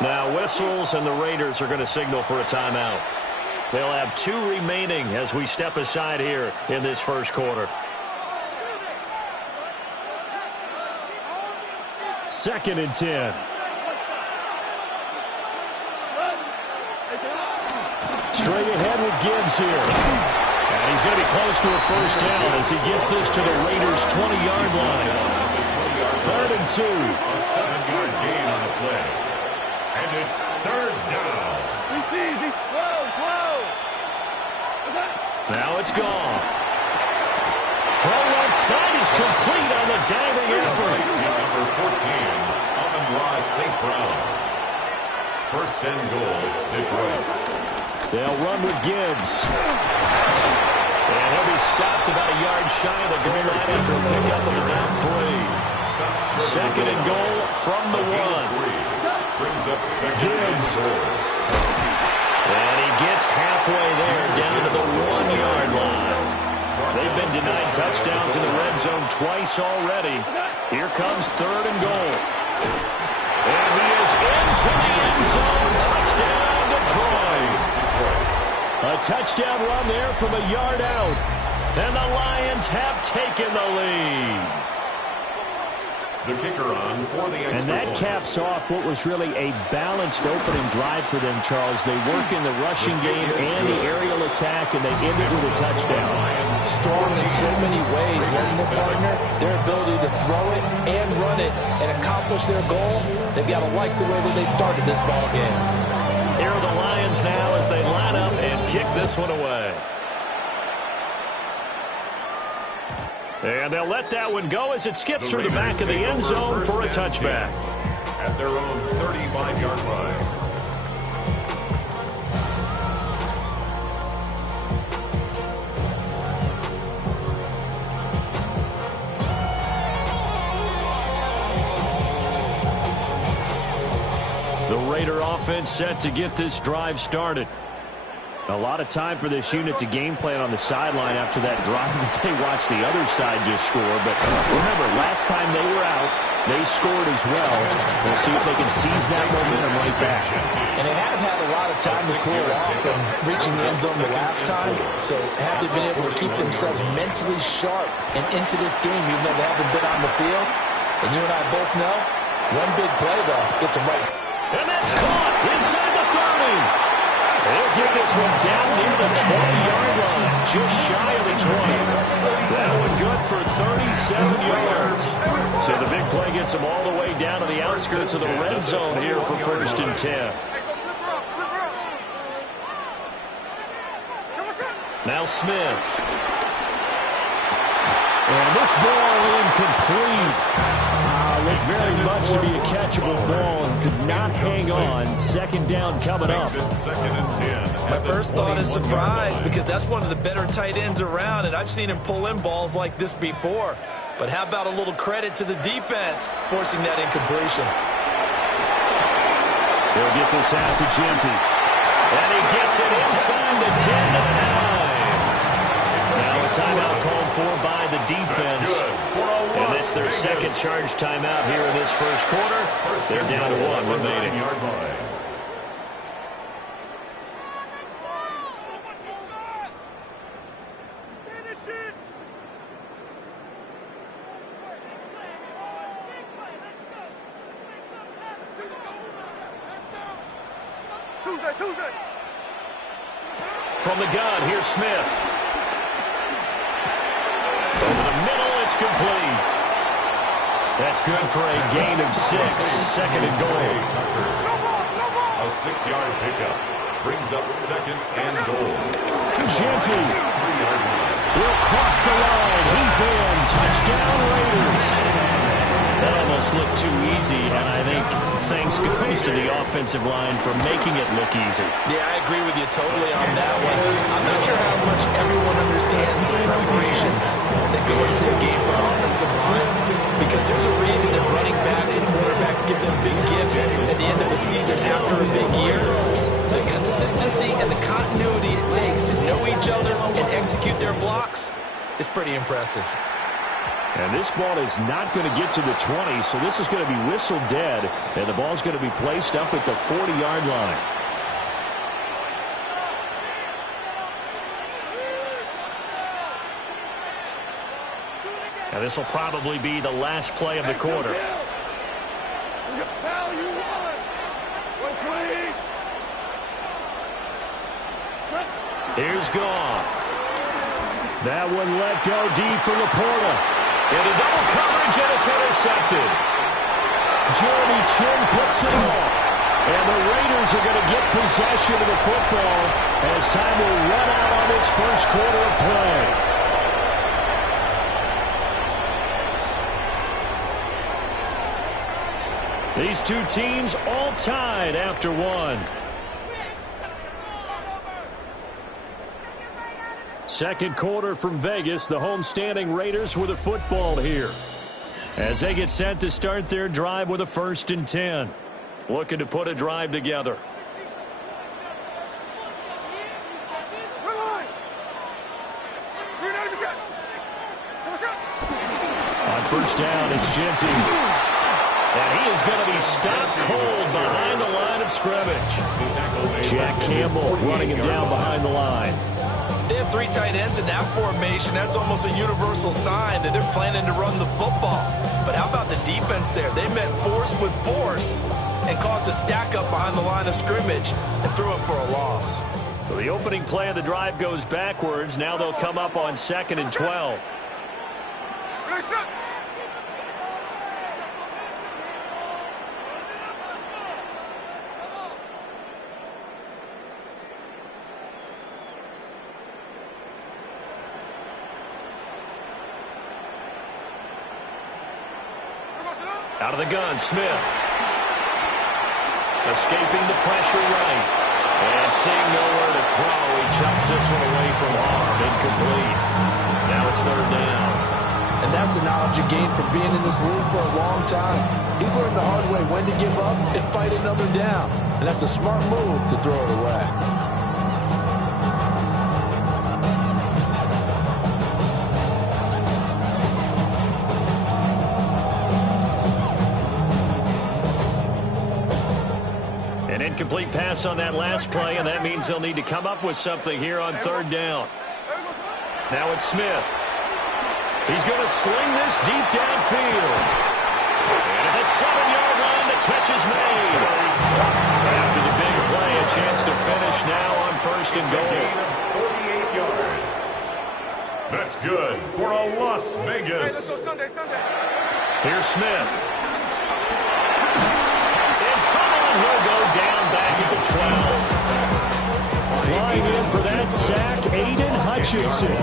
Now whistles, and the Raiders are going to signal for a timeout. They'll have 2 remaining as we step aside here in this first quarter. 2nd and 10. Straight ahead with Gibbs here. And he's going to be close to a first down as he gets this to the Raiders' 20-yard line. 3rd and 2. A 7-yard gain on the play. And it's 3rd down. Now it's gone. Throw left side is complete on the diving effort. Number 14, Amon-Ra St. Brown. 1st and goal, Detroit. They'll run with Gibbs. And he'll be stopped about a yard shy of the goal line after a pickup of about 3. 2nd and goal from the 1. Brings up 2nd Gibbs. and goal. And he gets halfway there down to the 1-yard line. They've been denied touchdowns in the red zone twice already. Here comes 3rd and goal. And he is into the end zone. Touchdown, Detroit. A touchdown run there from a yard out. And the Lions have taken the lead. The kicker on for the extra And that caps off what was really a balanced opening drive for them, Charles. They work in the rushing game and the aerial attack, and they end it with a touchdown. Strong in so many ways, wasn't it, partner? Their ability to throw it and run it and accomplish their goal, they've got to like the way that they started this ball game. Here are the Lions now as they line up and kick this one away. And they'll let that one go as it skips through the back of the end zone for a touchback. At their own 35-yard line. The Raider offense set to get this drive started. A lot of time for this unit to game plan on the sideline after that drive that they watched the other side just score. But remember, last time they were out, they scored as well. We'll see if they can seize that momentum right back. And they have had a lot of time to cool off from reaching the end zone the last time. So have they been able to keep themselves mentally sharp and into this game even though they haven't been on the field? And you and I both know, one big play, though, gets them right. And that's caught inside the 30. They'll get this one down near the 20-yard line, just shy of the 20. That one good for 37 yards. So the big play gets them all the way down to the outskirts of the red zone here for 1st and 10. Now Smith. And this ball incomplete. Looked very much to be a catchable ball and could not hang on. 2nd down coming up. 2nd and 10. My first thought is surprise because that's one of the better tight ends around, and I've seen him pull in balls like this before. But how about a little credit to the defense forcing that incompletion? They'll get this out to Genty. And he gets it inside the 10 to the 9. Now a timeout called for by the defense. And that's their 2nd charge timeout here in this first quarter. They're down to 1 remaining. From the gun, here's Smith. Over the middle, it's complete. That's good for a gain of 6. 2nd and goal. A 6-yard pickup brings up 2nd and goal. Genty will cross the line. He's in. Touchdown, Raiders. That almost looked too easy, and I think thanks goes to the offensive line for making it look easy. Yeah, I agree with you totally on that one. I'm not sure how much everyone understands the preparations that go into a game for offensive line, because there's a reason that running backs and quarterbacks give them big gifts at the end of the season after a big year. The consistency and the continuity it takes to know each other and execute their blocks is pretty impressive. And this ball is not going to get to the 20, so this is going to be whistled dead, and the ball's going to be placed up at the 40-yard line. And this will probably be the last play of the quarter. Here's Goff. That one let go deep for Laporta. Into double coverage, and it's intercepted. Jeremy Chin picks it off. And the Raiders are going to get possession of the football as time will run out on this first quarter of play. These two teams all tied after one. Second quarter from Vegas, the homestanding Raiders with a football here. As they get set to start their drive with a 1st and 10. Looking to put a drive together. On first down, it's Genty. And he is going to be stopped cold behind the line of scrimmage. Jack Campbell running him down behind the line. They have 3 tight ends in that formation. That's almost a universal sign that they're planning to run the football. But how about the defense there? They met force with force and caused a stack up behind the line of scrimmage and threw it for a loss. So the opening play of the drive goes backwards. Now they'll come up on 2nd and 12. Out of the gun, Smith. Escaping the pressure right. And seeing nowhere to throw, he chucks this one away from harm. Incomplete. Now it's 3rd down. And that's the knowledge you gain from being in this league for a long time. He's learned the hard way when to give up and fight another down. And that's a smart move to throw it away. Incomplete pass on that last play, and that means they'll need to come up with something here on 3rd down. Now it's Smith. He's going to sling this deep downfield. And at the 7-yard line, the catch is made. After the big play, a chance to finish now on 1st and goal. 48 yards. That's good for a Las Vegas. Here's Smith. He'll go down back at the 12. Flying in for that sack, Aiden Hutchinson.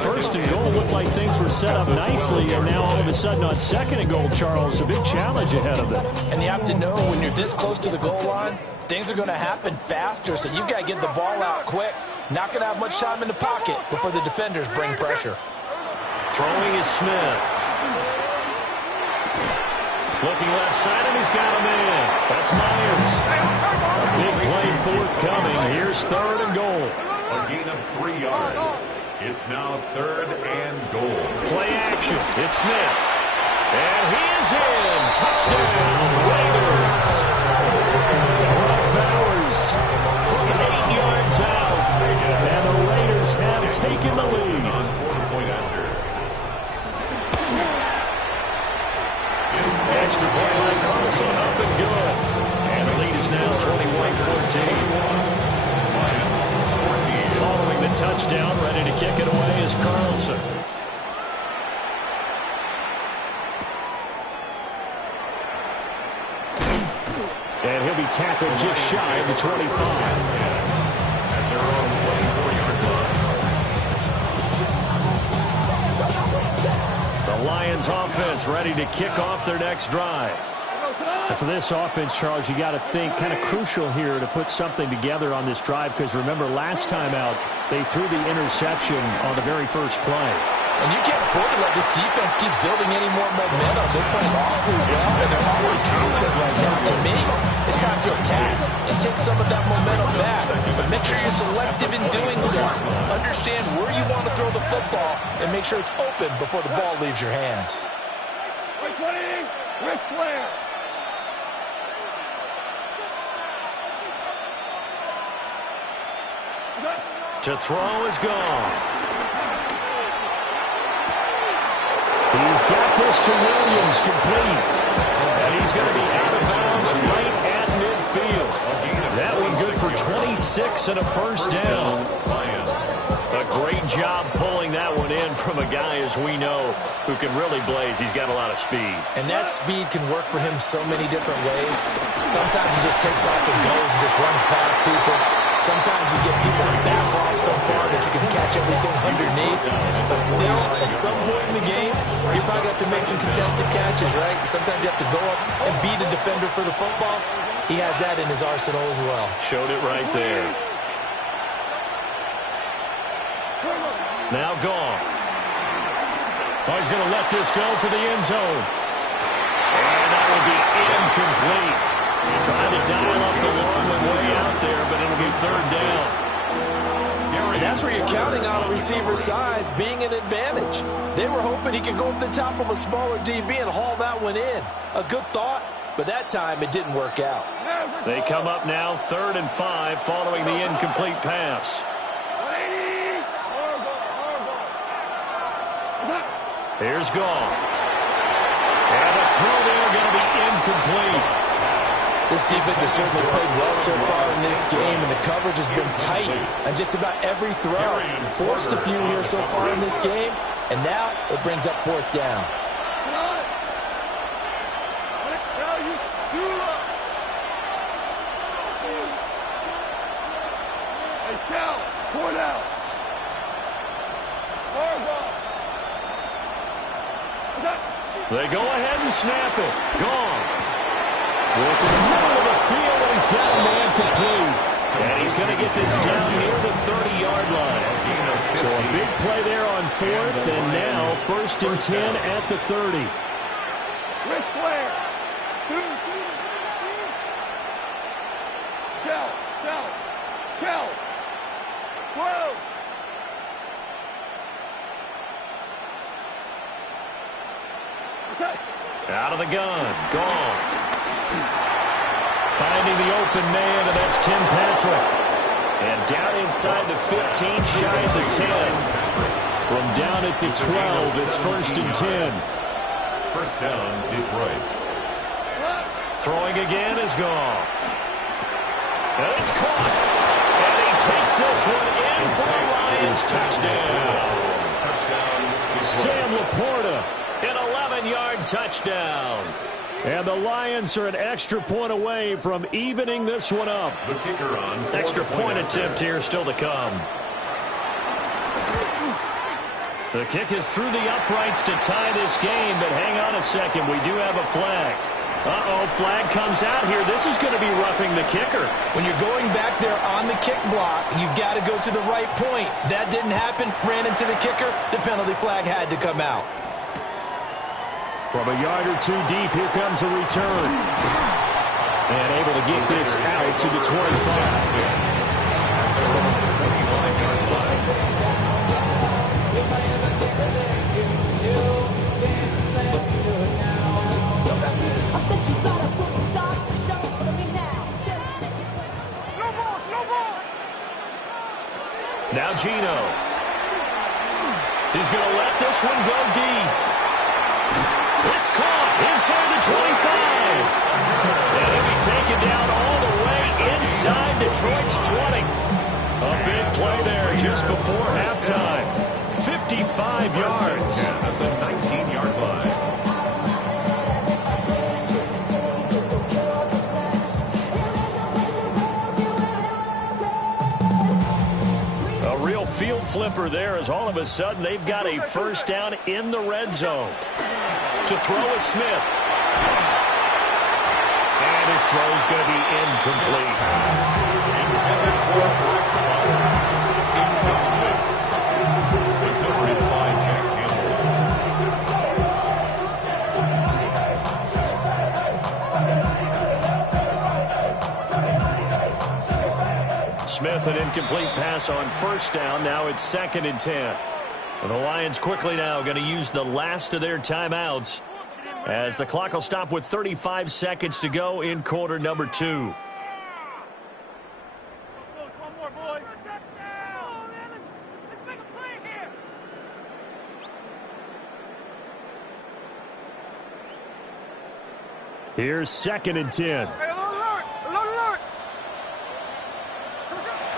1st and goal looked like things were set up nicely, and now all of a sudden on 2nd and goal, Charles, a big challenge ahead of them. And you have to know when you're this close to the goal line, things are going to happen faster, so you've got to get the ball out quick. Not going to have much time in the pocket before the defenders bring pressure. Throwing is Smith. Looking left side, and he's got a man. That's Myers. A big play forthcoming. Here's 3rd and goal. A gain of 3 yards. It's now 3rd and goal. Play action. It's Smith. And he is in. Touchdown, Raiders. Bowers from 8 yards out. And the Raiders have taken the lead. Extra point by Carlson, up and good. And the lead is now 21-14. Following the touchdown, ready to kick it away is Carlson. And he'll be tackled just shy of the 25. At their own 24-yard line. The Lions offense ready to kick off their next drive. And for this offense, Charles, you got to think kind of crucial here to put something together on this drive, because remember last time out they threw the interception on the very first play. And you can't afford to let this defense keep building any more momentum. They're playing awfully well, and they're awfully confident right now. To me, it's time to attack and take some of that momentum back. But make sure you selective in doing so. Understand where you want to throw the football and make sure it's open before the ball leaves your hands. Ric Flair. To throw is gone. He's got this to Williams, complete. And he's going to be out of bounds right at midfield. That one good for 26 and a first down. A great job pulling that one in from a guy, as we know, who can really blaze. He's got a lot of speed. And that speed can work for him so many different ways. Sometimes he just takes off and goes, just runs past people. Sometimes you get people to back off so far that you can catch everything underneath. But still, at some point in the game, you probably have to make some contested catches, right? Sometimes you have to go up and beat a defender for the football. He has that in his arsenal as well. Showed it right there. Now gone. Oh, he's going to let this go for the end zone. And that will be incomplete. Trying to dial up the long one way out there, but it'll be third down. And that's where you're counting on a receiver's size being an advantage. They were hoping he could go up the top of a smaller DB and haul that one in. A good thought, but that time it didn't work out. They come up now 3rd and 5 following the incomplete pass. Here's gone. And the throw there going to be incomplete. This defense has certainly played well so far in this game, and the coverage has been tight on just about every throw. Forced a few here so far in this game, and now it brings up 4th down. They go ahead and snap it. Gone. With the middle of the field, and he's got a man complete. And he's going to get this down near the 30-yard line. So a big play there on 4th, and now 1st and 10 at the 30. Ric Flair. Shell. 12. Out of the gun. Gone. Finding the open man, and that's Tim Patrick. And down inside the 15, shy of the 10. From down at the 12, it's 1st and 10. First down, Detroit. Throwing again is gone. And it's caught. And he takes this one in for a Lions touchdown. Sam Laporta. An 11-yard touchdown. And the Lions are an extra point away from evening this one up. The kicker on. Extra point attempt here still to come. The kick is through the uprights to tie this game, but hang on a second. We do have a flag. Uh-oh, flag comes out here. This is going to be roughing the kicker. When you're going back there on the kick block, you've got to go to the right point. That didn't happen. Ran into the kicker. The penalty flag had to come out. From a yard or two deep, here comes a return. And able to get this out to the 25. Now Gino. He's going to let this one go deep. It's caught inside the 25. And he'll be taken down all the way inside Detroit's 20. A big play there just before halftime. 55 yards. At the 19-yard line. A real field flipper there as all of a sudden they've got a first down in the red zone. To throw is Smith. And his throw's going to be incomplete. Smith, an incomplete pass on first down. Now it's 2nd and 10. And the Lions quickly now going to use the last of their timeouts as the clock will stop with 35 seconds to go in quarter number 2. Here's 2nd and 10.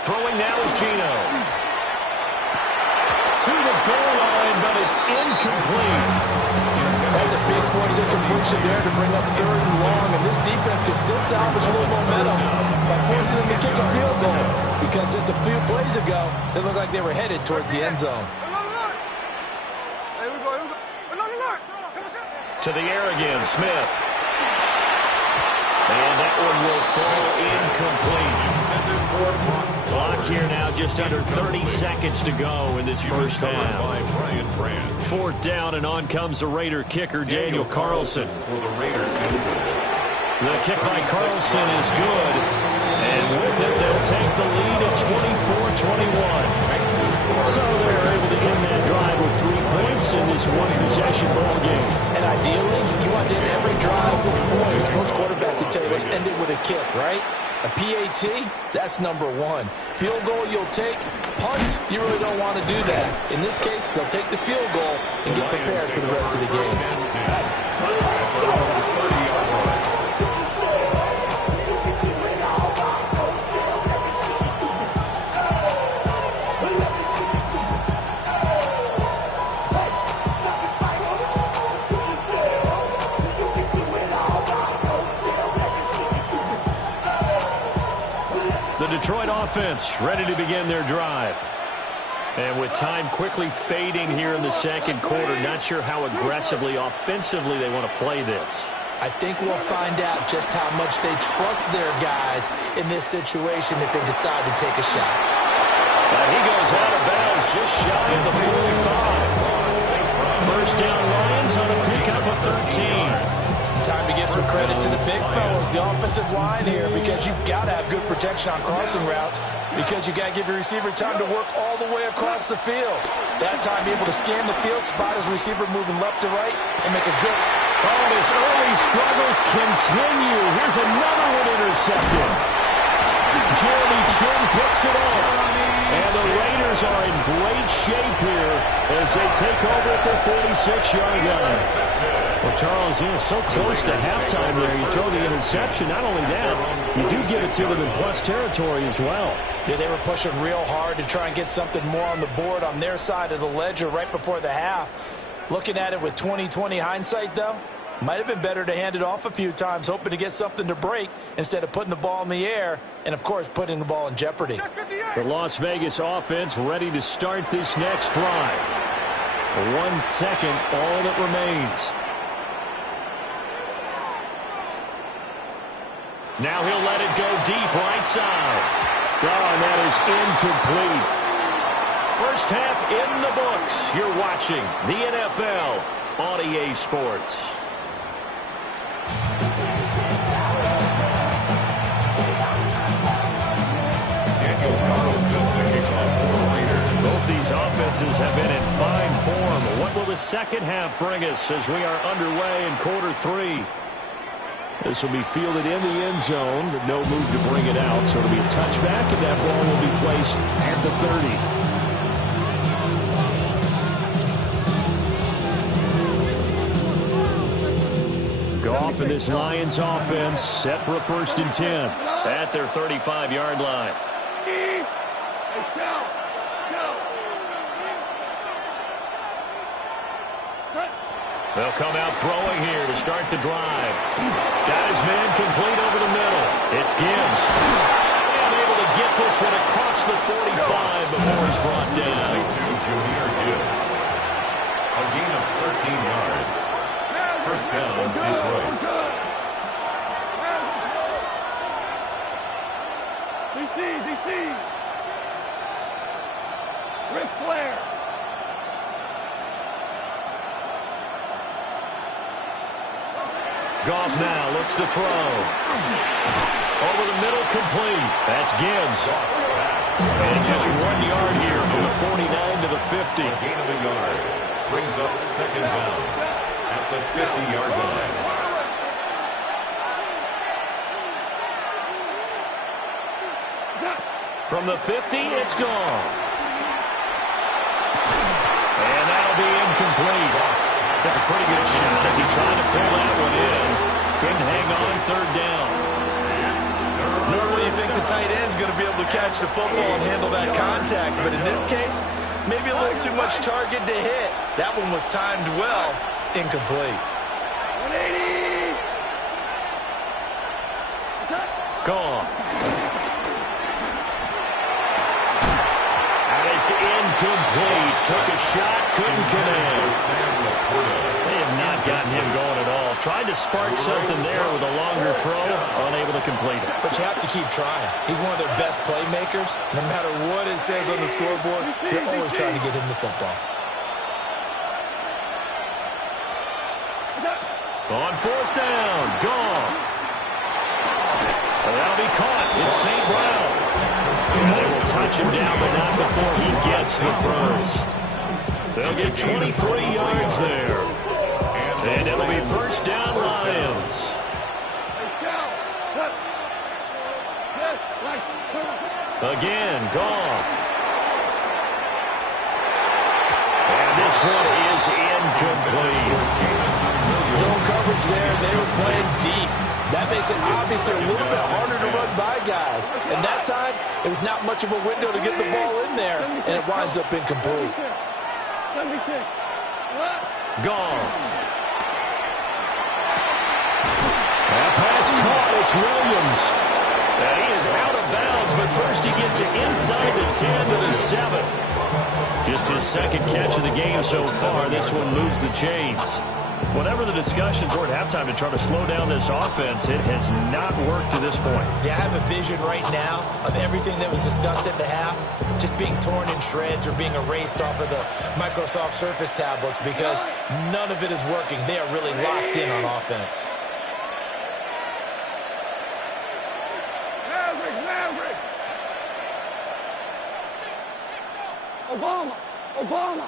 Throwing now is Gino. To the goal line, but it's incomplete. That's a big force incompletion there to bring up 3rd and long, and this defense can still salvage a little momentum by forcing them to kick a field goal, because just a few plays ago, they looked like they were headed towards the end zone. To the air again, Smith. And that one will fall incomplete. Clock here now just under 30 seconds to go in this first half. 4th down, and on comes the Raider kicker, Daniel Carlson. The kick by Carlson is good. And with it, they'll take the lead at 24-21. So they're able to end that drive with 3 points in this one-possession ball game. And ideally, you want to end every drive with points. Most quarterbacks would tell you, let's end it with a kick, right? A PAT, that's number 1. Field goal you'll take. Punts, you really don't want to do that. In this case, they'll take the field goal and get prepared for the rest of the game. The Detroit offense ready to begin their drive. And with time quickly fading here in the second quarter, not sure how aggressively, offensively they want to play this. I think we'll find out just how much they trust their guys in this situation if they decide to take a shot. And he goes out of bounds just shy of the 45. First down, Lions on a pickup of 13. Time to give some credit to the big fellas, the offensive line here, because you've got to have good protection on crossing routes, because you've got to give your receiver time to work all the way across the field. That time, be able to scan the field, spot his receiver moving left to right, and make a good. Oh, and his early struggles continue. Here's another one intercepted. Jeremy Chin picks it up. And the Raiders are in great shape here as they take over at their 46-yard line. Well, Charles, so close to halftime there. You throw the interception. Not only that, you do give it to them in plus territory as well. Yeah, they were pushing real hard to try and get something more on the board on their side of the ledger right before the half. Looking at it with 20/20 hindsight, though, might have been better to hand it off a few times, hoping to get something to break instead of putting the ball in the air and, of course, putting the ball in jeopardy. The Las Vegas offense ready to start this next drive. 1 second, all that remains. Now he'll let it go deep right side. Oh, and that is incomplete. First half in the books. You're watching the NFL on EA Sports. Both these offenses have been in fine form. What will the second half bring us as we are underway in quarter 3? This will be fielded in the end zone, but no move to bring it out. So it'll be a touchback, and that ball will be placed at the 30. Goff and this Lions offense set for a 1st and 10. At their 35-yard line. They'll come out throwing here to start the drive. Got his man complete over the middle. It's Gibbs. And able to get this one across the 45 before he's brought down. Jahmyr Gibbs. A gain of 13 yards. First down, Detroit. DC. Ric Flair. Goff now looks to throw. Over the middle, complete. That's Gibbs. And just 1 yard here from the 49 to the 50. A gain of a yard. Brings up second down at the 50-yard line. From the 50, it's Goff. And that'll be incomplete. Took a pretty good shot as he tried to pull that one in. Couldn't hang on third down. Normally you think the tight end's going to be able to catch the football and handle that contact, but in this case, maybe a little too much target to hit. That one was timed well, incomplete. 180. Goff. And it's incomplete. Took a shot, couldn't connect. They have not gotten him going at all. Tried to spark something there with a longer throw, unable to complete it. But you have to keep trying. He's one of their best playmakers. No matter what it says on the scoreboard, you're always trying to get him the football. On fourth down, Goff. That'll be caught. It's St. Brown. And they will touch him down, but not before he gets the first. They'll get 23 yards there. And it'll be first down, Lions. Again, Goff. And this one is incomplete. Zone coverage there, they were playing deep. That makes it obviously a little bit harder to run by guys. And that time, it was not much of a window to get the ball in there, and it winds up incomplete. 76. Goff. That pass caught. It's Williams. And he is out of bounds, but first he gets it inside the 10 to the 7. Just his second catch of the game so far. This one moves the chains. Whatever the discussions were at halftime to try to slow down this offense, it has not worked to this point. Yeah, I have a vision right now of everything that was discussed at the half just being torn in shreds or being erased off of the Microsoft Surface tablets because none of it is working. They are really locked in on offense. Maverick. Obama.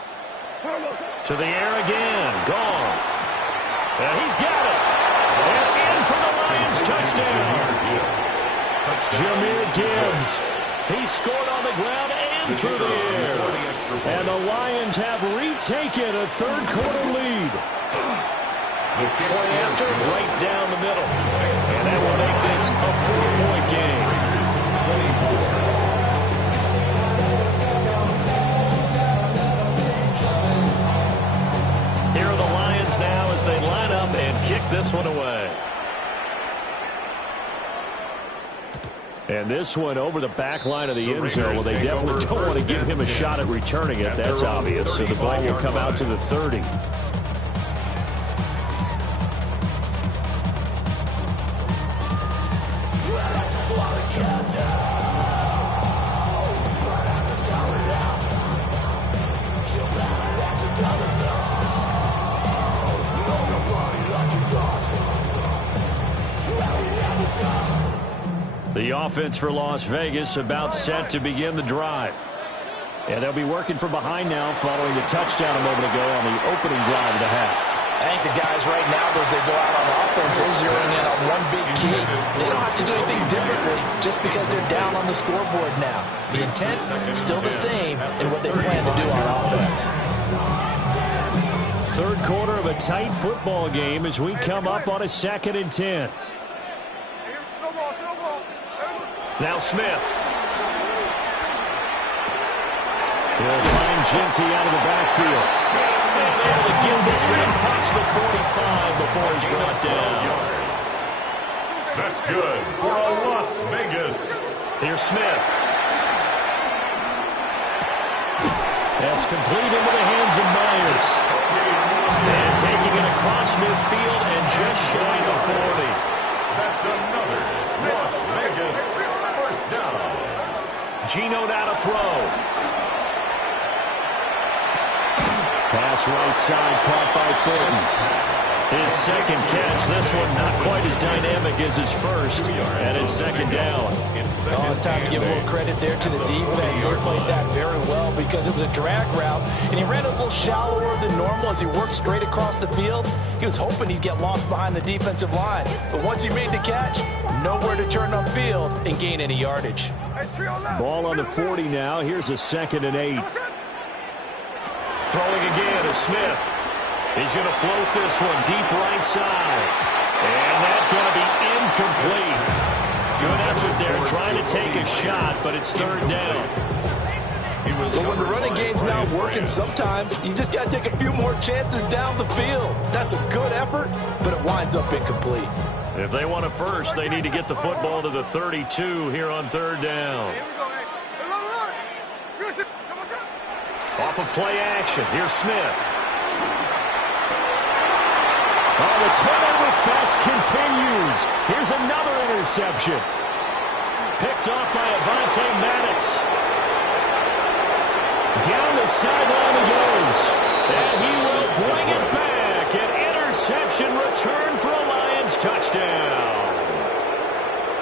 To the air again. Goff. And he's got it. And in for the Lions touchdown. Jahmyr Gibbs. He scored on the ground and through the air. And the Lions have retaken a third-quarter lead. Point after, right down the middle. And that will make this a 4-point game. Here are the Lions now as they line up and kick this one away. And this one over the back line of the end zone. Well, they definitely don't want to give him a shot at returning it. That's obvious. So the ball will come out to the 30. The offense for Las Vegas about set to begin the drive. And they'll be working from behind now following the touchdown a moment ago on the opening drive of the half. I think the guys right now, as they go out on offense, they're zeroing in on one big key. They don't have to do anything differently just because they're down on the scoreboard now. The intent, still the same in what they plan to do on offense. Third quarter of a tight football game as we come up on a 2nd and 10. Now Smith. He'll find Genty out of the backfield. And able to get this one across the 45 before he's brought down. That's good for a Las Vegas. Here's Smith. That's complete into the hands of Myers. And taking it across midfield and just shy of 40. That's another Las Vegas first down. Geno now to throw. Pass right side, caught by Thornton. His second catch, this one not quite as dynamic as his first, and it's second down. Oh, it's time to give a little credit there to the defense. They played that very well because it was a drag route, and he ran a little shallower than normal as he worked straight across the field. He was hoping he'd get lost behind the defensive line, but once he made the catch, nowhere to turn upfield and gain any yardage. Ball on the 40 now. Here's a 2nd and 8. Throwing again is Smith. He's going to float this one deep right side. And that's going to be incomplete. Good effort there trying to take a shot, but it's third down. But when the running game's not working, sometimes you just got to take a few more chances down the field. That's a good effort, but it winds up incomplete. If they want a first, they need to get the football to the 32 here on third down. Off of play action, here's Smith. Oh, the turnover fest continues. Here's another interception. Picked off by Avante Maddox. Down the sideline he goes. And he will bring it back. An interception return for a Lions touchdown.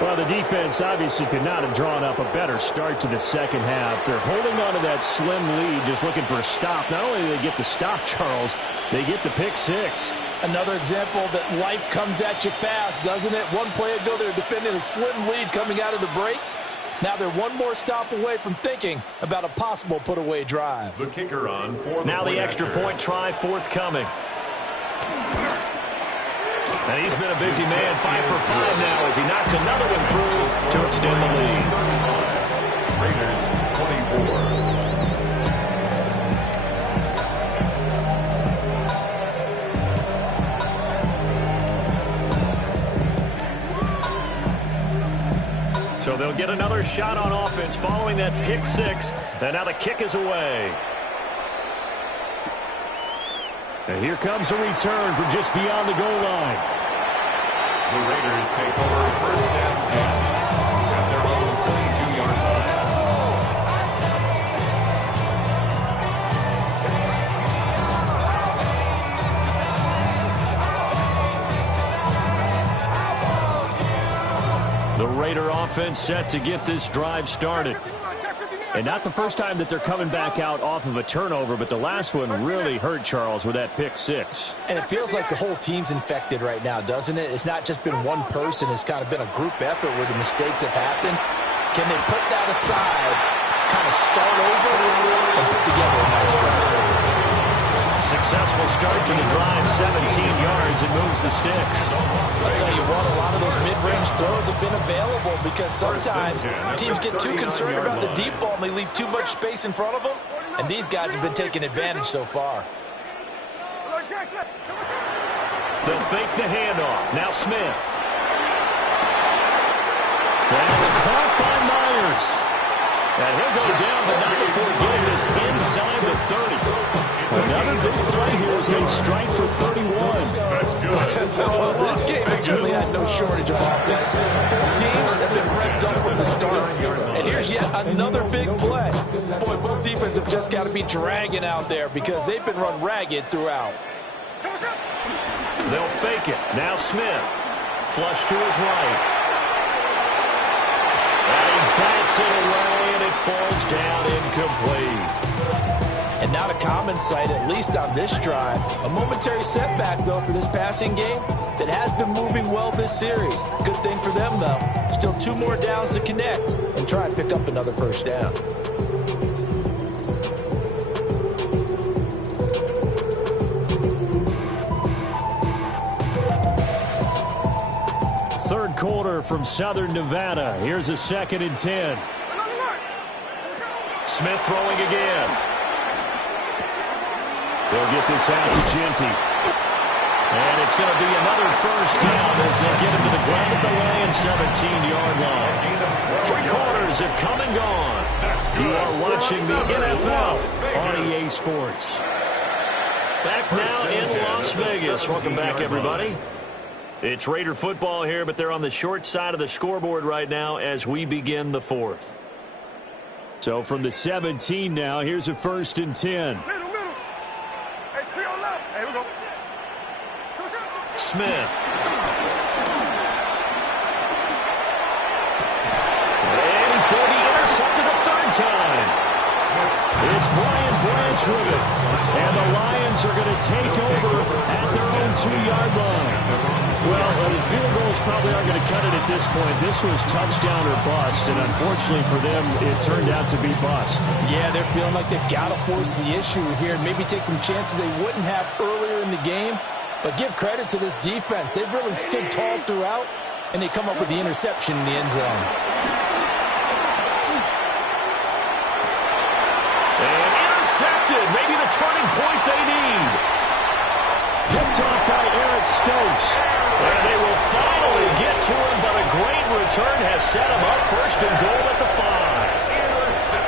Well, the defense obviously could not have drawn up a better start to the second half. They're holding on to that slim lead, just looking for a stop. Not only do they get the stop, Charles, they get the pick six. Another example that life comes at you fast, doesn't it? One play ago, they were defending a slim lead coming out of the break. Now they're one more stop away from thinking about a possible put-away drive. The kicker on for now the extra point try forthcoming. And he's been a busy man, 5 for 5 now as he knocks another one through to extend the lead. Raiders 24. So they'll get another shot on offense following that pick six. And now the kick is away. And here comes a return from just beyond the goal line. The Raiders take over first and 10 at their own 22-yard line. The Raider offense set to get this drive started. And not the first time that they're coming back out off of a turnover, but the last one really hurt Charles with that pick six. And it feels like the whole team's infected right now, doesn't it? It's not just been one person. It's kind of been a group effort where the mistakes have happened. Can they put that aside, kind of start over, and put together a nice drive? Successful start to the drive, 17 yards, and moves the sticks. I'll tell you what, a lot of those mid-range throws have been available because sometimes teams get too concerned about the deep ball and they leave too much space in front of them, and these guys have been taking advantage so far. They'll fake the handoff. Now Smith. That's caught by Myers. And he'll go down, but not before getting this inside the 30. Another big play here as they strike for 31. That's good. Well, this game has certainly had no shortage of offense. Both teams have been revved up from the start. And here's yet another big play. Boy, both defenses have just got to be dragging out there because they've been run ragged throughout. They'll fake it. Now Smith. Flush to his right. And he backs it away, and it falls down incomplete. And not a common sight, at least on this drive. A momentary setback, though, for this passing game that has been moving well this series. Good thing for them, though. Still 2 more downs to connect and try and pick up another first down. Third quarter from Southern Nevada. Here's a 2nd and 10. Smith throwing again. They'll get this out to Genty. And it's going to be another first down as they get into the ground at the Lions 17-yard line. 3 quarters have come and gone. You are watching the NFL on EA Sports. Back now in Las Vegas. Welcome back, everybody. It's Raider football here, but they're on the short side of the scoreboard right now as we begin the 4th. So from the 17 now, here's a 1st and 10. Smith. And he's going to be intercepted a third time. It's Brian Branch with it. And the Lions are going to take over at their own 2-yard line. Well, the field goals probably aren't going to cut it at this point. This was touchdown or bust, and unfortunately for them, it turned out to be bust. Yeah, they're feeling like they've got to force the issue here and maybe take some chances they wouldn't have earlier in the game. But give credit to this defense. They've really stood tall throughout, and they come up with the interception in the end zone. And intercepted. Maybe the turning point they need. Picked off by Eric Stokes. And they will finally get to him, but a great return has set him up first and goal at the 5.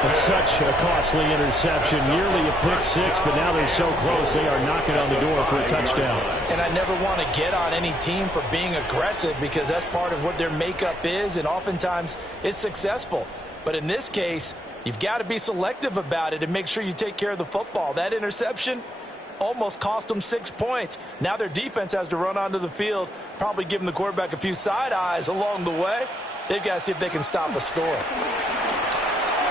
It's such a costly interception, nearly a pick six, but now they're so close they are knocking on the door for a touchdown. And I never want to get on any team for being aggressive because that's part of what their makeup is, and oftentimes it's successful. But in this case, you've got to be selective about it and make sure you take care of the football. That interception almost cost them 6 points. Now their defense has to run onto the field, probably giving the quarterback a few side eyes along the way. They've got to see if they can stop a score.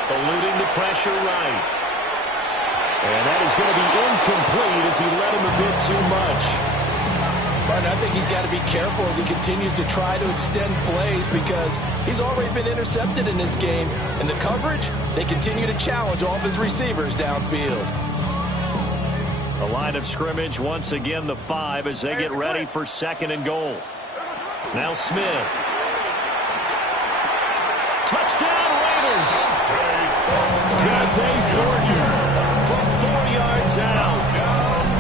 Eluding the pressure right. And that is going to be incomplete as he led him a bit too much. But I think he's got to be careful as he continues to try to extend plays because he's already been intercepted in this game. And the coverage, they continue to challenge all of his receivers downfield. The line of scrimmage, once again, the 5 as they get ready for second and goal. Now Smith. Touchdown, Raiders. Dante Thornton From 4 yards out.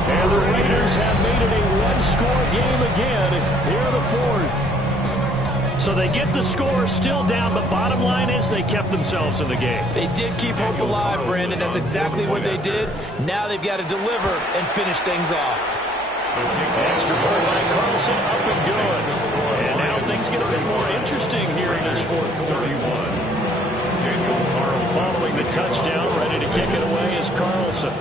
And the Raiders have made it a one-score game again here in the 4th. So they get the score still down, but bottom line is they kept themselves in the game. They did keep hope alive, Brandon. That's exactly what they did. Now they've got to deliver and finish things off. Extra point by Carlson, up and good. And now things get a bit more interesting here in this fourth quarter. Following the touchdown, ready to kick it away is Carlson.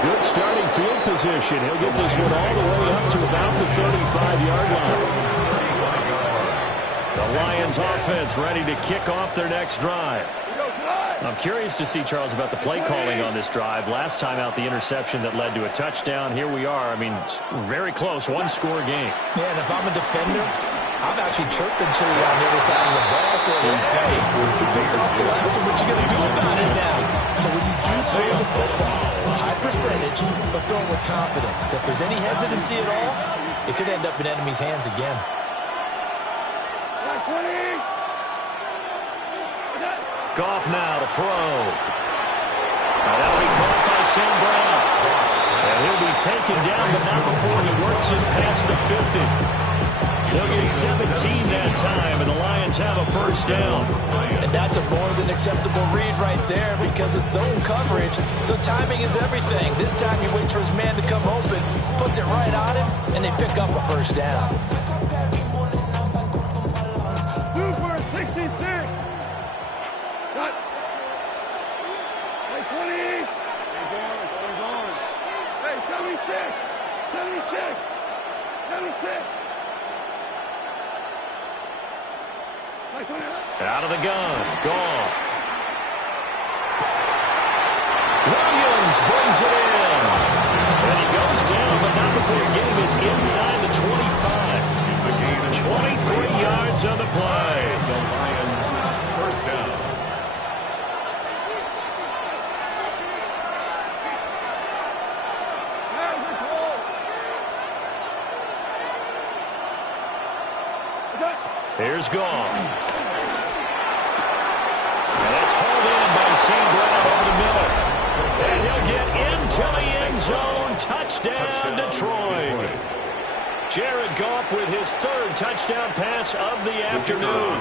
Good starting field position. He'll get this one all the way up to about the 35-yard line. The Lions offense ready to kick off their next drive. I'm curious to see, Charles, about the play calling on this drive. Last time out, the interception that led to a touchdown. Here we are. I mean, very close, one-score game. Yeah, and if I'm a defender, I'm actually chirping Chili on the other side of the ball saying, hey, you picked off the last one. What you going to do about it now? So when you do throw the football, high percentage, but throw it with confidence. If there's any hesitancy at all, it could end up in enemy's hands again. Goff now to throw. Now that'll be caught by Sam Brown. And he'll be taken down, but not before he works it past the 50. They'll get 17 that time, and the Lions have a first down. And that's a more than acceptable read right there because it's zone coverage, so timing is everything. This time he waits for his man to come open, puts it right on him, and they pick up a first down. 2 for 66. Cut. Hey, 20. He's on. Hey, 76. 76. 76. Out of the gun, Goff. Williams brings it in. And he goes down, but not before getting his inside the 25. It's a gain of 23 yards on the play. The Lions first down. Here's Goff. And that's hauled in by St. Brown over the middle. And he'll get into the end zone. Touchdown, Detroit. Jared Goff with his third touchdown pass of the afternoon.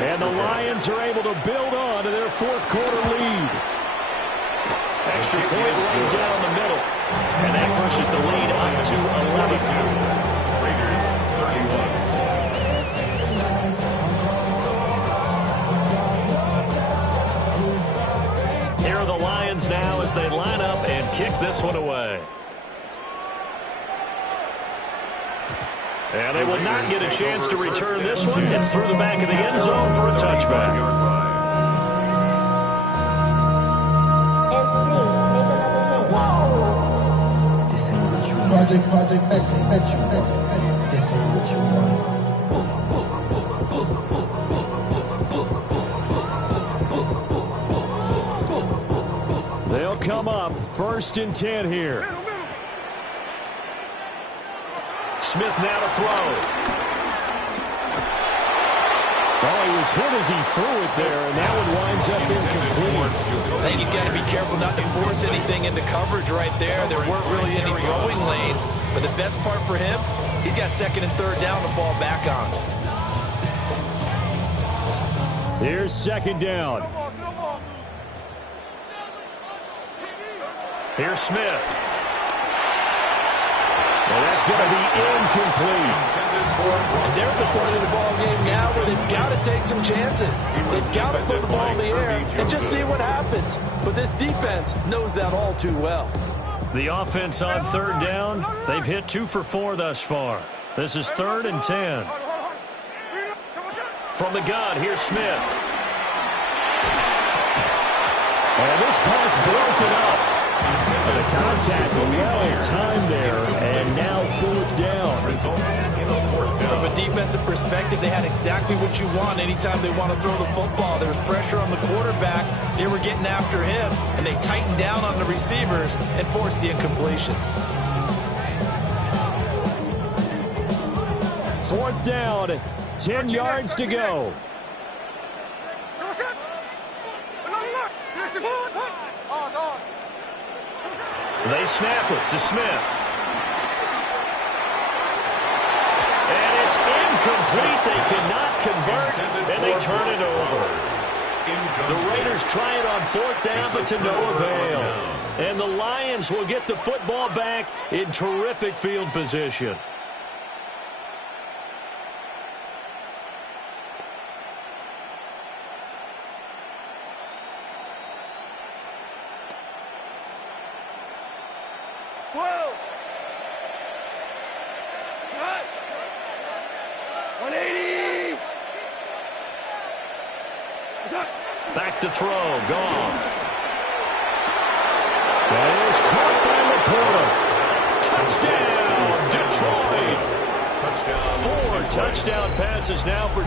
And the Lions are able to build on to their fourth quarter lead. Extra point right down the middle. And that pushes the lead up to 11. Raiders 31. up and kick this one away. And they will not get a chance to return this one. It's through the back of the end zone for a touchback. This ain't what you want. This ain't what you want. This ain't what you want. They'll come up 1st and 10 here. Smith now to throw. Oh, he was hit as he threw it there, and that one winds up incomplete. I think he's got to be careful not to force anything into coverage right there. There weren't really any throwing lanes, but the best part for him, he's got 2nd and 3rd down to fall back on. Here's 2nd down. Here's Smith. And that's going to be incomplete. And they're at the point of the ball game now where they've got to take some chances. They've got to put the ball in the air and just see what happens. But this defense knows that all too well. The offense on 3rd down, they've hit 2 for 4 thus far. This is 3rd and 10. From the gun, here's Smith. And this pass broken up. The contact well timed there, and now 4th down. From a defensive perspective, they had exactly what you want anytime they want to throw the football. There was pressure on the quarterback. They were getting after him, and they tightened down on the receivers and forced the incompletion. 4th down, 10 yards to go. They snap it to Smith. And it's incomplete. They cannot convert, and they turn it over. The Raiders try it on 4th down, but to no avail. And the Lions will get the football back in terrific field position. Whoa! 180! Back to throw. Gone. That is caught by Laporta. Touchdown, Detroit. 4 touchdown passes now for...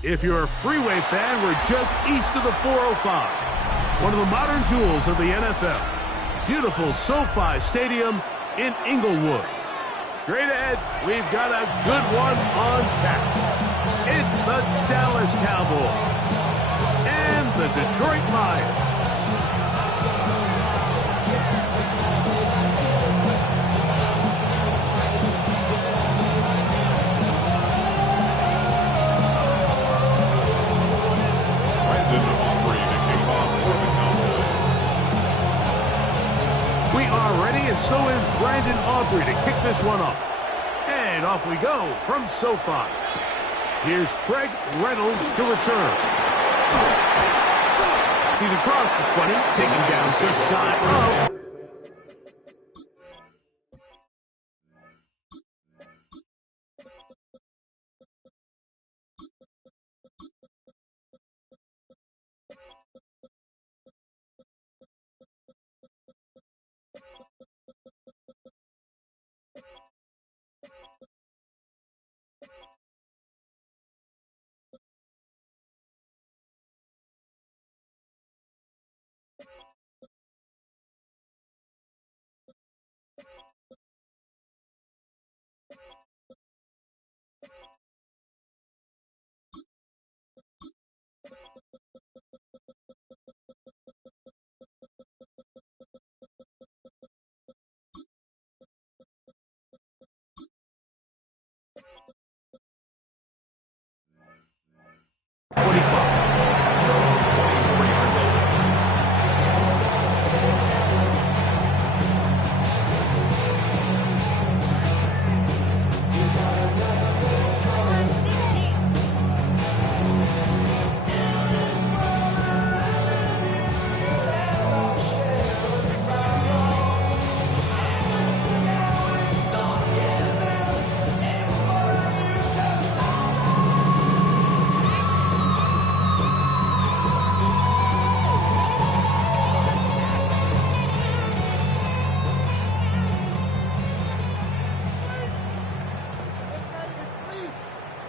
If you're a Freeway fan, we're just east of the 405. One of the modern jewels of the NFL. Beautiful SoFi Stadium in Inglewood. Straight ahead, we've got a good one on tap. It's the Dallas Cowboys and the Detroit Lions. We are ready, and so is Brandon Aubrey to kick this one off. And off we go from SoFi. Here's Craig Reynolds to return. He's across the 20, taken down just shy of.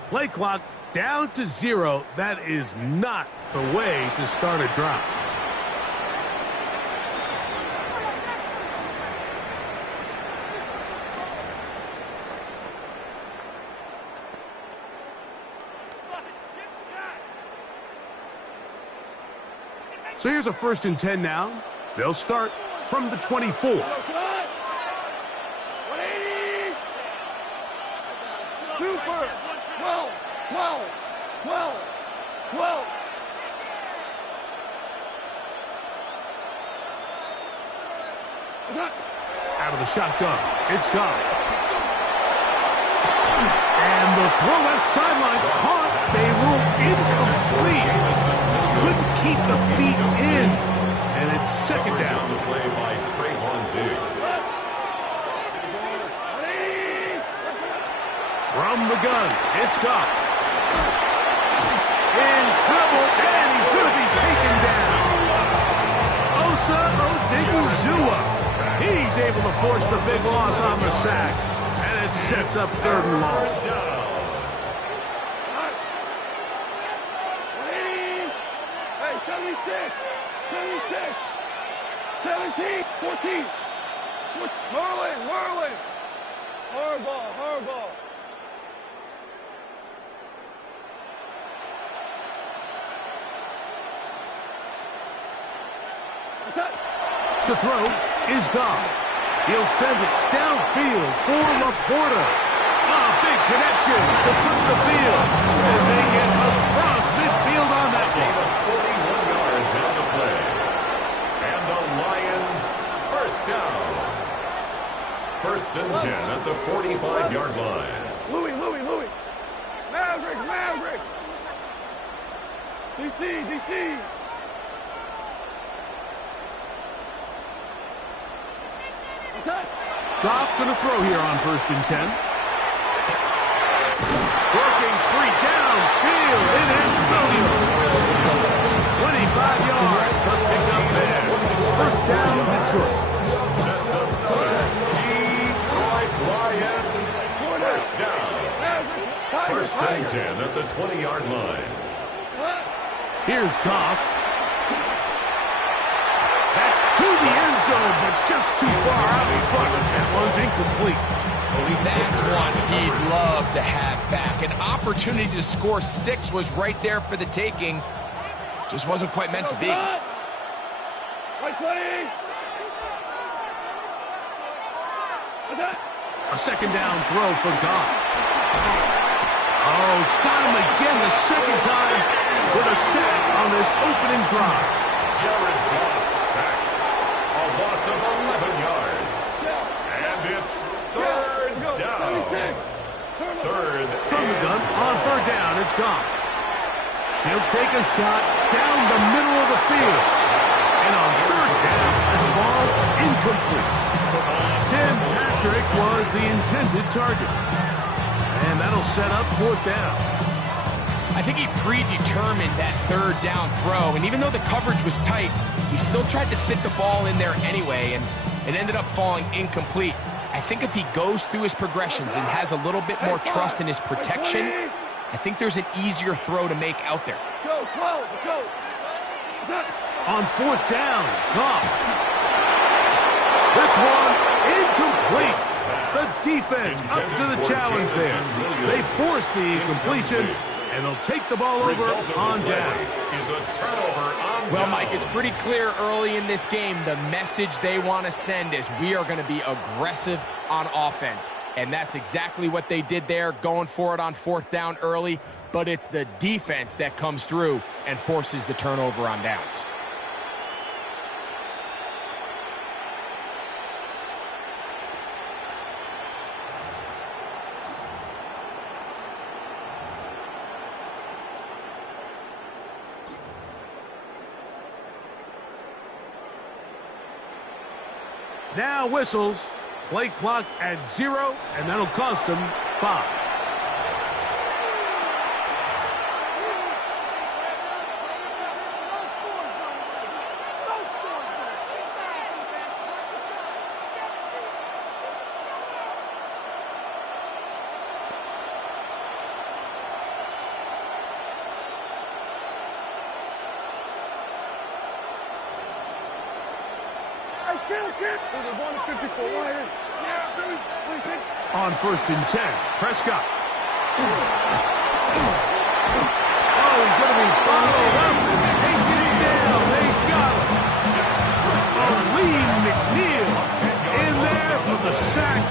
Play clock down to 0. That is not the way to start a drive. So here's a 1st and 10 now. They'll start from the 24. Out of the shotgun. It's gone. And the throw left sideline caught. They rule incomplete. Couldn't keep the feet in. And it's 2nd down. The play by Trayvon Diggs. From the gun, it's Goff. In trouble, and he's going to be taken down. Osa Odiguzua. He's able to force the big loss on the sack. And it sets up 3rd and long. Hey, 76. 17, 14. Marlin. Hard ball. To throw is Goff. He'll send it downfield for Laporta. Big connection to put the field as they get across midfield on that one. 41 yards on the play. And the Lions first down. 1st and 10 at the 45-yard line. Louis. Maverick. DC. Goff going to throw here on 1st and 10. Working 3 downfield. It is Williams. 25 yards. The pickup there. 1st down, Detroit. That's another Detroit Lions first down. 1st and 10 at the 20-yard line. Here's Goff. That's to the end zone, but just too far out in front. That one's incomplete. That's one he'd love to have back. An opportunity to score 6 was right there for the taking. Just wasn't quite meant to be. Right 20. A 2nd down throw for Goff. Oh, got him again the 2nd time with a sack on this opening drive. Jared Goff sacked. A loss of 11 yards. And it's 3rd down. 3rd From the gun on 3rd down, it's Goff. He'll take a shot down the middle of the field. And on 3rd down, the ball incomplete. Tim Patrick was the intended target. And that'll set up 4th down. I think he predetermined that 3rd down throw, and even though the coverage was tight, he still tried to fit the ball in there anyway, and it ended up falling incomplete. I think if he goes through his progressions and has a little bit more trust in his protection, I think there's an easier throw to make out there. Go. On 4th down, Goff. This one incomplete. The defense up to the challenge there. They force the incompletion, and they'll take the ball over on down. Well, Mike, it's pretty clear early in this game the message they want to send is we are going to be aggressive on offense. And that's exactly what they did there, going for it on 4th down early. But it's the defense that comes through and forces the turnover on downs. Now whistles. Play clock at 0, and that'll cost them 5. On 1st and 10, Prescott. Oh, he's going to be followed up and taken down. They got him. Lee McNeil in there for the sack.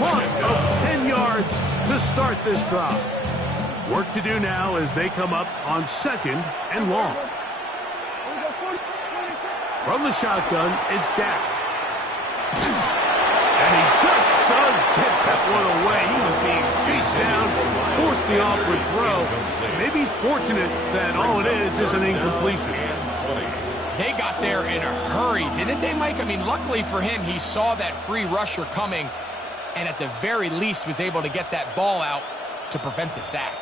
Loss of 10 yards to start this drive. Work to do now as they come up on 2nd and long. From the shotgun, it's Dak. And he just does get that one away. He was being chased down, forced the awkward throw. Maybe he's fortunate that all it is an incompletion. They got there in a hurry, didn't they, Mike? I mean, luckily for him, he saw that free rusher coming. and at the very least was able to get that ball out to prevent the sack.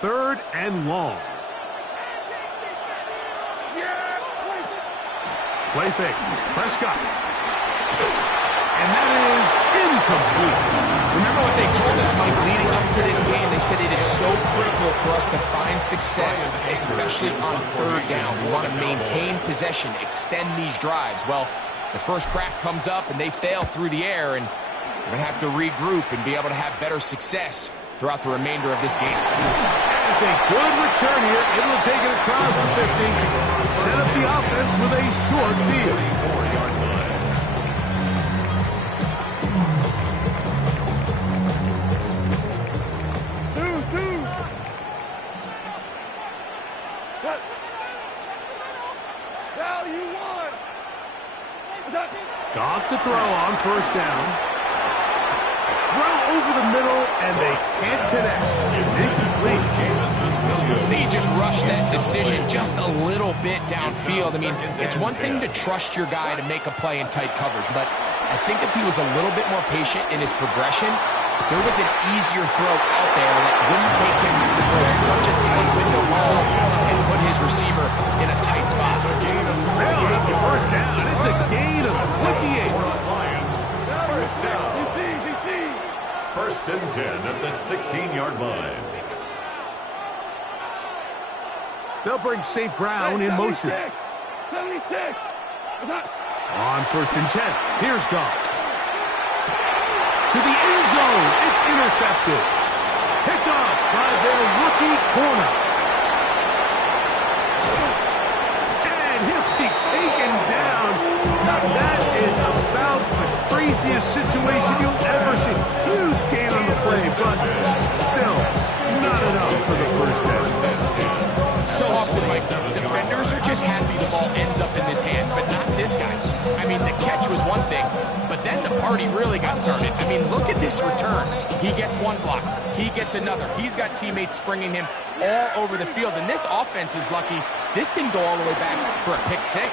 Third and long. Play fake. Prescott. And that is incomplete. Remember what they told us, Mike, leading up to this game? They said it is so critical for us to find success, especially on third down. We want to maintain possession, extend these drives. Well, the first crack comes up, and they fail through the air, and we're going to have to regroup and be able to have better success throughout the remainder of this game. And it's a good return here. Able to take it across the 50. Set up the offense with a short field. 4-yard line. Goff to throw on first down. Throw over the middle, and they can't connect. It's incomplete. They just rushed that decision just a little bit downfield. I mean, it's one thing to trust your guy to make a play in tight coverage, but I think if he was a little bit more patient in his progression, there was an easier throw out there that wouldn't make him have to throw such a tight window ball and put his receiver in a tight spot. First down. It's a gain of 28. Lions, first down. First and 10 at the 16-yard line. They'll bring St. Brown in motion. 76. On first and 10. Here's Goff. To the end zone. It's intercepted. Picked off by their rookie corner. And he'll be taken down. That is about the craziest situation you'll ever see. Huge gain on the play, but still not enough for the first down. So often, Mike, defenders are just happy the ball ends up in his hands, but not this guy. I mean, the catch was one thing, but then the party really got started. I mean, look at this return. He gets one block. He gets another. He's got teammates springing him all over the field, and this offense is lucky. This didn't go all the way back for a pick six.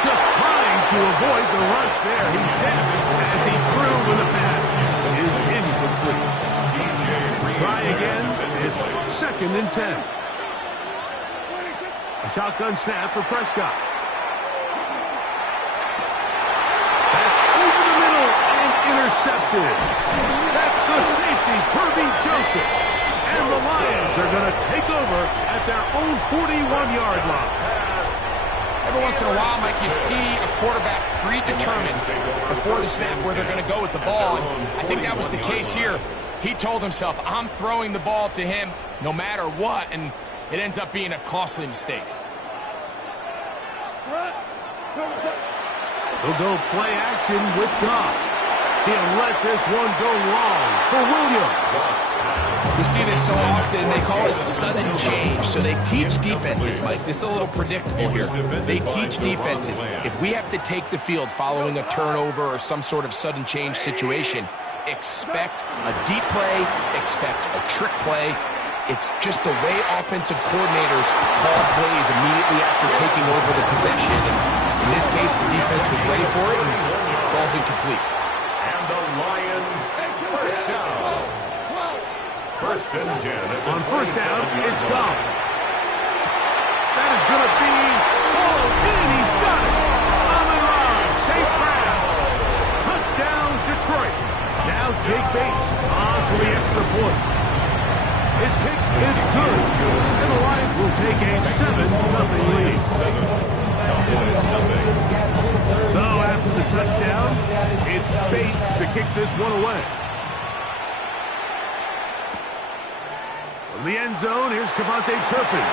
Just trying to avoid the rush there. He's hit as he threw when the pass is incomplete. Try again. It's second and 10. A shotgun snap for Prescott. That's over the middle and intercepted. That's the safety, Kirby Joseph. And the Lions are going to take over at their own 41-yard line. Every once in a while, Mike, you see a quarterback predetermined before the snap where they're going to go with the ball. And I think that was the case here. He told himself, I'm throwing the ball to him no matter what, and it ends up being a costly mistake. He'll go play action with Goff. He'll let this one go long for Williams. We see this so often, they call it sudden change. So they teach defenses, Mike. This is a little predictable here. They teach defenses. If we have to take the field following a turnover or some sort of sudden change situation, expect a deep play, expect a trick play. It's just the way offensive coordinators call plays immediately after taking over the possession. And in this case, the defense was ready for it and falls incomplete. And the Lions, first down. First and 10. On first down, it's Goff. That is going to be hauled in. He's got it. Amon-Ra, St. Brown. Touchdown, Detroit. Now Jake Bates on for the extra point. His kick is good. And the Lions will take a 7-0 lead. So after the touchdown, it's Bates to kick this one away. From the end zone, here's Cavante Turpin.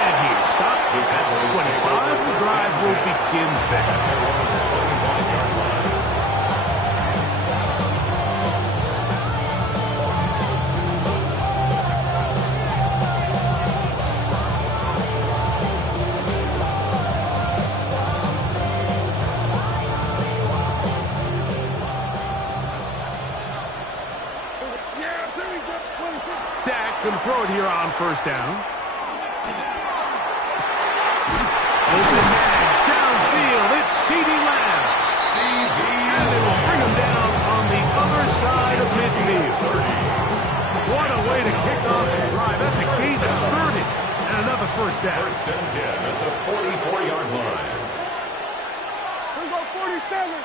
And he's stopped at 25. The drive will begin there. Going to throw it here on first down. Open man, downfield, it's C.D. Lamb. And they will bring him down on the other side of midfield. What a way to kick off the drive. That's a gain of 30 and another first down. First and 10 at the 44-yard line. We go 47.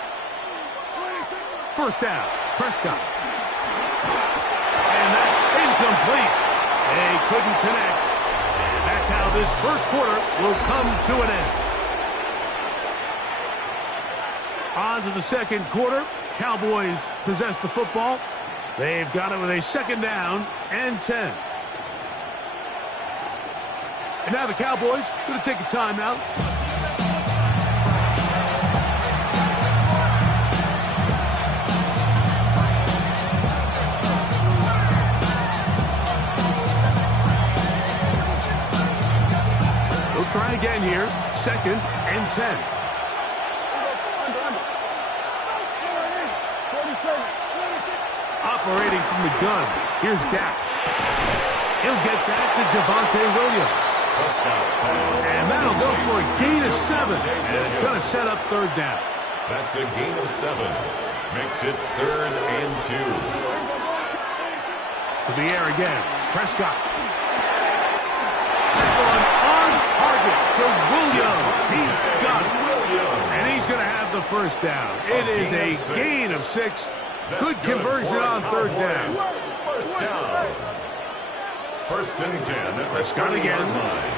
First down, Prescott. And that's incomplete. They couldn't connect. And that's how this first quarter will come to an end. On to the second quarter. Cowboys possess the football. They've got it with a second down and 10. And now the Cowboys going to take a timeout. They'll try again here. Second and 10. Operating from the gun. Here's Dak. He'll get that to Javonte Williams. And that'll go for a gain of 7. And it's going to set up third down. That's a gain of 7. Makes it 3rd and 2. To the air again. Prescott. That one on target to Williams. He's got it. And he's going to have the first down. It is a gain of 6. Good conversion on third down. First down. First and 10 at Prescott again. line.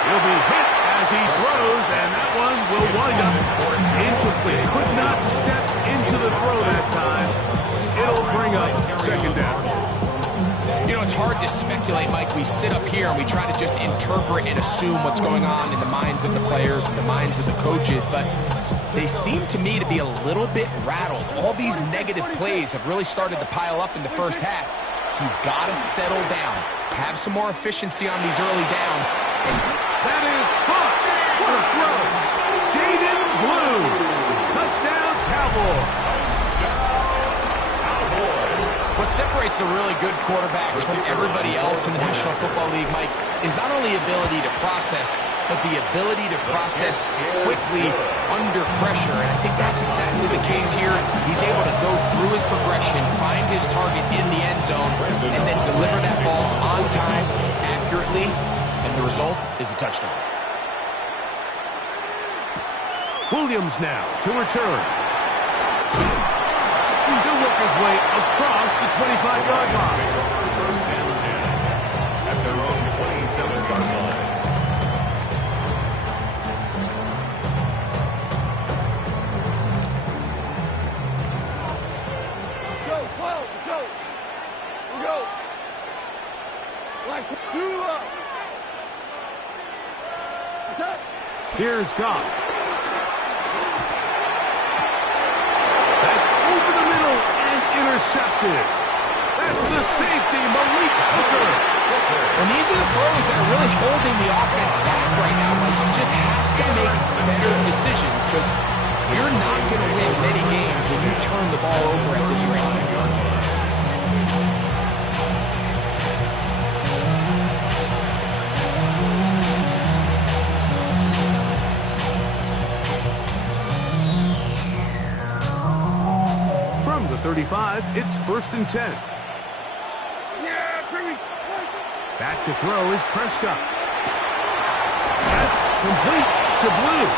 He'll be hit as he throws, and that one will wind up incomplete. Could not step into the throw that time. It'll bring up second down. You know, it's hard to speculate, Mike. We sit up here and we try to just interpret and assume what's going on in the minds of the players and the minds of the coaches, but they seem to me to be a little bit rattled. All these negative plays have really started to pile up in the first half. He's got to settle down, have some more efficiency on these early downs. And that is caught. What a throw. Jaden Blue. Touchdown, Cowboys. what separates the really good quarterbacks from everybody else in the National Football League, Mike, is not only ability to process, but the ability to process quickly under pressure. And I think that's exactly the case here. He's able to go through his progression, find his target in the end zone, and then deliver that ball on time, accurately, and the result is a touchdown. Williams now to return. He'll work his way across the 25-yard line. First and 10 at their own 27-yard line. Go, 12, go. Go. Like, do up. Here's Goff. That's over the middle and intercepted. That's the safety, Malik Hooker. And these are the throws that are really holding the offense back right now. Like, he just has to make better decisions because you're not going to win many games when you turn the ball over at this rate. From the 35, it's first and 10. Yeah, Jimmy. Back to throw is Prescott. That's complete to Blue.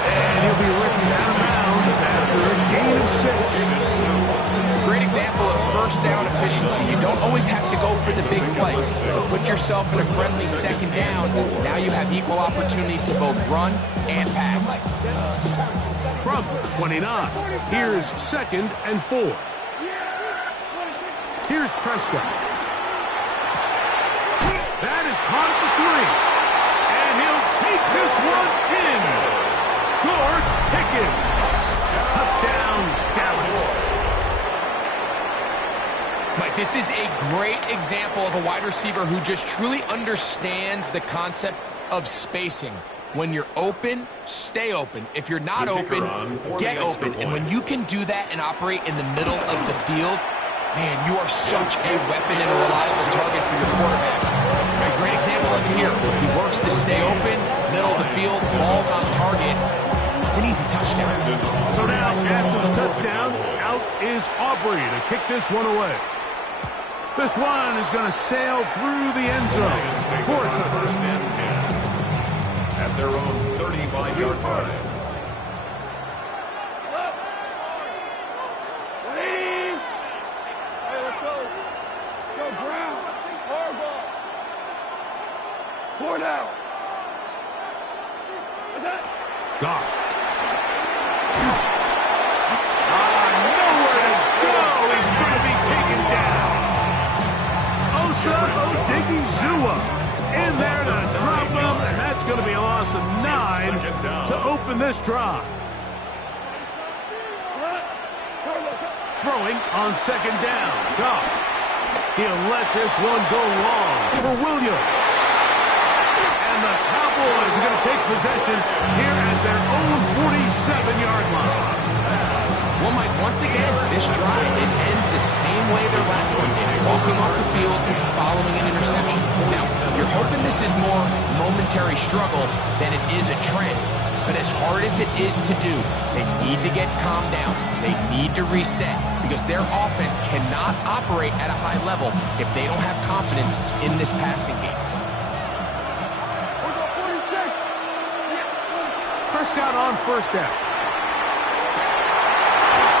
And he'll be written out of bounds after a gain of 6. Great example of first down efficiency. You don't always have to go for the big play. Put yourself in a friendly second down. Now you have equal opportunity to both run and pass. From 29, here's second and 4. Here's Prescott. That is caught at the 3. And he'll take this one in. George Pickens. Touchdown, Dallas. Mike, this is a great example of a wide receiver who just truly understands the concept of spacing. When you're open, stay open. If you're not open, get open. And when you can do that and operate in the middle of the field, Man, you are such a weapon and a reliable target for your quarterback. It's a great example of it here. He works to stay open, middle of the field, ball's on target. It's an easy touchdown. So now, after the touchdown, out is Aubrey to kick this one away. This one is going to sail through the end zone for a touchdown. First and 10 at their own 35-yard line. Four down. Goff. Nowhere to go. He's going to be taken down. Osa Odigizua in there to drop him, and that's going to be a loss of 9 to open this drive. Throwing on second down. Goff. He'll let this one go long for Williams. And the Cowboys are going to take possession here at their own 47-yard line. Well, Mike, once again, this drive, it ends the same way their last one did. Walking off the field, following an interception. Now, you're hoping this is more momentary struggle than it is a trend. But as hard as it is to do, they need to get calmed down. They need to reset because their offense cannot operate at a high level if they don't have confidence in this passing game. Prescott on first down.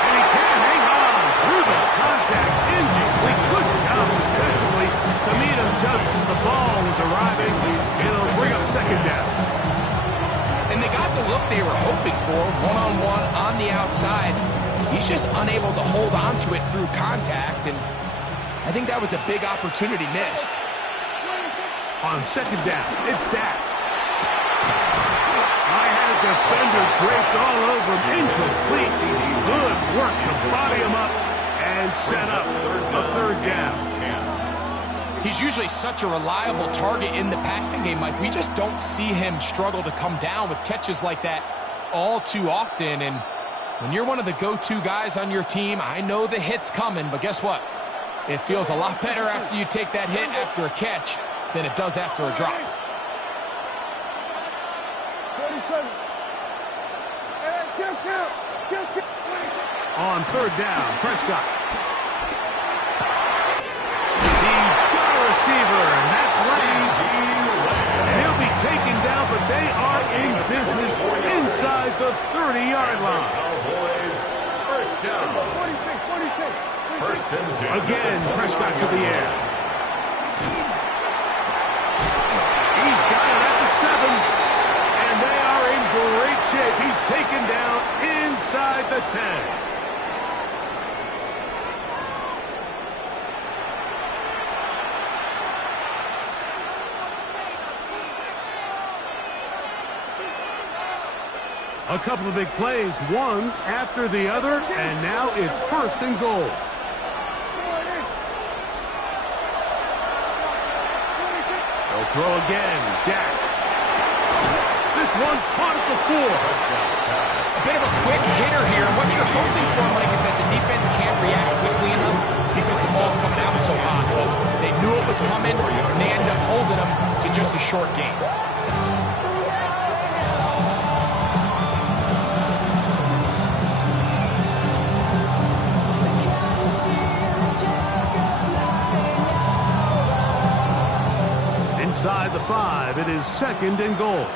And he can hang on through the contact. Incomplete. Good job defensively to meet him just as the ball was arriving. It'll bring up second down. And they got the look they were hoping for, one-on-one on the outside. He's just unable to hold on to it through contact, and I think that was a big opportunity missed. On second down, it's Dak. I had a defender draped all over him. Incomplete. Good work to body him up and set up a third down. He's usually such a reliable target in the passing game, Mike. We just don't see him struggle to come down with catches like that all too often. And when you're one of the go-to guys on your team, I know the hit's coming, but guess what? It feels a lot better after you take that hit after a catch than it does after a drop. 47. On third down, Prescott. He's got a receiver, and that's Lamb. And he'll be taken down, but they are in business inside the 30-yard line. Cowboys, first down. 46. First and 10. Again, Prescott to the air. He's got it at the 7, and they are in great shape. He's taken down inside the 10. A couple of big plays, one after the other, and now it's first and goal. They'll throw again. Dak. This one caught at the 4. A bit of a quick hitter here. What you're hoping for, Mike, is that the defense can't react quickly enough because the ball's coming out so hot. But they knew it was coming, and they ended up holding them to just a short gain. Inside the 5, it is second and goal.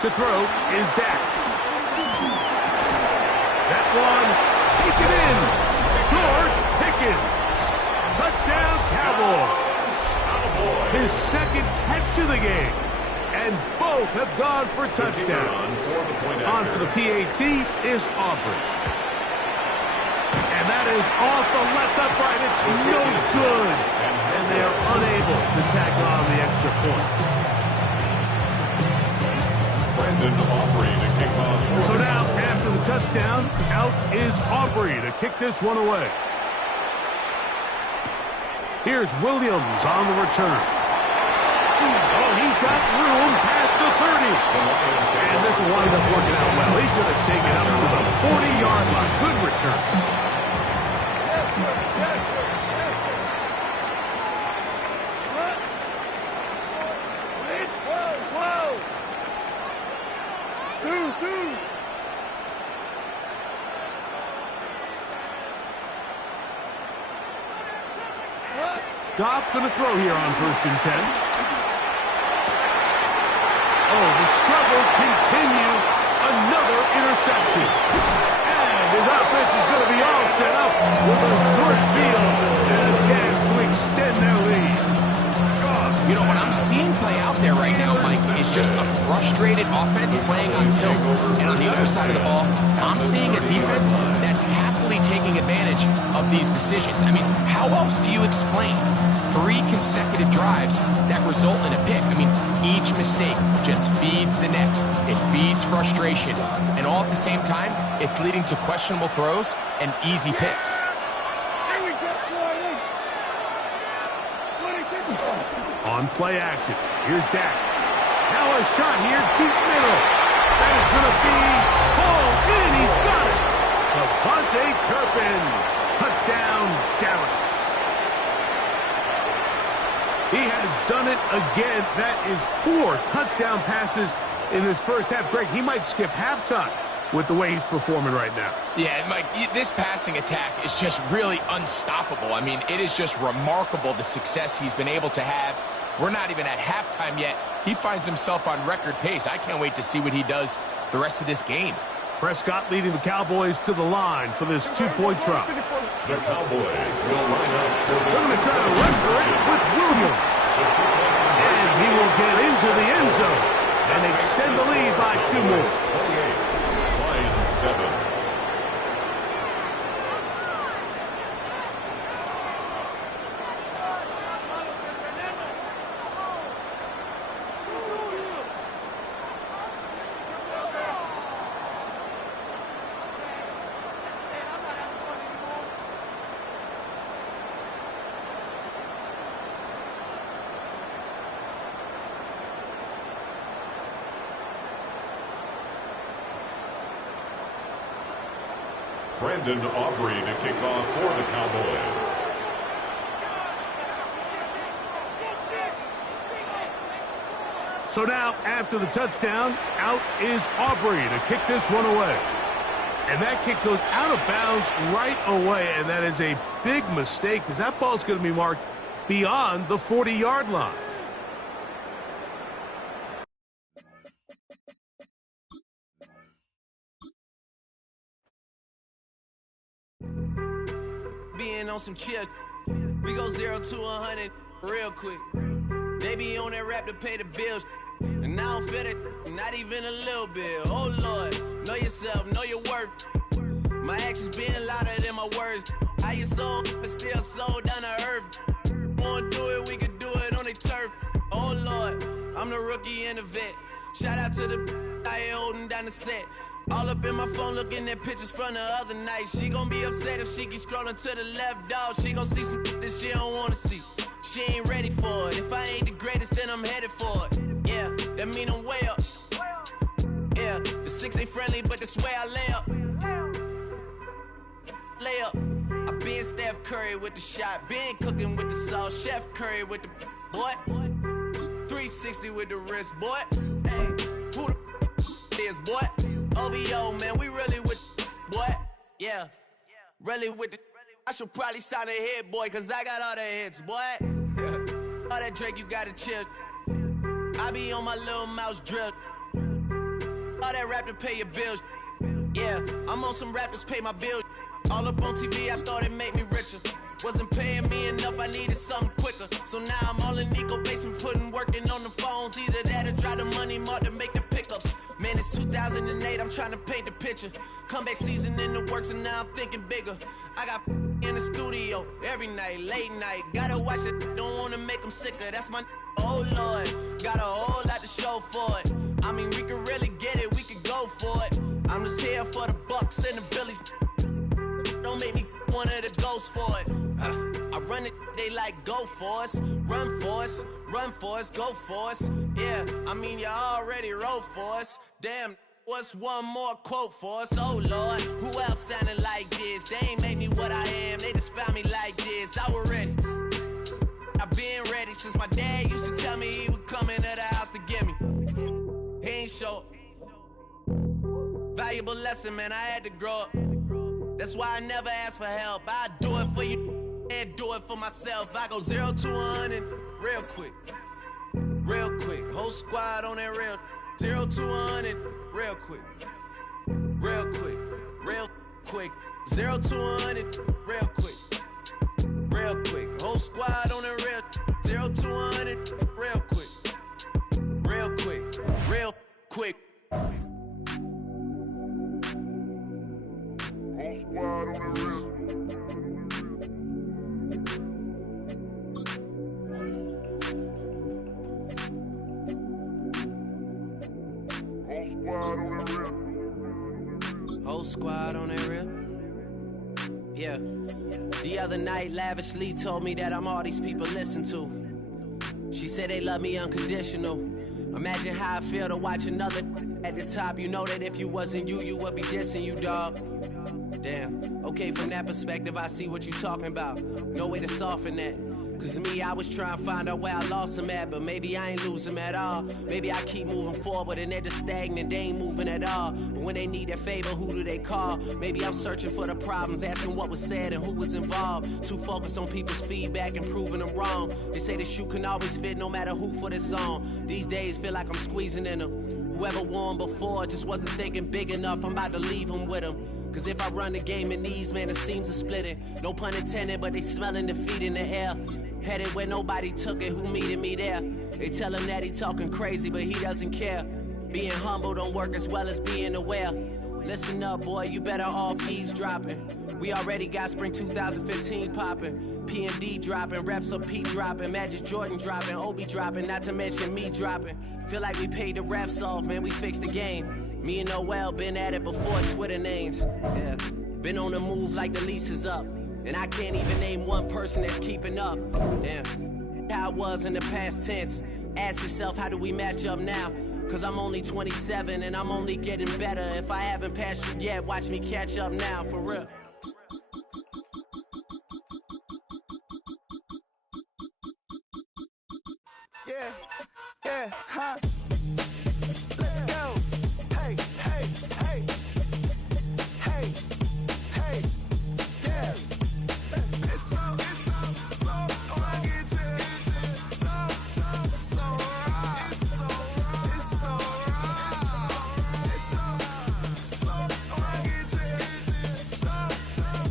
To throw is Dak. That one taken in. George Pickens. Touchdown, Cowboys. His second catch of the game. And both have gone for touchdown. On for the PAT is Aubrey. And that is off the left upright. It's no good. And they are unable to tack on the extra point. To kick off. So now, after the touchdown, out is Aubrey to kick this one away. Here's Williams on the return. Oh, he's got room past the 30. And this will wind up working out well. He's going to take it up to the Goff going to throw here on 1st and 10. Oh, the struggles continue. Another interception. And his offense is going to be all set up with a short field and a chance to extend their lead. Goff. You know, what I'm seeing play out there right now, Mike, is just a frustrated offense playing on tilt. And on the other side of the ball, I'm seeing a defense that's happily taking advantage of these decisions. I mean, how else do you explain 3 consecutive drives that result in a pick? I mean, each mistake just feeds the next. It feeds frustration. And all at the same time, it's leading to questionable throws and easy picks. On play action, here's Dak. Now a shot here, deep middle. That is going to be hauled in. He's got it. Devontae Turpin. Touchdown, Dallas. He has done it again. That is 4 touchdown passes in this first half. Greg, he might skip halftime with the way he's performing right now. Yeah, Mike, this passing attack is just really unstoppable. I mean, it is just remarkable the success he's been able to have. We're not even at halftime yet. He finds himself on record pace. I can't wait to see what he does the rest of this game. Prescott leading the Cowboys to the line for this 2-point try. The Cowboys will line up for the... They're going to try to run for it with Williams. And he will get into the end zone and extend the lead by 2 more. 28, Lions 7. Brandon Aubrey to kick off for the Cowboys. So now, after the touchdown, out is Aubrey to kick this one away. And that kick goes out of bounds right away, and that is a big mistake because that ball is going to be marked beyond the 40-yard line. On some chill, we go 0 to 100 real quick. They be on that rap to pay the bills, and I don't feel it, not even a little bit. Oh Lord, know yourself, know your worth. My actions being louder than my words. How you soul, but still soul down to earth. Wanna do it, we can do it on the turf. Oh Lord, I'm the rookie and the vet. Shout out to the I ain't holding down the set. All up in my phone looking at pictures from the other night. She gon' be upset if she keep scrolling to the left, dog. She gon' see some that she don't wanna see. She ain't ready for it. If I ain't the greatest, then I'm headed for it. Yeah, that mean I'm way up. Yeah, the 6 ain't friendly, but that's where I lay up. Lay up. I been Steph Curry with the shot. Been cooking with the sauce. Chef Curry with the boy. 360 with the wrist, boy. Hey, who the is, boy? OVO, man, we really with boy. Yeah, really with the. I should probably sign a hit, boy, cause I got all the hits, boy. All that Drake, you gotta chill. I be on my little mouse drill. All that rap to pay your bills. Yeah, I'm on some rappers pay my bills. All up on TV, I thought it made me richer. Wasn't paying me enough, I needed something quicker. So now I'm all in Nico basement, working on the phones. Either that or drive the money mark to make the pickups. Man, it's 2008, I'm trying to paint the picture. Comeback season in the works, and now I'm thinking bigger. I got in the studio every night, late night. Gotta watch it, don't wanna make them sicker. That's my oh Lord, got a whole lot to show for it. I mean, we could really get it, we could go for it. I'm just here for the Bucks and the Phillies. Don't make me one of the ghosts for it. I run it, they like go for us, run for us, run for us, go for us. Yeah, I mean you already wrote for us. Damn, what's one more quote for us? Oh Lord, who else sounded like this? They ain't made me what I am, they just found me like this. I was ready, I've been ready since my dad used to tell me he would come into the house to get me. He ain't show up. valuable lesson, man. I had to grow up. That's why I never ask for help. I do it for you and do it for myself. I go 0 to 100 real quick. Real quick. Whole squad on that real. 0 to 100 real quick. Real quick. Real quick. 0 to 100 real quick. Real quick. Whole squad on that real. 0 to 100 real quick. Real quick. Real quick. Whole squad on that real. Yeah. The other night, Lavishly told me that I'm all these people listen to. She said they love me unconditional. Imagine how I feel to watch another at the top. You know that if you wasn't you, you would be dissing you, dog. Damn. Okay, from that perspective, I see what you talking about. No way to soften that. Cause me, I was trying to find out where I lost them at, but maybe I ain't lose them at all. Maybe I keep moving forward and they're just stagnant, they ain't moving at all. But when they need a favor, who do they call? Maybe I'm searching for the problems, asking what was said and who was involved. Too focused on people's feedback and proving them wrong. They say the shoe can always fit no matter who for this song. These days feel like I'm squeezing in them. Whoever won before just wasn't thinking big enough, I'm about to leave them with them. Cause if I run the game in these, man, the seams are splitting. No pun intended, but they smelling defeat in the air. Headed where nobody took it, who meeting me there? They tell him that he talking crazy, but he doesn't care. Being humble don't work as well as being aware. Listen up, boy, you better off eavesdropping. We already got spring 2015 popping. P&D dropping, reps up P dropping, Magic Jordan dropping, Obi dropping, not to mention me dropping. Feel like we paid the refs off, man, we fixed the game. Me and Noel been at it before Twitter names. Yeah, been on the move like the lease is up. And I can't even name one person that's keeping up. Damn, how I was in the past tense. Ask yourself, how do we match up now? Cause I'm only 27 and I'm only getting better. If I haven't passed you yet, watch me catch up now, for real. Yeah, huh? Let's go. Hey, hey, hey. Hey, hey, yeah. It's so fucking so right. It's so right. It's so fucking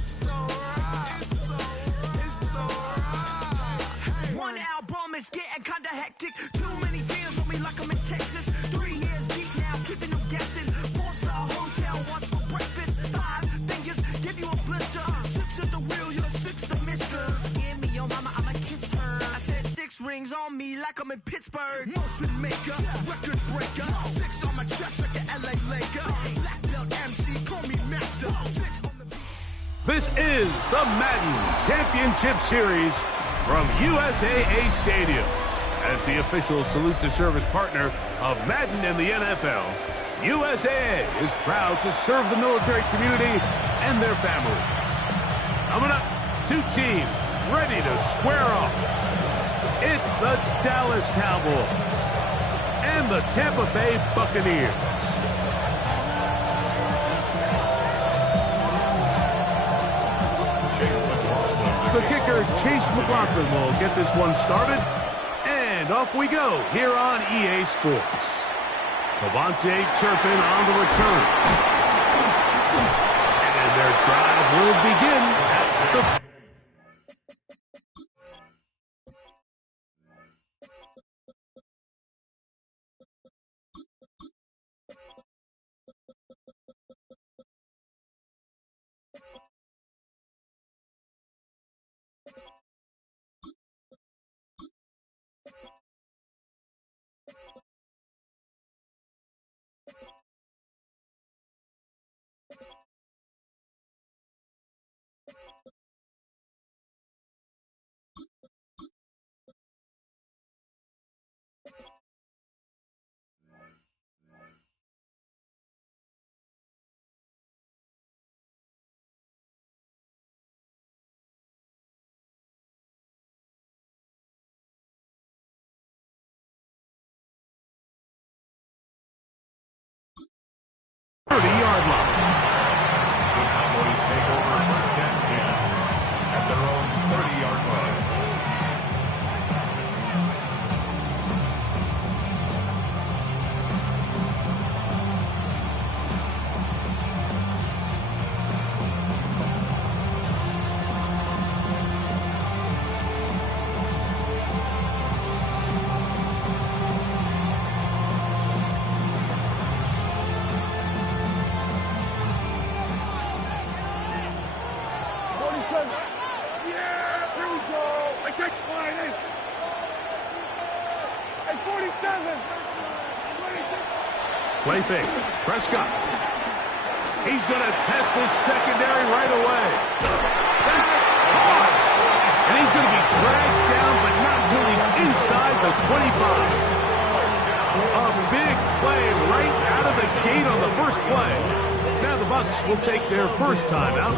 so right. One album is getting kinda hectic. Too many fans on me like I'm in Texas. 3 years deep now, keeping them guessing. 4-star hotel, what's for breakfast? 5 fingers, give you a blister. 6 at the wheel, you're 6 the mister. Give me your mama, I'ma kiss her. I said 6 rings on me like I'm in Pittsburgh. Motion maker, record breaker. 6 on my chest like an LA Laker. Black belt MC, call me master. 6 on the beat. This is the Madden Championship Series from USAA Stadium. As the official salute to service partner of Madden and the NFL, USAA is proud to serve the military community and their families. Coming up, 2 teams ready to square off. It's the Dallas Cowboys and the Tampa Bay Buccaneers. The kicker, Chase McLaughlin, will get this one started. And off we go here on EA Sports. Cavante Turpin on the return. And their drive will begin at the... yard line. Play fake. Prescott. He's going to test this secondary right away. That's caught. And he's going to be dragged down, but not until he's inside the 25. A big play right out of the gate on the first play. Now the Bucs will take their first time out.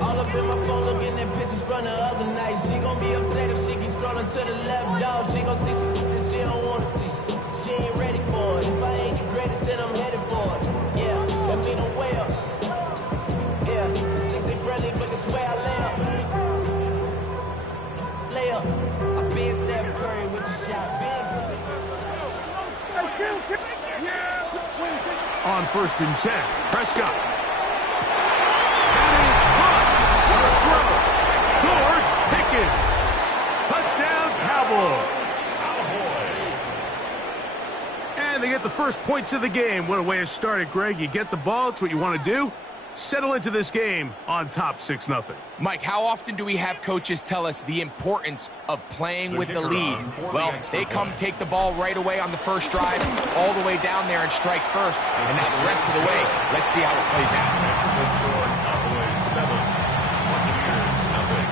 All up in my phone looking at pictures from the other night. She gon' be upset if she keeps scrolling to the left, dog. She gon' see some that she don't wanna see. She ain't ready for it. If I ain't the greatest, then I'm headed for it. Yeah, that mean I'm way up. Yeah, the 6 ain't friendly, but it's where I lay up. Lay up. I been Steph Curry with the shot. On 1st and 10, Prescott. George Pickens. Touchdown, Cowboys. And they get the first points of the game. What a way to start it, Greg. You get the ball. It's what you want to do. Settle into this game on top 6-0. Mike, how often do we have coaches tell us the importance of playing with the lead? Well, they come take the ball right away on the first drive, all the way down there and strike first. And now the rest of the way, let's see how it plays out. Next, the score, Cowboys 7, Buccaneers nothing.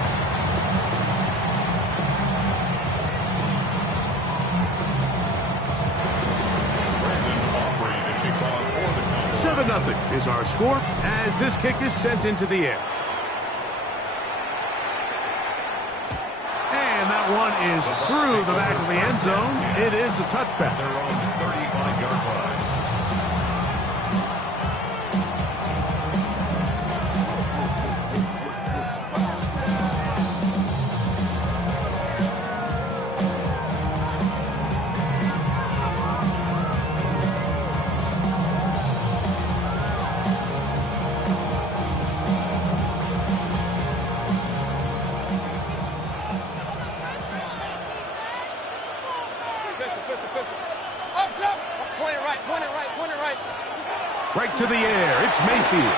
7-0 is our score as this kick is sent into the air. And that one is through the back of the end zone. It is a touchback. They're on the 35-yard line. Right to the air. It's Mayfield.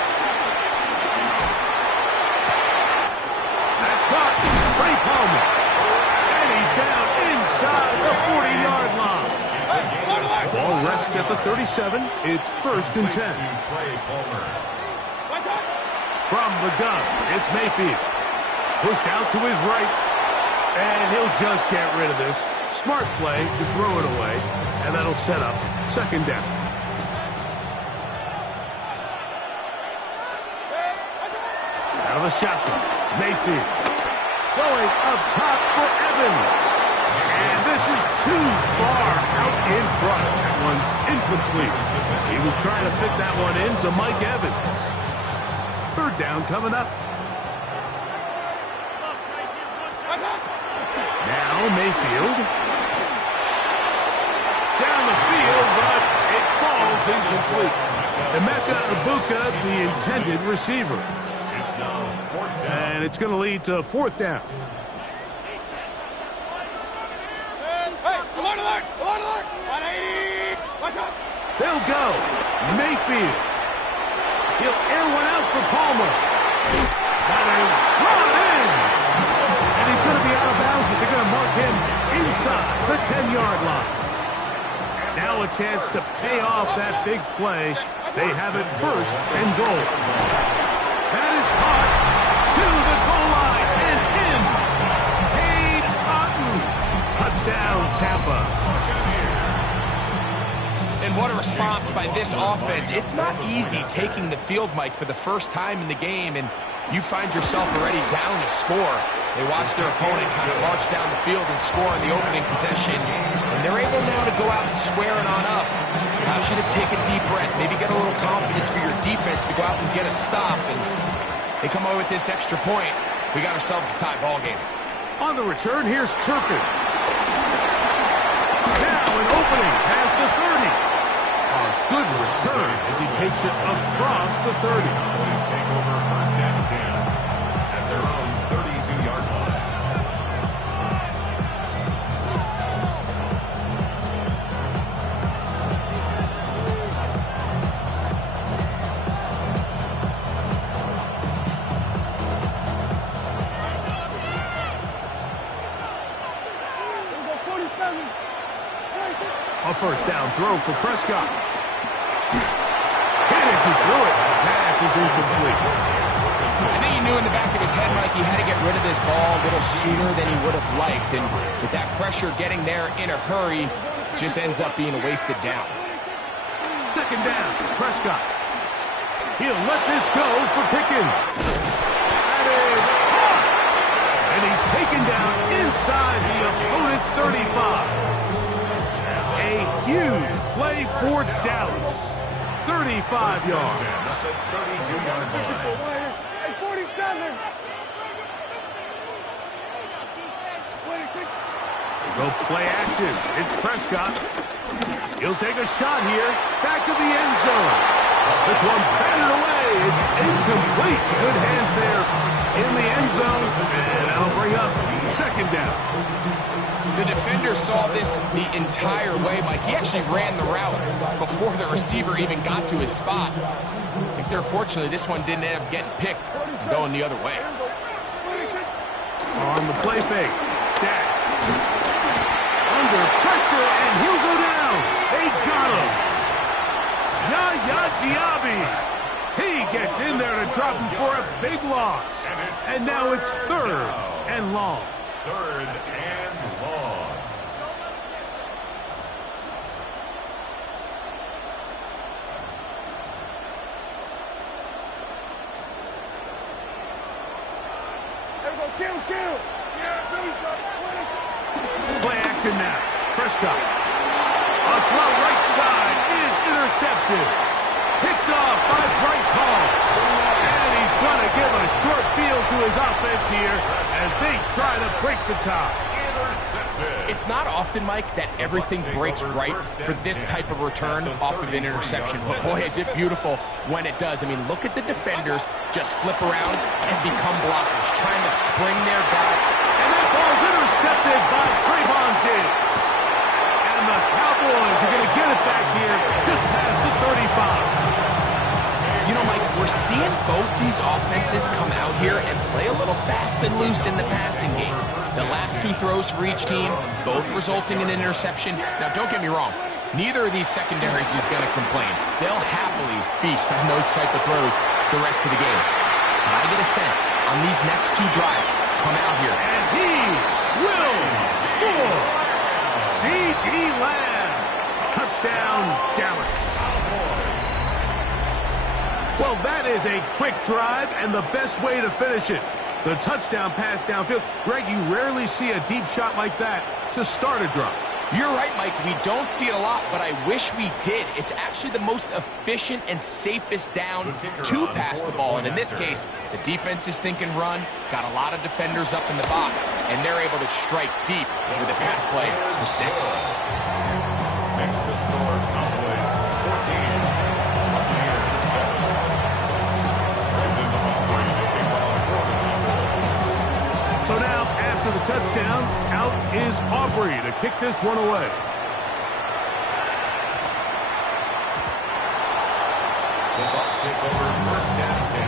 That's caught. Ray Palmer. And he's down inside the 40-yard line. Ball rests at the 37. It's 1st and 10. From the gun, it's Mayfield. Pushed out to his right. And he'll just get rid of this. Smart play to throw it away. And that'll set up 2nd down. Out of the shotgun, Mayfield. Going up top for Evans. And this is too far out in front. That one's incomplete. He was trying to fit that one in to Mike Evans. 3rd down coming up. Now Mayfield. Down the field, but it falls incomplete. Emeka Ibuka, the intended receiver. And it's going to lead to 4th down. They'll go. Mayfield. He'll air one out for Palmer. That is brought in. And he's going to be out of bounds, but they're going to mark him inside the 10-yard line. Now a chance to pay off that big play. They have it 1st and goal. That is caught to the goal line and in. Cade Otton. Touchdown, Tampa. And what a response by this offense. It's not easy taking the field, Mike, for the first time in the game, and you find yourself already down to score. They watch their opponent kind of march down the field and score in the opening possession, and they're able now to go out and square it on up. I should have taken a deep breath, maybe get a little confidence for your defense to go out and get a stop, and they come away with this extra point. We got ourselves a tie ball game. On the return, here's Turpin. Now an opening past the 30. A good return as he takes it across the 30. Cowboys take over 1st and 10 at their own 32-yard line. first down throw for Prescott. Hit as he threw it. Pass is incomplete. I think he knew in the back of his head, Mike, he had to get rid of this ball a little sooner than he would have liked. And with that pressure getting there in a hurry, just ends up being a wasted down. Second down, Prescott. He'll let this go for Pickens. That is caught. And he's taken down inside the opponent's 35. A huge play for Dallas. 35 yards. At the 32-yard line. Hey, 47. Go play action. It's Prescott. He'll take a shot here. Back to the end zone. This one batted away. It's incomplete. Good hands there in the end zone. And that'll bring up second down. The defender saw this the entire way, Mike. He actually ran the route before the receiver even got to his spot. I think they're fortunately this one didn't end up getting picked and going the other way. On the play fake. Dak. Under pressure, and he'll go down. They got him. Yahya Diaby. He gets in there to drop him for a big loss. And now it's third and long. Third and long. Kill. Play action now. Prescott. A throw right side is intercepted. Picked off by Bryce Hall. And he's going to give a short field to his offense here as they try to break the tie. It's not often, Mike, that everything breaks right for this type of return off of an interception. But boy, is it beautiful when it does. I mean, look at the defenders just flip around and become blockers, trying to spring their guy. And that ball's intercepted by Trayvon Diggs. And the Cowboys are going to get it back here just past the 35. You know, Mike, we're seeing both these offenses come out here and play a little fast and loose in the passing game. The last two throws for each team, both resulting in an interception. Now, don't get me wrong. Neither of these secondaries is going to complain. They'll happily feast on those type of throws the rest of the game. But I get a sense on these next two drives, come out here. And he will score. C.D. Lamb. Touchdown, Dallas. Well, that is a quick drive and the best way to finish it. The touchdown pass downfield. Greg, you rarely see a deep shot like that to start a drive. You're right, Mike. We don't see it a lot, but I wish we did. It's actually the most efficient and safest down to pass the ball. And in this case, the defense is thinking run, got a lot of defenders up in the box, and they're able to strike deep with a pass play for 6. Next to score, Cowboys 14. So now, after the touchdown, out is Aubrey to kick this one away. The Bucs take over first and 10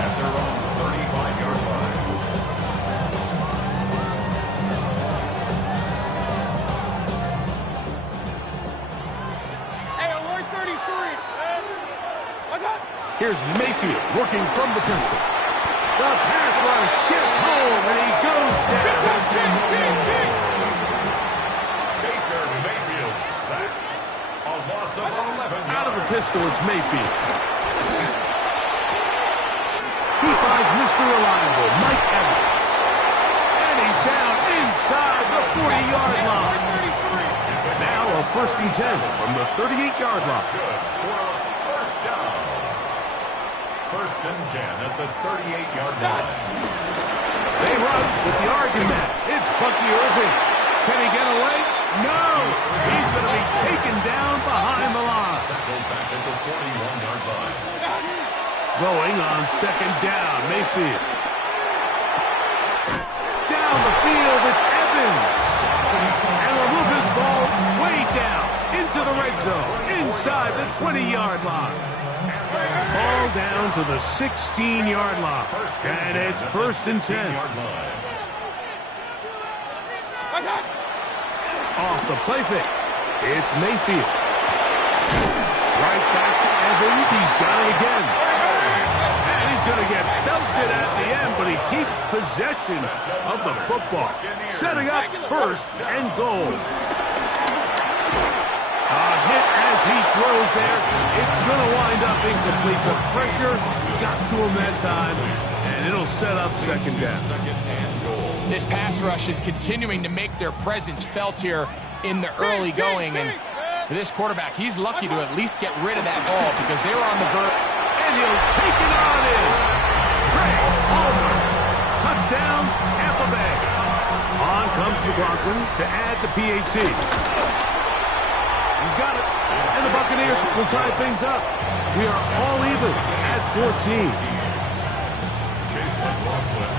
at their own 35-yard line. Hey, alert 33. Here's Mayfield working from the pistol. The pass rush gets home, and he goes down. Baker Mayfield sacked. A loss of 11 yards. Out of the pistol, it's Mayfield. He finds Mr. Reliable, Mike Evans. And he's down inside the 40-yard line. Now a first and 10 from the 38-yard line. Good for a first down. First and 10 at the 38-yard line. They run with the argument. It's Bucky Irving. Can he get away? No! He's going to be taken down behind the line. Tackled back at the 41-yard line. Throwing on second down, Mayfield. Down the field, it's Evans. And will move this ball way down into the red zone, inside the 20-yard line. Ball down to the 16-yard line. And it's first and 10. Off the play fake. It's Mayfield. Right back to Evans. He's got it again. And he's going to get belted at the end, but he keeps possession of the football. Setting up 1st and goal. A hit as he throws there. It's going to wind up incomplete. The pressure got to him that time, and it'll set up 2nd down. This pass rush is continuing to make their presence felt here in the early going, and for this quarterback, he's lucky to at least get rid of that ball because they were on the verge. And he'll take it on in. Craig Palmer. Touchdown, Tampa Bay. On comes McLaughlin to add the PAT. He's got it. And the Buccaneers will tie things up. We are all even at 14.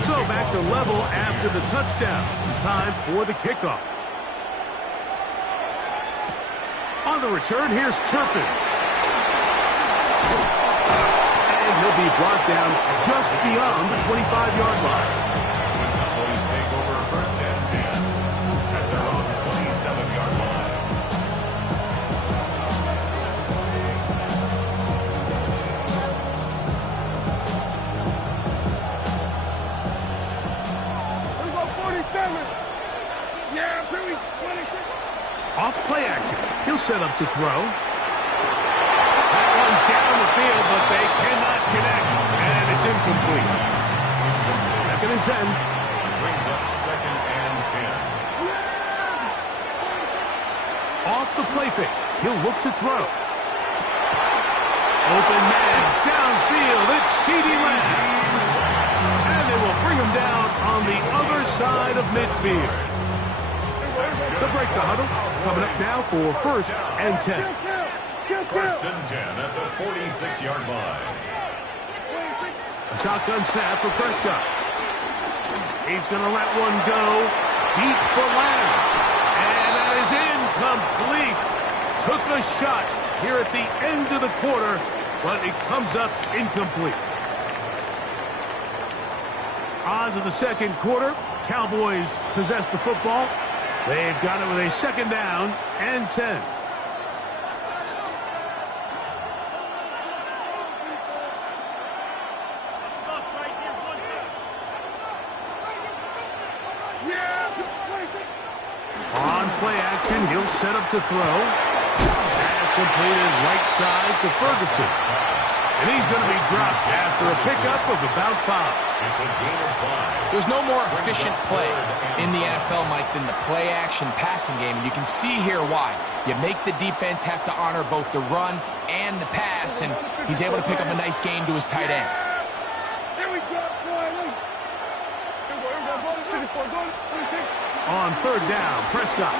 So back to level after the touchdown. Time for the kickoff. On the return, here's Turpin. And he'll be brought down just beyond the 25-yard line. Cowboys take over 1st and 10 at their own 27-yard line. Let's go 47. Yeah, pretty 26. Off play action. He'll set up to throw. That one down the field, but they cannot connect. And it's incomplete. 2nd and 10. Brings up 2nd and 10. Off the play fake. He'll look to throw. Open man downfield. It's CeeDee Lamb. And they will bring him down on the other side of midfield. To break the huddle. Coming up now for 1st and 10. 1st and 10 at the 46-yard line. A shotgun snap for Prescott. He's going to let one go deep for Lamb. And that is incomplete. Took a shot here at the end of the quarter, but it comes up incomplete. On to the 2nd quarter. Cowboys possess the football. They've got it with a 2nd down and 10. On play action, he'll set up to throw. Pass completed right side to Ferguson. And he's going to be dropped after a pickup of about 5. It's a gain of 5. There's no more efficient play in the NFL, Mike, than the play-action passing game. And you can see here why. You make the defense have to honor both the run and the pass, and he's able to pick up a nice gain to his tight end. On 3rd down, Prescott.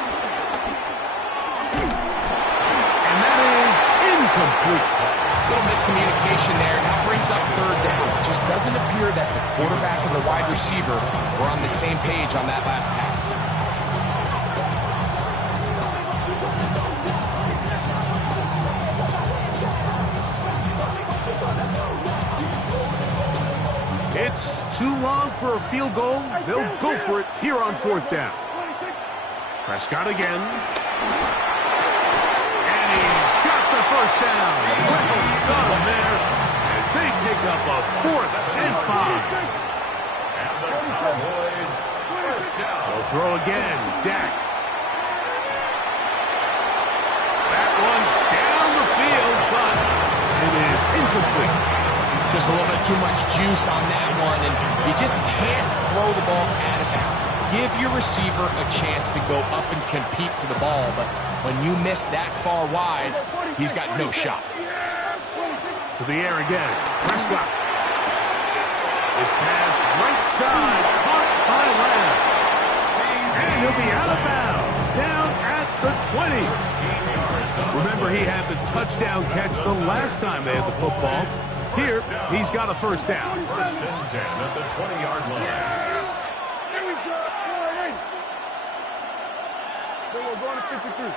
And that is incomplete. Little miscommunication there. Now brings up 3rd down. It just doesn't appear that the quarterback and the wide receiver were on the same page on that last pass. It's too long for a field goal. They'll go for it here on 4th down. Prescott again. And he's got the 1st down. Well done there as they pick up a 4th and 5. And the Cowboys 1st down. They'll throw again. Dak. That one down the field, but it is incomplete. Just a little bit too much juice on that one, and you just can't throw the ball out of bounds. Give your receiver a chance to go up and compete for the ball, but when you miss that far wide, he's got no shot. To the air again. Prescott. This pass right side, caught by Lamb. And he'll be out of bounds, down at the 20. Remember, he had the touchdown catch the last time they had the football. Here, he's got a 1st down. 1st and 10 at the 20-yard line. Here we go. Then we're going to 53.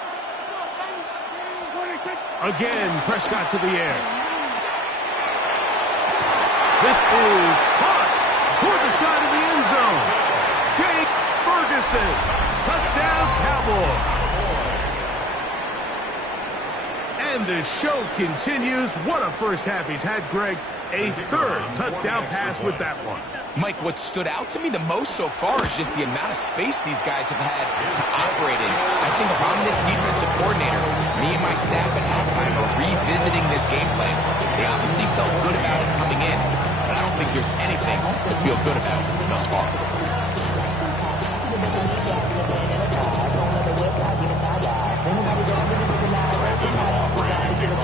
Again, Prescott to the air. This is caught toward the side of the end zone. Jake Ferguson. Touchdown, Cowboys. And the show continues. What a first half he's had, Greg. A third touchdown pass with that one. Mike, what stood out to me the most so far is just the amount of space these guys have had to operate in. I think if I'm this defensive coordinator, me and my staff at halftime are revisiting this game plan. They obviously felt good about it coming in, but I don't think there's anything to feel good about thus far.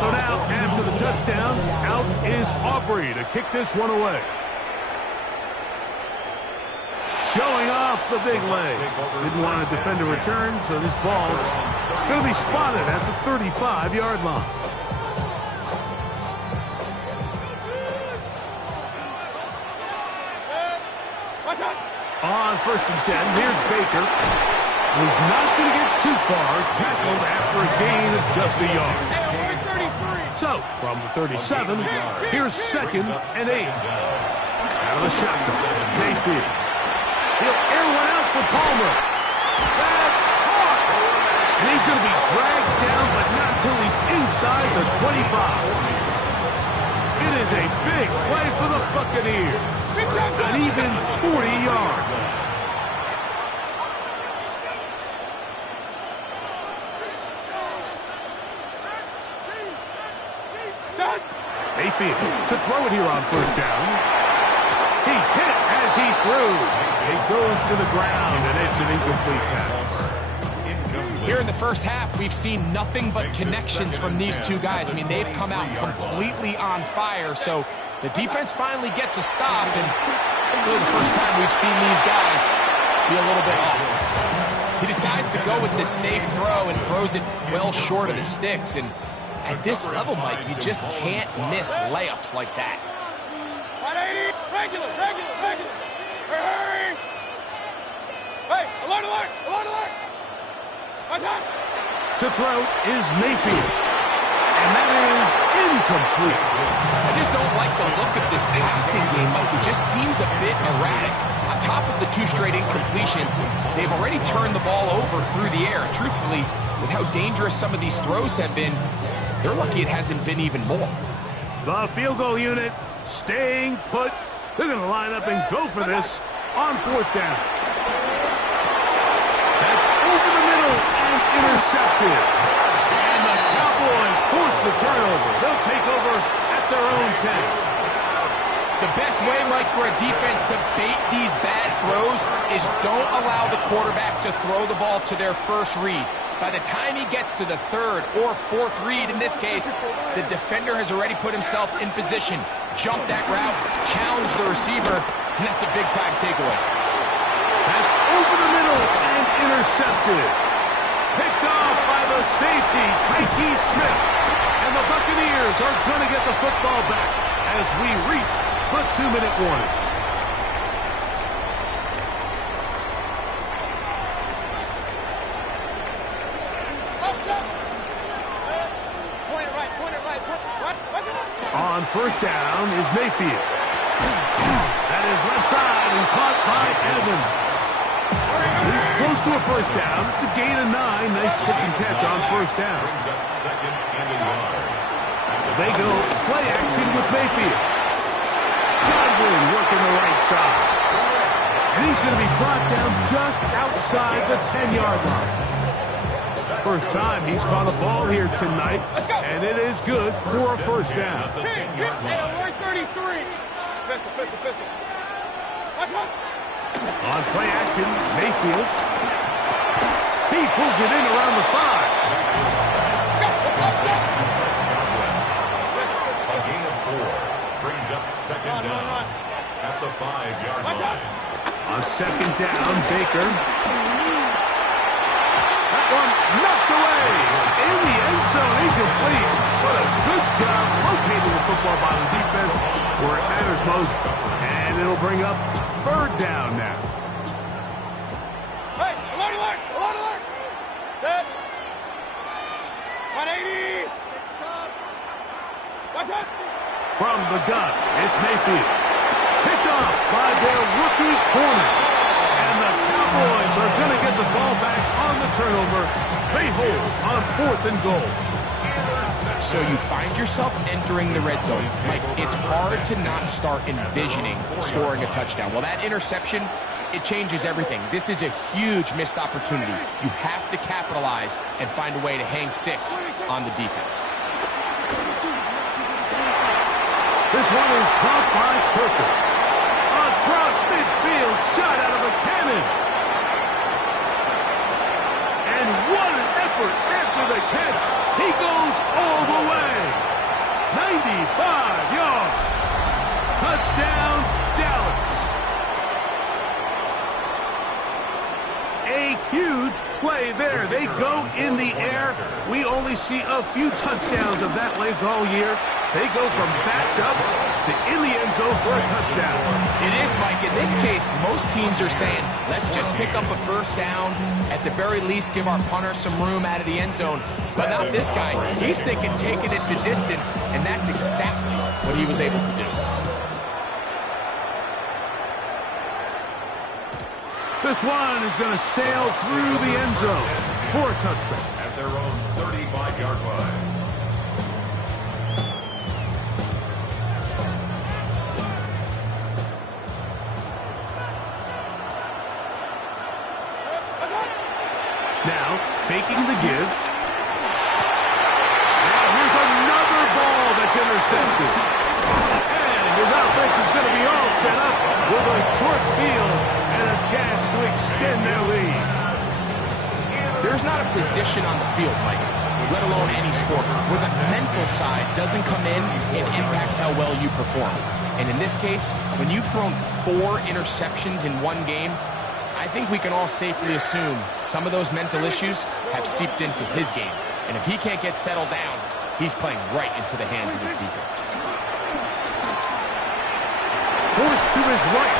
So now, after the touchdown, out is Aubrey to kick this one away. Showing off the big leg. Didn't want to defend a return, so this ball is going to be spotted at the 35-yard line. On 1st and 10, here's Baker. He's not going to get too far, tackled after a gain of just a yard. So, from the 37, here's 2nd and 8. Out of the shotgun, Mayfield. He'll air one out for Palmer. That's caught. And he's going to be dragged down, but not until he's inside the 25. It is a big play for the Buccaneers. An even 40 yards. Mayfield to throw it here on 1st down. He's hit as he threw. It goes to the ground, and it's an incomplete pass. Here in the first half, we've seen nothing but connections from these two guys. I mean, they've come out completely on fire, so the defense finally gets a stop, and really the first time we've seen these guys be a little bit off. He decides to go with this safe throw and throws it well short of the sticks, and at this level, Mike, you just can't miss layups like that. 180, regular. Hurry! Hey, alert! To throw is Mayfield. And that is incomplete. I just don't like the look of this passing game, Mike. It just seems a bit erratic. On top of the 2 straight incompletions, they've already turned the ball over through the air. Truthfully, with how dangerous some of these throws have been, they're lucky it hasn't been even more. The field goal unit staying put. They're going to line up and go for this on 4th down. That's over the middle and intercepted. And the Cowboys force the turnover. They'll take over at their own 10. The best way, Mike, for a defense to bait these bad throws is don't allow the quarterback to throw the ball to their first read. By the time he gets to the 3rd or 4th read, in this case, the defender has already put himself in position, jumped that route, challenged the receiver, and that's a big-time takeaway. That's over the middle and intercepted. Picked off by the safety, Tyke Smith. And the Buccaneers are going to get the football back as we reach the 2-minute warning. On 1st down is Mayfield. That is left side and caught by Evans. He's close to a 1st down. It's a gain of 9. Nice pitch and catch on 1st down. Brings up 2nd and a yard. They go play action with Mayfield. Godwin working the right side. And he's going to be brought down just outside the 10-yard line. First time he's caught a ball here tonight, and it is good for a 1st down. Hey, 33. Pistol. On play action, Mayfield. He pulls it in around the 5. A gain of 4 brings up 2nd down at the 5-yard line. On 2nd down, Baker. That one knocked away in the end zone, incomplete. What a good job locating the football by the defense where it matters most. And it'll bring up 3rd down now. Hey, alert! Set. 180. Watch out. From the gun, it's Mayfield. Picked off by their rookie corner. And the Cowboys are going to get the ball back on the turnover. They hold on 4th and goal. So you find yourself entering the red zone. Like, it's hard to not start envisioning scoring a touchdown. Well, that interception, it changes everything. This is a huge missed opportunity. You have to capitalize and find a way to hang 6 on the defense. This one is caught by Turpin. Across midfield, shot out of a cannon. And what an effort after the catch. He goes all the way. 95 yards. Touchdown, Dallas. A huge play there. They go in the air. We only see a few touchdowns of that length all year. They go from backed up to in the end zone for a touchdown. It is, Mike. In this case, most teams are saying, let's just pick up a first down. At the very least, give our punter some room out of the end zone. But not this guy. He's thinking taking it to distance, and that's exactly what he was able to do. This one is going to sail through the end zone for a touchback. At their own 35-yard line. Now, faking the give. And here's another ball that's intercepted. And his offense is going to be all set up with a short field and a chance to extend their lead. There's not a position on the field, Mike, let alone any sport, where the mental side doesn't come in and impact how well you perform. And in this case, when you've thrown 4 interceptions in one game, I think we can all safely assume some of those mental issues have seeped into his game. And if he can't get settled down, he's playing right into the hands of his defense. Forced to his right.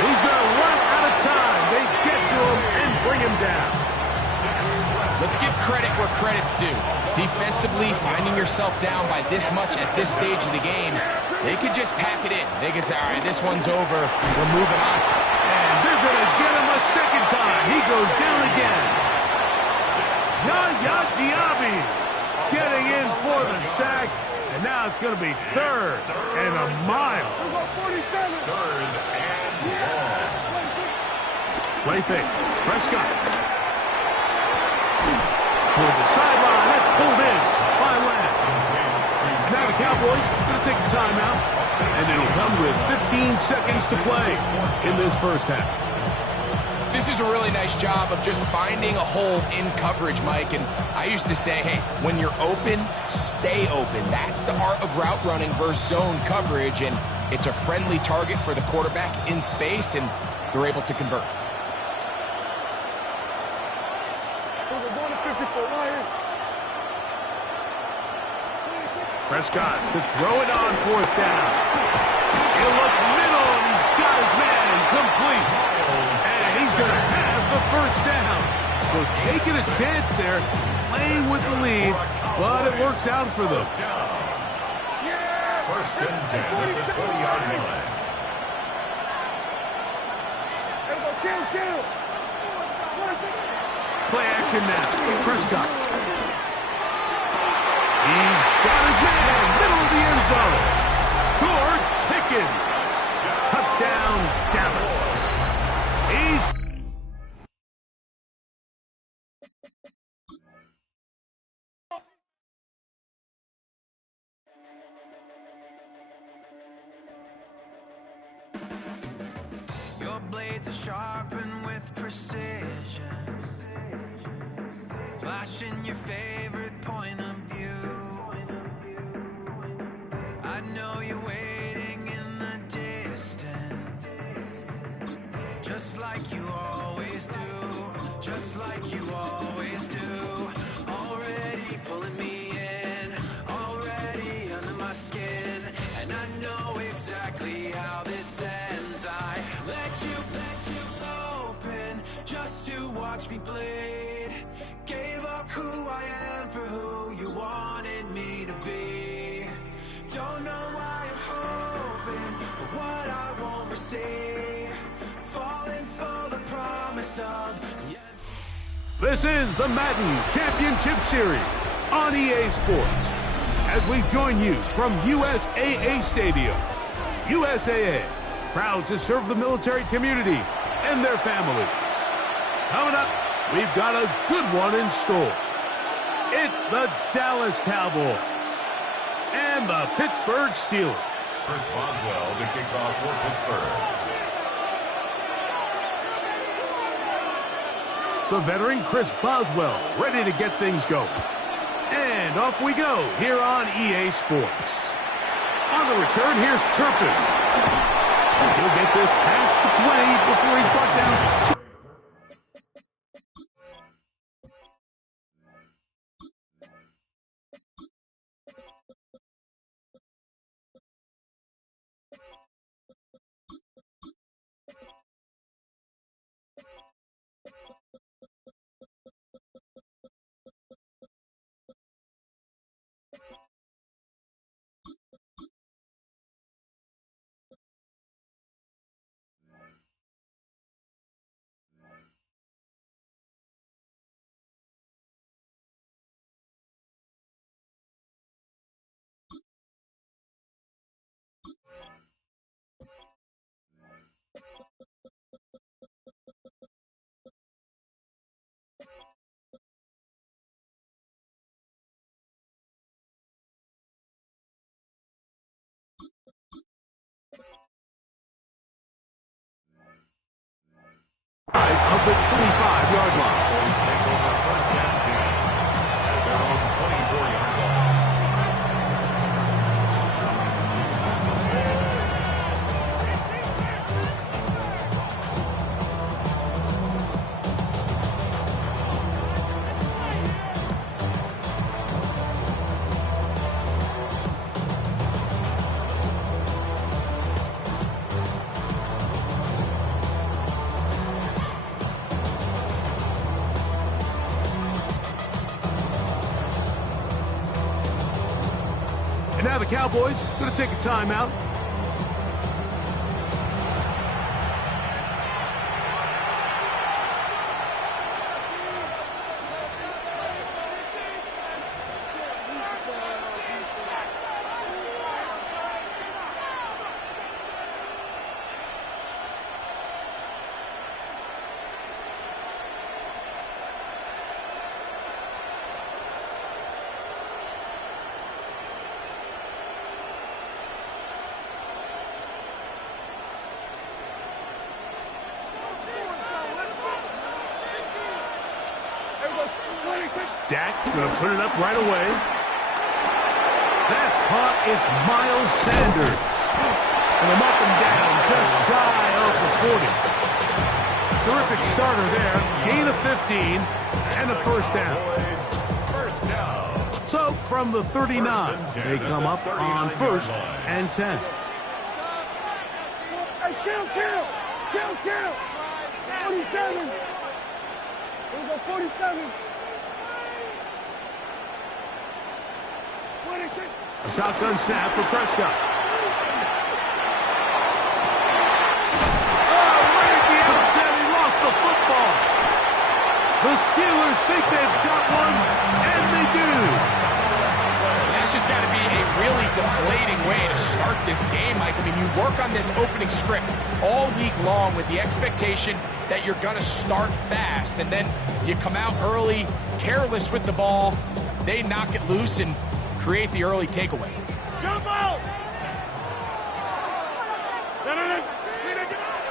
He's going to run out of time. They get to him and bring him down. Let's give credit where credit's due. Defensively, finding yourself down by this much at this stage of the game, they could just pack it in. They could say, all right, this one's over. We're moving on. And they're going to get him a second time. He goes down again. Yaya Diaby getting in for the sack. And now it's going to be 3rd and a mile. 3rd and long. Play fake. Prescott. Toward the sideline. That's pulled in by Lamb. Now the Cowboys going to take a timeout. And it'll come with 15 seconds to play in this first half. This is a really nice job of just finding a hole in coverage, Mike. And I used to say, hey, when you're open, stay open. That's the art of route running versus zone coverage. And it's a friendly target for the quarterback in space, and they're able to convert. Prescott to throw it on 4th down. He'll look middle, and he's got his man complete. And he's going to have the first down. So taking a chance there, playing with the lead, but it works out for them. 1st and 10 at the 20-yard line. Play action now. Prescott. He's got his man, middle of the end zone. George Pickens. Touchdown, Dallas. Your blades are sharpened with precision, flashing your favorite point of view. I know you're waiting in the distance, just like you always do, just like you always do. Already pulling me in, already under my skin, and I know exactly how this ends. I let you open just to watch me bleed. Gave up who I am for who you wanted me to be. Don't know why I'm hoping for what I won't receive. Falling for the promise of This is the Madden Championship Series on EA Sports. as we join you from USAA Stadium. USAA, proud to serve the military community and their families. Coming up, we've got a good one in store. It's the Dallas Cowboys and the Pittsburgh Steelers. Chris Boswell to kick off for Pittsburgh. The veteran Chris Boswell ready to get things going. And off we go here on EA Sports. On the return, here's Turpin. He'll get this past the 20 before he's brought down. Of the 25-yard line. Boys take over first down 10 at their own 24-yard line. And now the Cowboys going to take a timeout. Dak going to put it up right away. That's caught. It's Miles Sanders. And they'll mark him down just shy of the 40. Terrific starter there. Gain of 15 and a first down. First down. So from the 39, they come up on first and 10. Hey, kill! 47. Here we go, 47. A shotgun snap for Prescott. Oh, right at the outset, he lost the football. The Steelers think they've got one, and they do. That's just got to be a really deflating way to start this game, Mike. I mean, you work on this opening script all week long with the expectation that you're going to start fast, and then you come out early, careless with the ball. They knock it loose and create the early takeaway.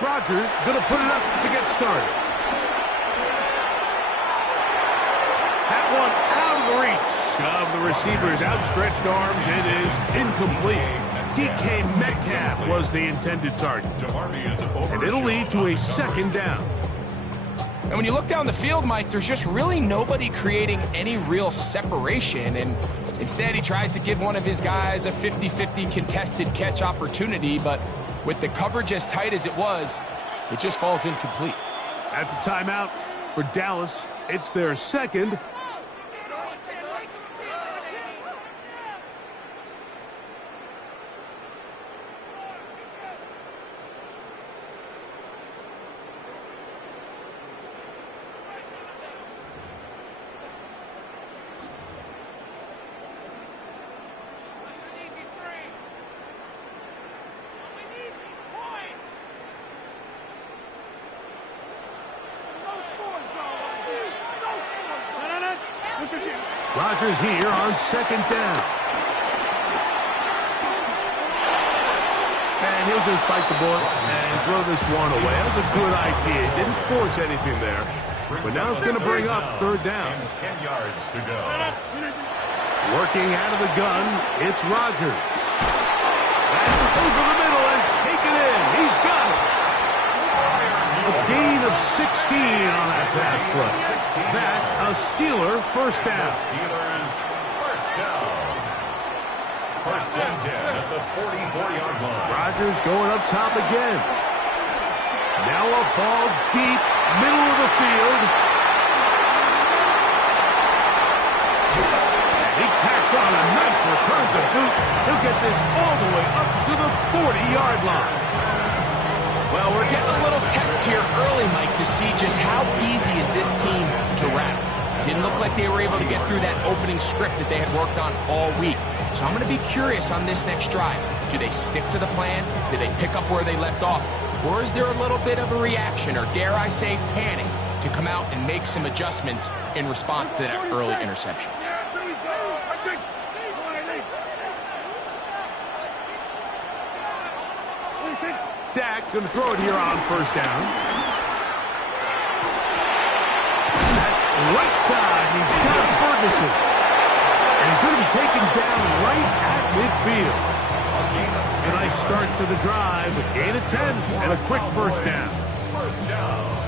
Rodgers going to put it up to get started. That one out of the reach of the receiver's outstretched arms. It is incomplete. DK Metcalf was the intended target. And it'll lead to a second down. And when you look down the field, Mike, there's just really nobody creating any real separation. And instead, he tries to give one of his guys a 50-50 contested catch opportunity. But with the coverage as tight as it was, it just falls incomplete. That's a timeout for Dallas. It's their second. Rodgers here on second down. And he'll just bite the bullet and throw this one away. That was a good idea. Didn't force anything there. But now it's going to bring up third down. 10 yards to go. Working out of the gun, it's Rodgers. That's over the middle and taken in. He's got it. A gain of 16 on that pass play. That's a Steeler first down. Steelers first down. First and 10 at the 44-yard line. Rodgers going up top again. Now a ball deep, middle of the field. And he tacks on a nice return to boot. He'll get this all the way up to the 40-yard line. Well, we're getting a little test here early, Mike, to see just how easy is this team to wrap. Didn't look like they were able to get through that opening script that they had worked on all week. So I'm going to be curious on this next drive. Do they stick to the plan? Do they pick up where they left off? Or is there a little bit of a reaction, or dare I say panic, to come out and make some adjustments in response to that early interception? Dak going to throw it here on first down. That's right side. He's got Ferguson. And he's going to be taken down right at midfield. A nice start to the drive. A gain of 10 and a quick first down.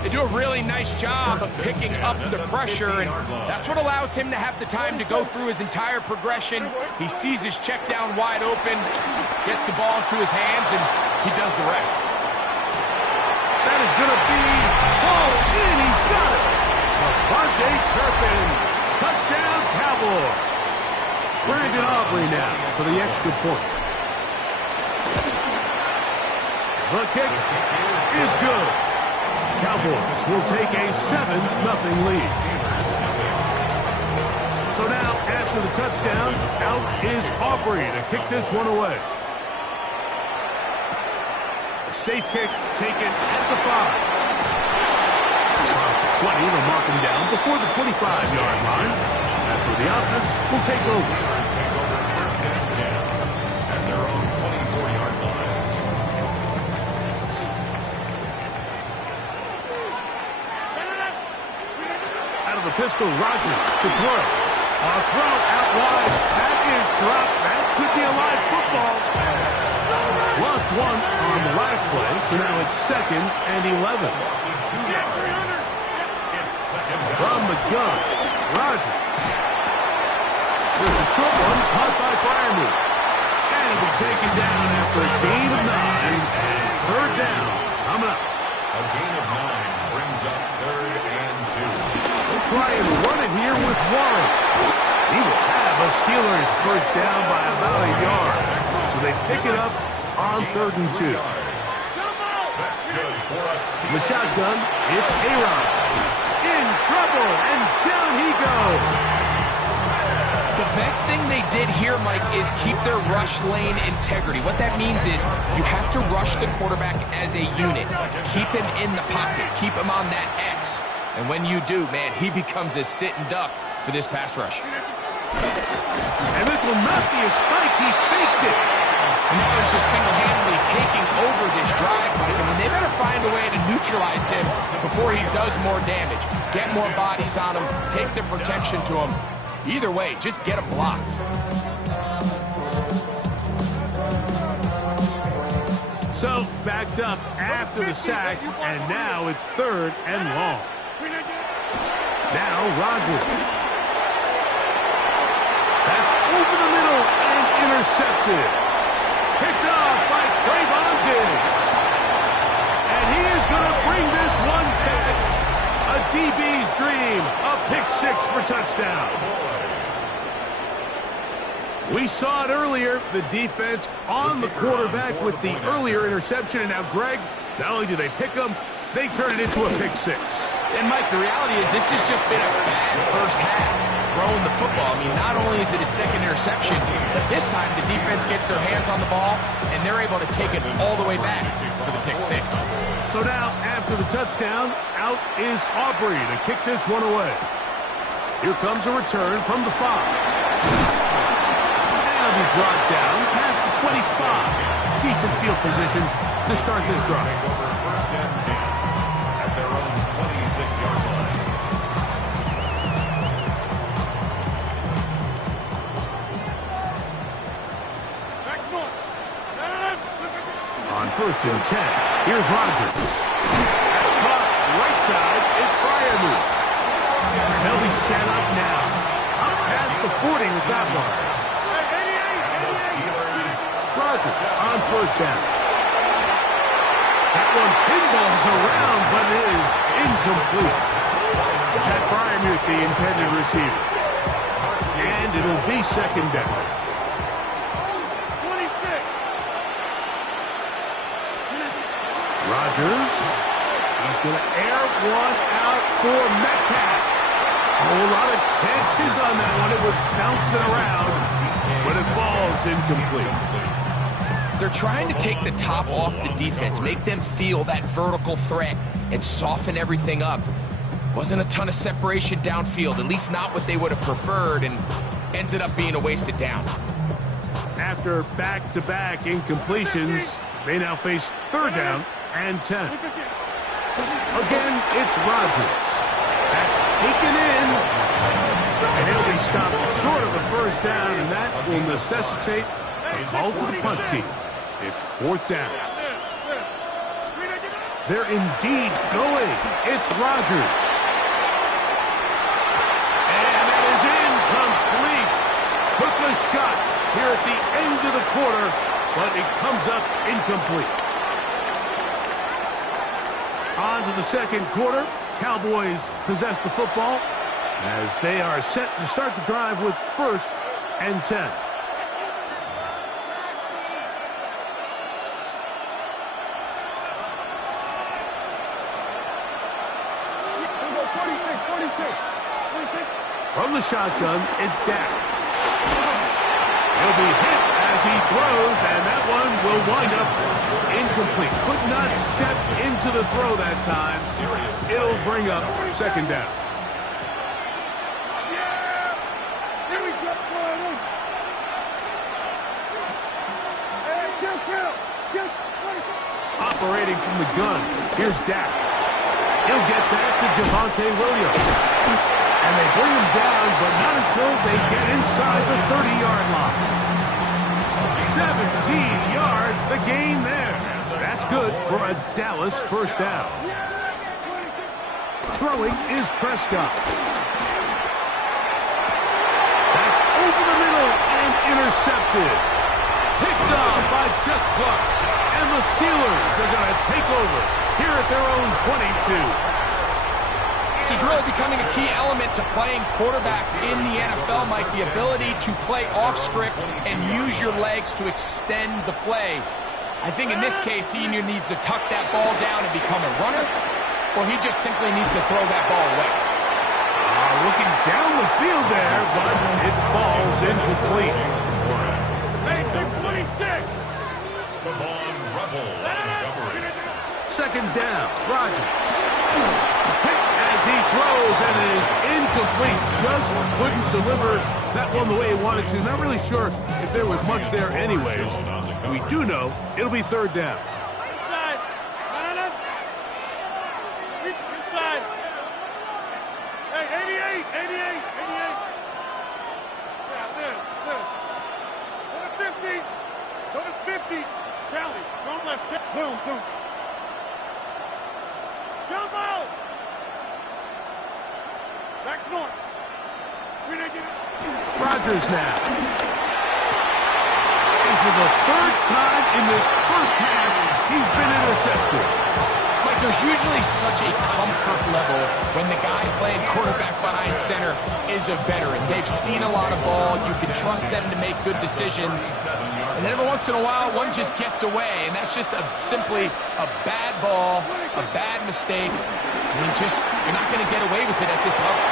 They do a really nice job of picking up the pressure, and that's what allows him to have the time to go through his entire progression. He sees his check down wide open, gets the ball into his hands, and he does the rest. That is going to be hauled in. He's got it. Devontae Turpin. Touchdown, Cowboys. Brandon Aubrey now for the extra point. The kick is good. Cowboys will take a 7-0 lead. So now, after the touchdown, out is Aubrey to kick this one away. A safe kick taken at the 5. Across the 20, they'll mark him down before the 25-yard line. That's where the offense will take over. First and 10 at their own 24-yard line. Out of the pistol, Rodgers to throw. A throw out wide. That is dropped. That could be a live football. Lost one on the last play, so now it's 2nd and 11. From the gun, Rodgers. There's a short one caught by Fryermuth. And it'll be taken down after a gain of 9 and third down. Coming up. A gain of 9 brings up 3rd and 2. They'll try and run it here with Warren. He will have a Steelers first down by about a yard. So they pick it up on 3rd and 2. That's good for us. The shotgun, it's A-Rod. In trouble, and down he goes. The best thing they did here, Mike, is keep their rush lane integrity. What that means is you have to rush the quarterback as a unit. Keep him in the pocket. Keep him on that X. And when you do, man, he becomes a sitting duck for this pass rush. And this will not be a spike. He faked it. And now he's just single-handedly taking over this drive, Mike. I mean, they better find a way to neutralize him before he does more damage. Get more bodies on him. Take the protection to him. Either way, just get him blocked. So, backed up after the sack, and now it's 3rd and long. Now, Rodgers. That's over the middle and intercepted. Picked off by Trayvon Diggs. And he is going to bring this one back. A DB's dream. A pick-6 for touchdown. We saw it earlier. The defense on the quarterback with the earlier interception. And now, Greg, not only do they pick him, they turn it into a pick-6. And, Mike, the reality is this has just been a bad first half throwing the football. I mean, not only is it a second interception, but this time the defense gets their hands on the ball, and they're able to take it all the way back for the pick-6. So now, after the touchdown, out is Aubrey to kick this one away. Here comes a return from the 5. That'll be brought down past the 25. Decent field position to start this drive. First and 10 at their own 26-yard line. On first and 10, here's Rodgers. That's caught right side. It's Freiermuth. They'll be set up now. Up past the 40 was that one. Rodgers on first down. That one pinballs around, but it is incomplete. That Freiermuth, the intended receiver. And it'll be second down. Rodgers, he's going to air one out for Metcalf. A whole lot of chances on that one. It was bouncing around, but it falls incomplete. They're trying to take the top off the defense, make them feel that vertical threat, and soften everything up. Wasn't a ton of separation downfield, at least not what they would have preferred, and ends it up being a wasted down. After back-to-back incompletions, they now face third down and 10. Again, it's Rodgers. That's taken in. And he'll be stopped short of the first down, and that will necessitate a call to the punt team. It's fourth down. They're indeed going. It's Rodgers. And that is incomplete. Took a shot here at the end of the quarter, but it comes up incomplete. On to the second quarter. Cowboys possess the football as they are set to start the drive with first and 10. From the shotgun, it's Dak. He'll be hit as he throws, and that one will wind up incomplete. Could not step into the throw that time. It'll bring up second down. Operating from the gun, here's Dak. He'll get that to Javonte Williams. And they bring him down, but not until they get inside the 30-yard line. 17 yards, the gain there. That's good for a Dallas first down. Throwing is Prescott. That's over the middle and intercepted. Picked off by Chuck Clark. And the Steelers are going to take over here at their own 22. This is really becoming a key element to playing quarterback in the NFL, Mike, the ability to play off script and use your legs to extend the play. I think in this case, he either needs to tuck that ball down and become a runner, or he just simply needs to throw that ball away. Looking down the field there, but it falls incomplete. Second down, Rodgers. As he throws, and it is incomplete. Just couldn't deliver that one the way he wanted to. Not really sure if there was much there anyways. We do know it'll be third down. Inside. Inside. Hey, 88. Yeah, there. Go to 50. Charlie, don't left. Boom. Jump out. Back north. Rodgers now. And for the third time in this first half, he's been intercepted. Mike, there's usually such a comfort level when the guy playing quarterback behind center is a veteran. They've seen a lot of ball. You can trust them to make good decisions. And then every once in a while, one just gets away. And that's just simply a bad ball, a bad mistake. You're not going to get away with it at this level.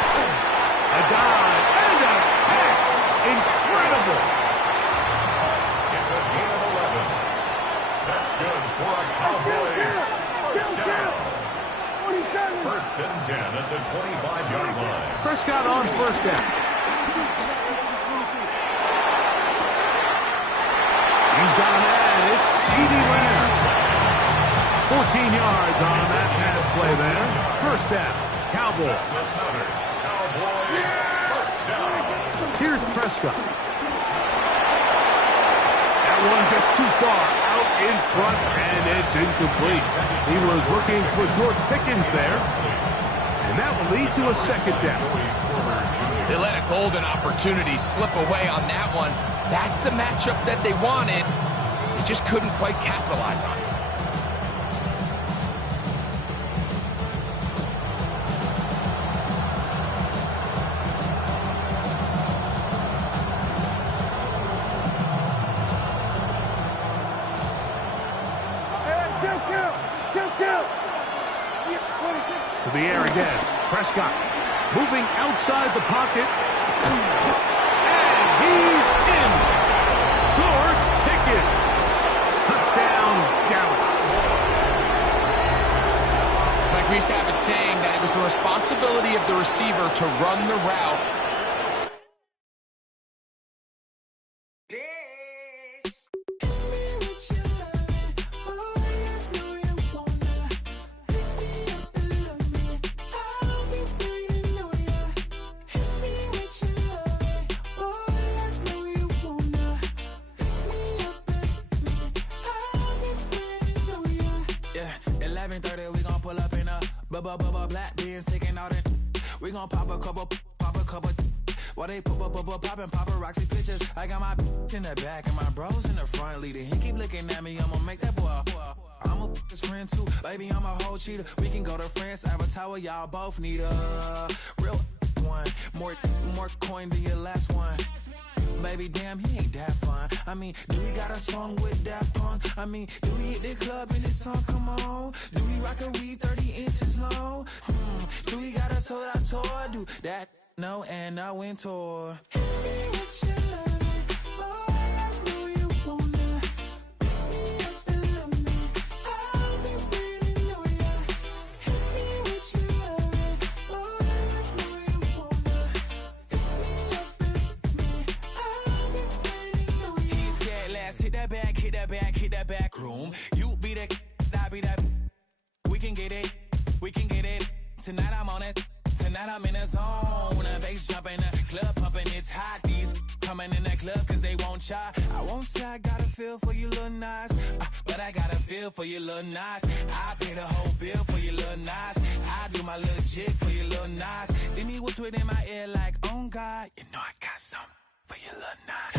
A dive and a catch. Incredible. It's a gain of 11. That's good for a Cowboys first down. First and 10 at the 25-yard line. Prescott on first down. He's got a man. It's CeeDee Lamb. 14 yards on that pass play there. First down. Cowboys. That's another Cowboys first down. Here's Prescott. That one just too far out in front, and it's incomplete. He was looking for George Pickens there, and that will lead to a second down. They let a golden opportunity slip away on that one. That's the matchup that they wanted. They just couldn't quite capitalize on it. To the air again. Prescott moving outside the pocket. And he's in. George Pickens. Touchdown, Dallas. Like we used to have a saying that it was the responsibility of the receiver to run the route. Black beans taking out it. We gon' pop a couple. While they poppin' paparazzi pictures. I got my in the back and my bros in the front leading. He keep looking at me, I'ma make that boy. I'm a his friend too, baby, I'm a whole cheater. We can go to France, Avatar, y'all both need a real one. More coin than your last one. Baby, damn, he ain't that fun. I mean, do we got a song with Daft Punk? I mean, do we hit the club in this song? Come on. Do we rock a weave 30 inches long? Do we got a sold out tour? Do that? No, and I went tour. Hit that back room. You be the, I be that. We can get it. Tonight I'm on it. Tonight I'm in a zone. A bass jumping, a club pumping, it's hot. These coming in that club cause they won't try. I won't say I got a feel for you little nice, but I got a feel for you little nice. I pay the whole bill for you little nice. I do my little jig for you little nice. Then he whispered in my ear like, oh God, you know I got something for you little nice.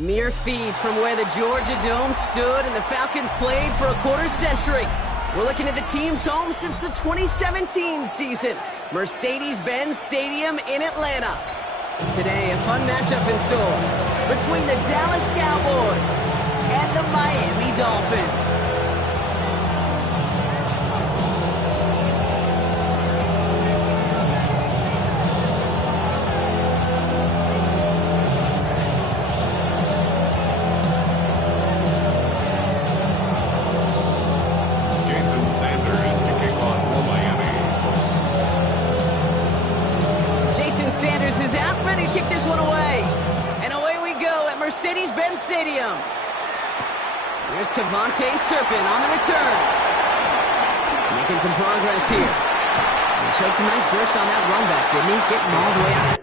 Mere feeds from where the Georgia Dome stood and the Falcons played for a quarter century. We're looking at the team's home since the 2017 season, Mercedes-Benz Stadium in Atlanta. Today, a fun matchup in store between the Dallas Cowboys and the Miami Dolphins. Mercedes-Benz Stadium. Here's Kevontae Turpin on the return. Making some progress here. He showed some nice burst on that run back, didn't he? Getting all the way out.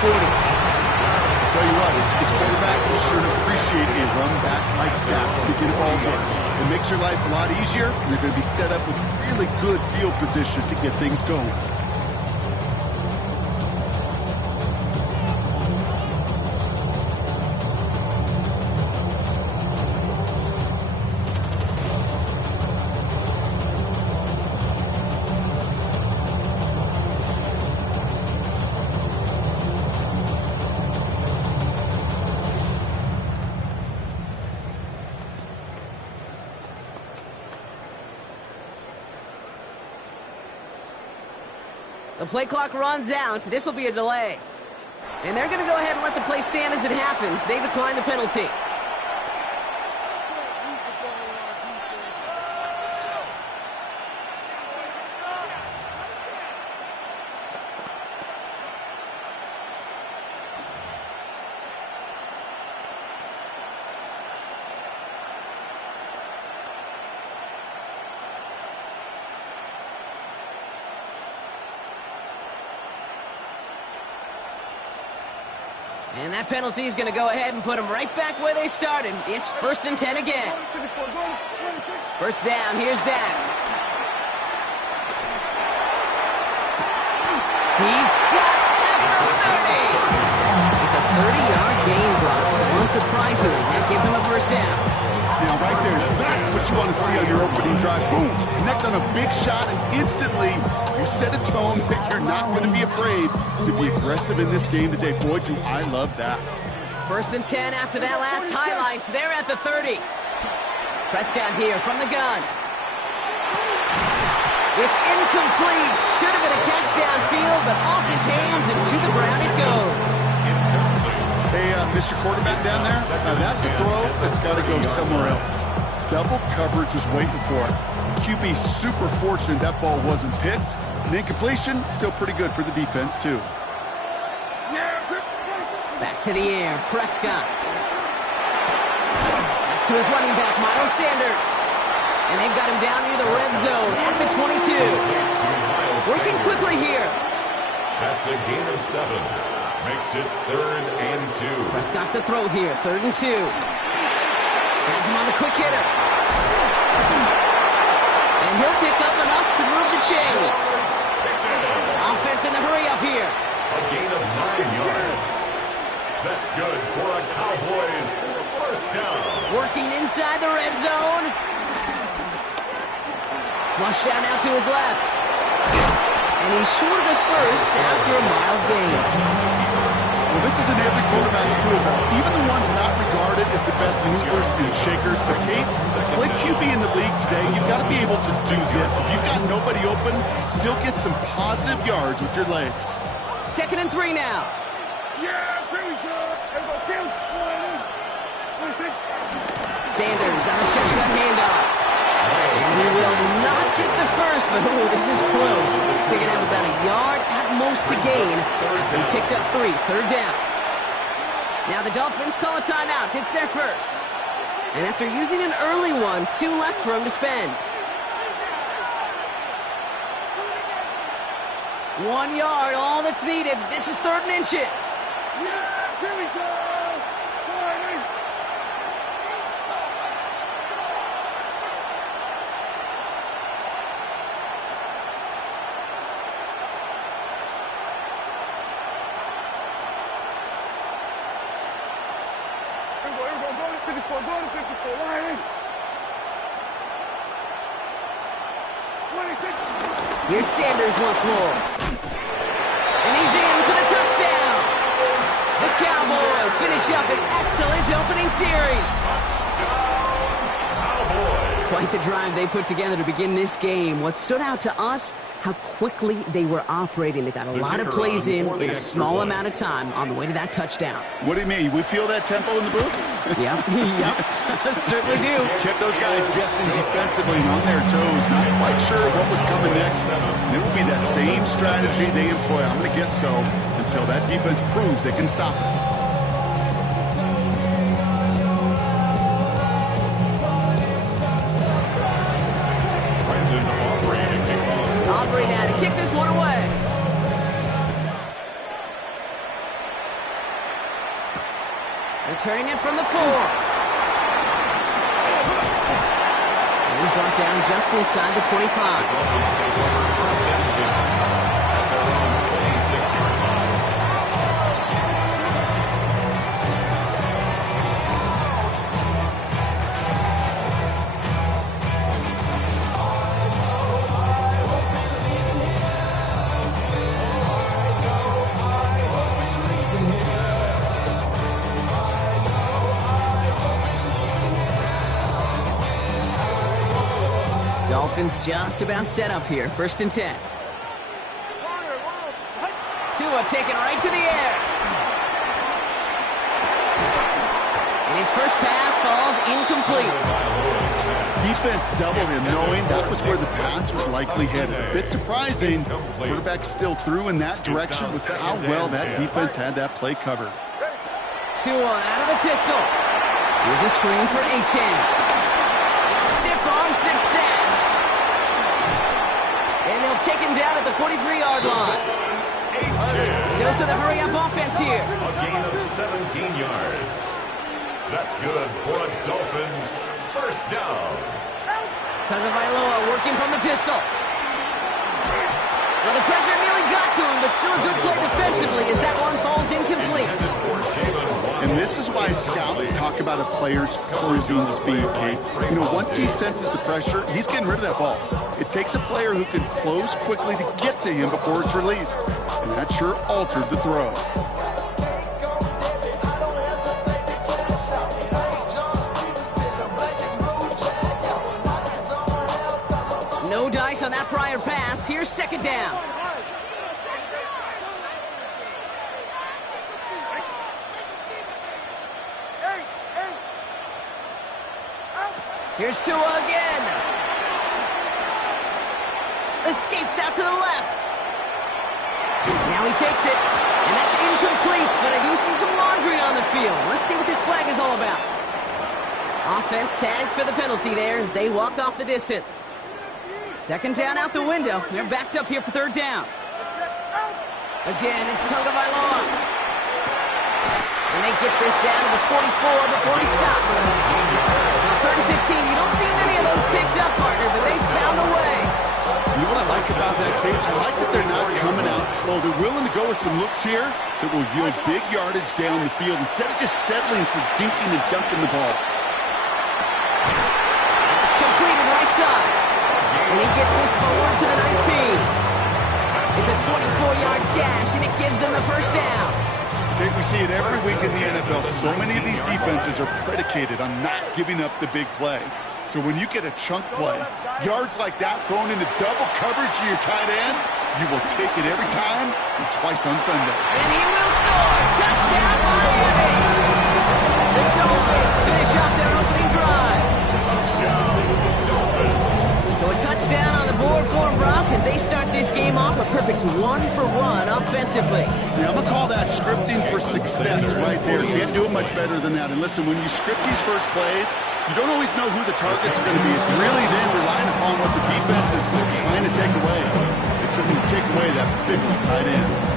40. I'll tell you what, this quarterback will sure appreciate a run back like that to begin a ball game. It makes your life a lot easier. You're going to be set up with really good field position to get things going. The play clock runs out. This will be a delay. And they're going to go ahead and let the play stand as it happens. They decline the penalty. And that penalty is going to go ahead and put them right back where they started. It's 1st and 10 again. First down, here's Dak. He's got it at the 30. It's a 30-yard gain block, so unsurprisingly, that gives him a first down. Now, right there, that's what you want to see on your opening drive. Boom! Connect on a big shot, and instantly you set a tone that you're not going to be afraid to be aggressive in this game today. Boy, do I love that. 1st and 10 after that last highlight. They're at the 30. Prescott here from the gun. It's incomplete. Should have been a catch downfield, but off his hands and to the ground it goes. Hey, Mr. Quarterback down there, that's a throw that's got to go somewhere else. Double coverage was waiting for it. QB super fortunate that ball wasn't picked. An incompletion, still pretty good for the defense, too. Back to the air, Prescott. That's to his running back, Miles Sanders. And they've got him down near the red zone at the 22. Working quickly here. That's a gain of 7. Makes it 3rd and 2. Prescott to throw here, 3rd and 2. Has him on the quick hitter. And he'll pick up enough to move the chains. Offense in the hurry up here. A gain of 9 yards. That's good for a Cowboys first down. Working inside the red zone. Flush down out to his left. And he's short of the first after a mild gain. Well, this is in every quarterback's toolbox, even the ones not regarded as the best movers and shakers. But, Kate, to play QB in the league today, you've got to be able to do this. If you've got nobody open, still get some positive yards with your legs. 2nd and 3 now. Sanders on the shotgun handoff. And he will not get the first, but this is close. They're going to have about a yard at most to gain. He picked up 3, 3rd down. Now the Dolphins call a timeout. It's their first. And after using an early one, 2 left for him to spend. 1 yard, all that's needed. This is 3rd and inches. Here we go. Here's Sanders once more. And he's in for the touchdown. The Cowboys finish up an excellent opening series. Quite the drive they put together to begin this game. What stood out to us, how quickly they were operating. They got a lot of plays in a small amount of time on the way to that touchdown. What do you mean? We feel that tempo in the booth? Yep, certainly do. Kept those guys guessing defensively and on their toes, not quite sure what was coming next. And it will be that same strategy they employ, I'm going to guess so, until that defense proves they can stop it. Aubrey now to kick this one away. Returning it from the 4. And he's brought down just inside the 25. Dolphins just about set up here. 1st and 10. Tua taken right to the air. And his first pass falls incomplete. Defense doubled him, knowing that was where the pass was likely headed. A bit surprising. Quarterback still threw in that direction with how well that defense had that play covered. Tua out of the pistol. Here's a screen for Achane. Stiff arm success. And they'll take him down at the 43-yard line. Dose of the hurry-up offense here. A gain of 17 yards. That's good for a Dolphins first down. Tagovailoa working from the pistol. Well, the pressure nearly got to him, but still a good play defensively as that one falls incomplete. And this is why scouts talk about a player's closing speed, Kate. You know, once he senses the pressure, he's getting rid of that ball. It takes a player who can close quickly to get to him before it's released. And that sure altered the throw. No dice on that prior pass. Here's 2nd down. Here's Tua again. Escapes out to the left. Now he takes it, and that's incomplete, but I do see some laundry on the field. Let's see what this flag is all about. Offense tagged for the penalty there as they walk off the distance. 2nd down out the window. They're backed up here for 3rd down. Again, it's Tagovailoa. And they get this down to the 44 before he stops. 3rd and 15. You don't see many of those picked up, partner, but they found a way. You know what I like about that, Cage? I like that they're not coming out slow. They're willing to go with some looks here that will yield big yardage down the field instead of just settling for dinking and dunking the ball. It's completed right side. And he gets this forward to the 19. It's a 24-yard gash, and it gives them the first down. Okay, we see it every week in the NFL. So many of these defenses are predicated on not giving up the big play. So when you get a chunk play, yards like that thrown into double coverage to your tight end, you will take it every time and twice on Sunday. And he will score. Touchdown, Miami. The Dolphins finish off their opening drive. So a touchdown on the board for Brock as they start this game off a perfect 1-for-1 offensively. Yeah, I'm going to call that scripting for success right there. You can't do it much better than that. And listen, when you script these first plays, you don't always know who the targets are going to be. It's really then relying upon what the defense is trying to take away. They couldn't take away that big one tight end.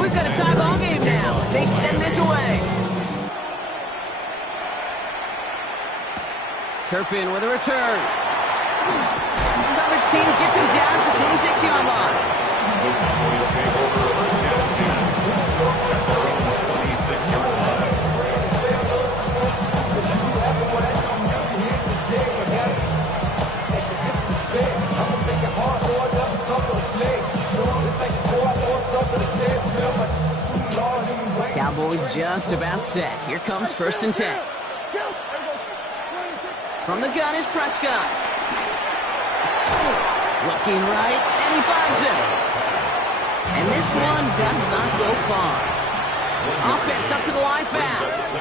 We've got a tie ball game now as they send this away. Turpin with a return. Coverage team gets him down at the 26-yard line. Cowboys just about set. Here comes 1st and 10. From the gun is Prescott. Looking right, and he finds him. And this one does not go far. Offense up to the line fast.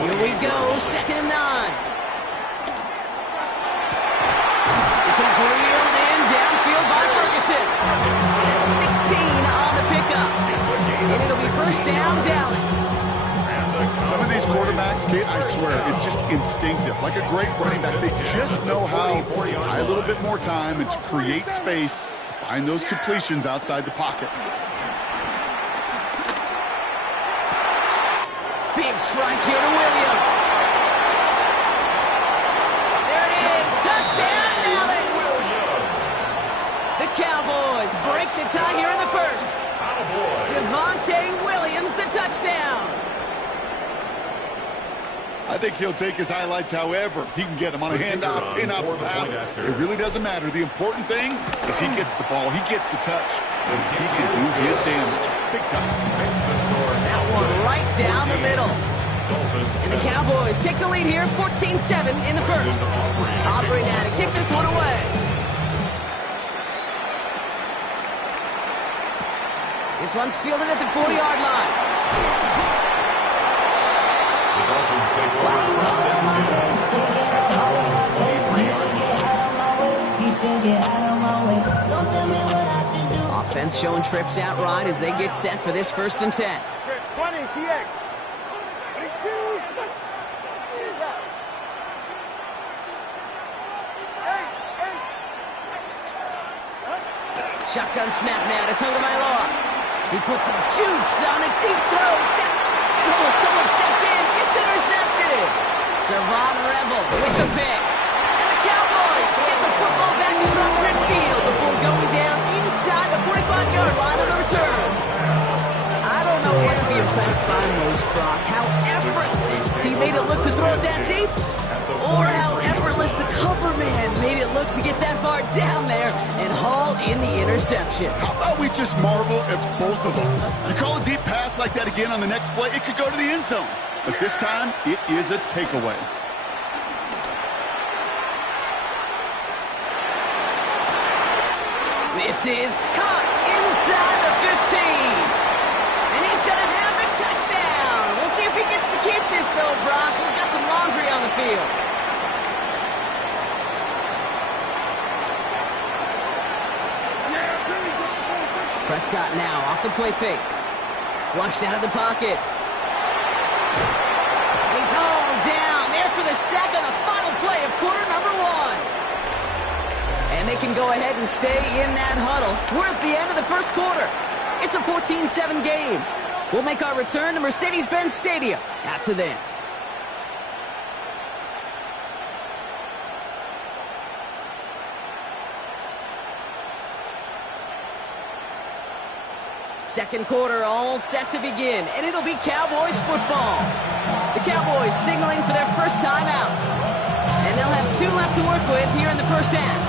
Here we go, 2nd and 9. This one's reeled in downfield by Ferguson. That's 16 on the pickup. And it'll be 1st down, Dallas. Some of these quarterbacks, Kate, I swear, it's just instinctive. Like a great running back, they just know how to buy a little bit more time and to create space to find those completions outside the pocket. Big strike here to Williams. There it is. Touchdown, Dallas. The Cowboys break the tie here in the first. Javonte Williams, the touchdown. I think he'll take his highlights however he can get them on a handoff, pin-off, pass. It really doesn't matter. The important thing is he gets the ball, he gets the touch, and he can do his damage. Big time. That one right down the middle. And the Cowboys take the lead here, 14-7 in the first. Aubrey now to kick this one away. This one's fielded at the 40-yard line. Offense showing trips out right as they get set for this 1st and 10. 20, TX. 22. Shotgun snap now to Tagovailoa. He puts some juice on a deep throw. Oh, someone stepped in. It's intercepted. Savon Revel with the pick. And the Cowboys get the football back across midfield before going down inside the 45-yard line on the return. I don't know what to be impressed by most, Brock. How effortless he made it look to throw it that deep, or how effortless the cover man made it look to get that far down there and haul in the interception. How about we just marvel at both of them? You call a deep pass like that again on the next play, it could go to the end zone. But this time, it is a takeaway. This is caught inside the 15. And he's going to have a touchdown. We'll see if he gets to keep this, though, Brock. We've got some laundry on the field. Prescott now off the play fake. Flushed out of the pocket. He's hauled down there for the sack on the final play of quarter number 1. And they can go ahead and stay in that huddle. We're at the end of the first quarter. It's a 14-7 game. We'll make our return to Mercedes-Benz Stadium after this. Second quarter all set to begin, and it'll be Cowboys football. The Cowboys signaling for their first time out. And they'll have 2 left to work with here in the first half.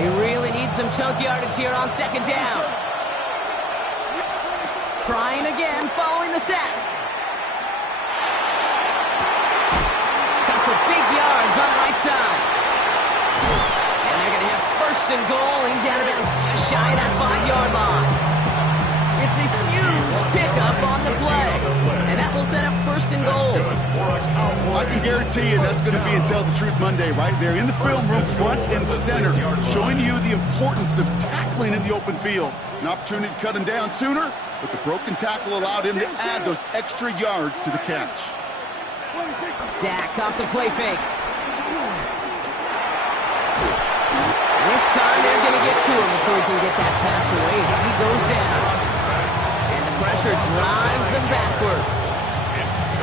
They really need some chunk yardage here on second down. Trying again following the sack. For big yards on the right side. And they're going to have 1st and goal. He's out of bounds just shy of that 5-yard line. It's a huge pickup on the play. And that will set up 1st and goal. I can guarantee you that's going to be in Tell the Truth Monday right there in the film room, front and center, showing you the importance of tackling in the open field. An opportunity to cut him down sooner, but the broken tackle allowed him to add those extra yards to the catch. Dak off the play fake. This time they're going to get to him before he can get that pass away as he goes down. And the pressure drives them backwards.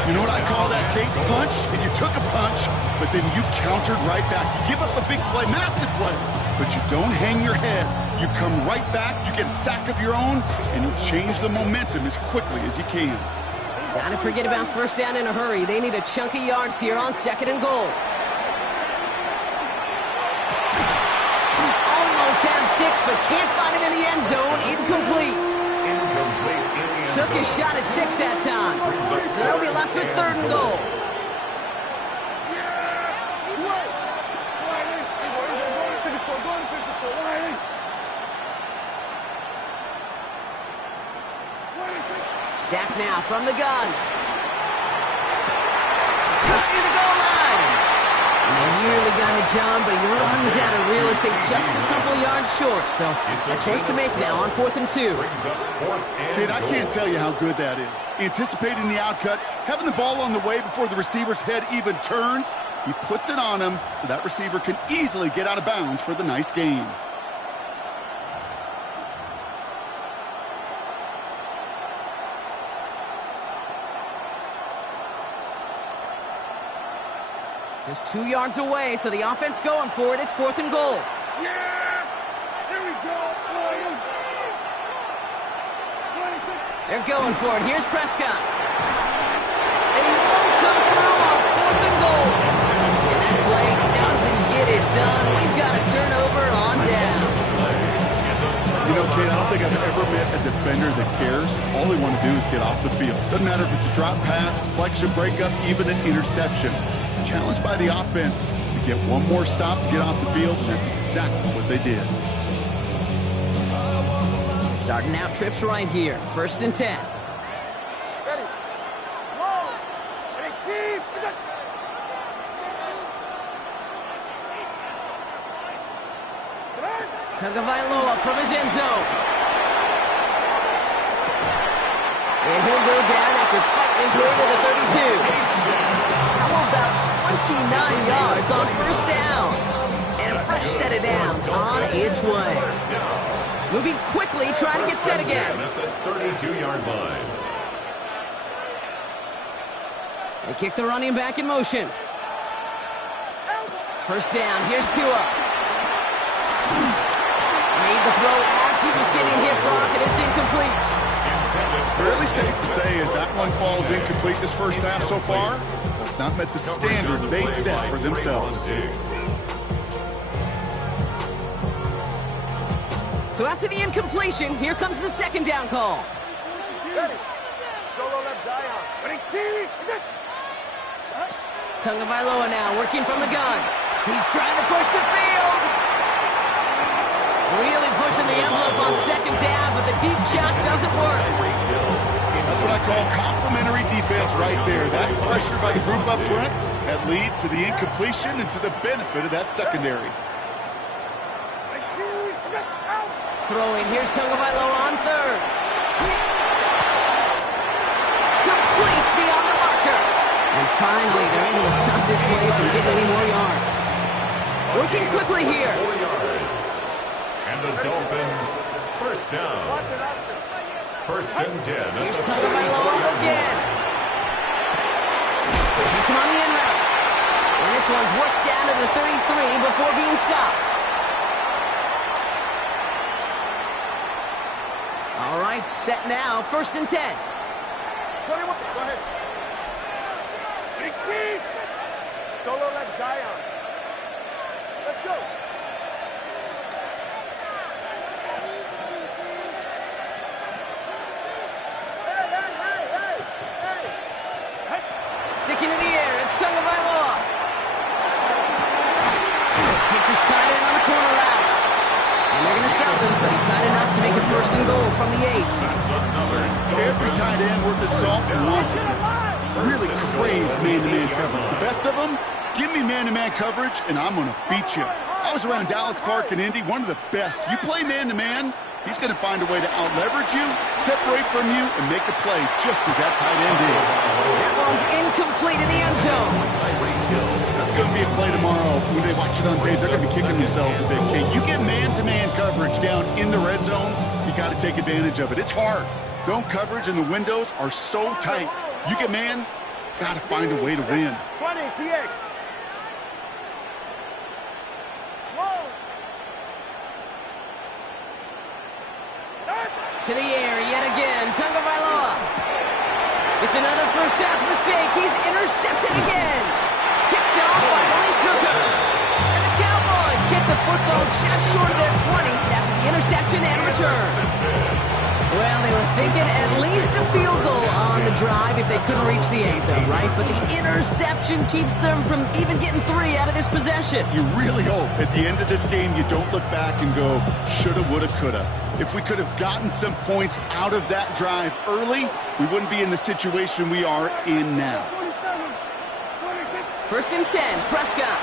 You know what I call that, Kate? Punch, and you took a punch, but then you countered right back. You give up a big play, massive play, but you don't hang your head. You come right back, you get a sack of your own, and you change the momentum as quickly as you can. Gotta forget about 1st down in a hurry. They need a chunk of yards here on 2nd and goal. Almost had 6, but can't find him in the end zone. Incomplete. Took his shot at 6 that time. So they'll be left with 3rd and goal. Dak now from the gun. Cut near the goal line. And they nearly got it done, but he runs out of real estate just a couple yards short. So a choice to make now on 4th and 2. Kid, I can't tell you how good that is. Anticipating the outcut, having the ball on the way before the receiver's head even turns. He puts it on him so that receiver can easily get out of bounds for the nice gain. Just 2 yards away, so the offense going for it. It's 4th and goal. Yeah! Here we go, boys! They're going for it. Here's Prescott. And he won't come through on 4th and goal. And that play doesn't get it done. We've got a turnover on down. You know, kid, I don't think I've ever met a defender that cares. All they want to do is get off the field. Doesn't matter if it's a drop pass, deflection, breakup, even an interception. Challenged by the offense to get one more stop to get off the field, and that's exactly what they did. Starting out trips right here. 1st and 10. Ready. Whoa! Ready, deep! Tagovailoa from his end zone. And he'll go down after fighting his way to the 32. How about 29 yards on 1st down? And a fresh set of downs on its way. Moving quickly, trying to get set again. At the 32-yard line. They kick the running back in motion. 1st down, here's Tua. Made the throw as he was getting hit, Brock, and it's incomplete. Fairly safe to say as that one falls incomplete this first half so far. That's not met the standard they set for themselves. So after the incompletion, here comes the 2nd down call. Ready. Solo left Zion. Ready, deep! Tagovailoa now working from the gun. He's trying to push the field. Really pushing the envelope on 2nd down, but the deep shot doesn't work. That's what I call complimentary defense right there. That pressure by the group up front, that leads to the incompletion and to the benefit of that secondary. Throwing, here's Tagovailoa on 3rd. Complete beyond the marker. And finally, they're able to stop this play from getting any more yards. Working quickly here. 4 yards. And the Dolphins, 1st down. 1st and 10. Here's Tagovailoa again. Hits him on the in route. And this one's worked down to the 33 before being stopped. All right, set now. 1st and 10. 21. Go ahead. Big team. Solo left Zion. Let's go. Sticking in the air, it's Tagovailoa. Hits his tight end on the corner route. And they're going to stop him, but he got enough to make it 1st and goal from the 8. Every tight end worth his salt and wanted this. Really crave man-to-man coverage. The best of them, give me man-to-man coverage, and I'm going to beat you. I was around Dallas Clark and Indy, one of the best. You play man-to-man, he's going to find a way to out-leverage you, separate from you, and make a play just as that tight end did. That one's incomplete in the end zone. That's going to be a play tomorrow. When they watch it on tape, they're going to be kicking themselves a big kick. You get man-to-man coverage down in the red zone, you got to take advantage of it. It's hard. Zone coverage and the windows are so tight. You get man, got to find a way to win. 20, TX. Whoa. To the air yet again, Tagovailoa. It's another first half mistake. He's intercepted again. Kicked off by Malik Cooper. And the Cowboys get the football just short of their 20 after the interception and return. Well, they were thinking at least a field goal on the drive if they couldn't reach the end zone, right? But the interception keeps them from even getting 3 out of this possession. You really hope at the end of this game you don't look back and go, shoulda, woulda, coulda. If we could have gotten some points out of that drive early, we wouldn't be in the situation we are in now. 1st and 10, Prescott.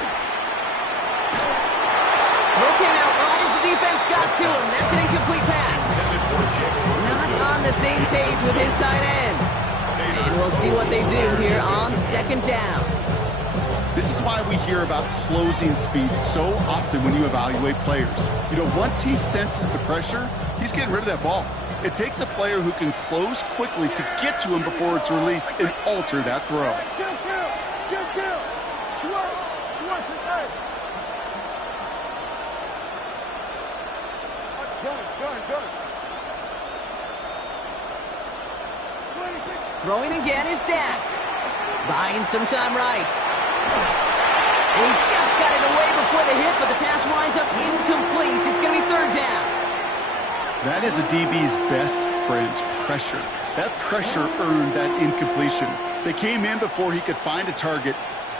Throw came out right as the defense got to him. That's an incomplete pass. Not on the same page with his tight end. And we'll see what they do here on second down. This is why we hear about closing speed so often when you evaluate players. You know, once he senses the pressure, he's getting rid of that ball. It takes a player who can close quickly to get to him before it's released and alter that throw. Throwing again is Dak. Buying some time right. And he just got it away before the hit, but the pass winds up incomplete. It's going to be third down. That is a DB's best friend, pressure. That pressure earned that incompletion. They came in before he could find a target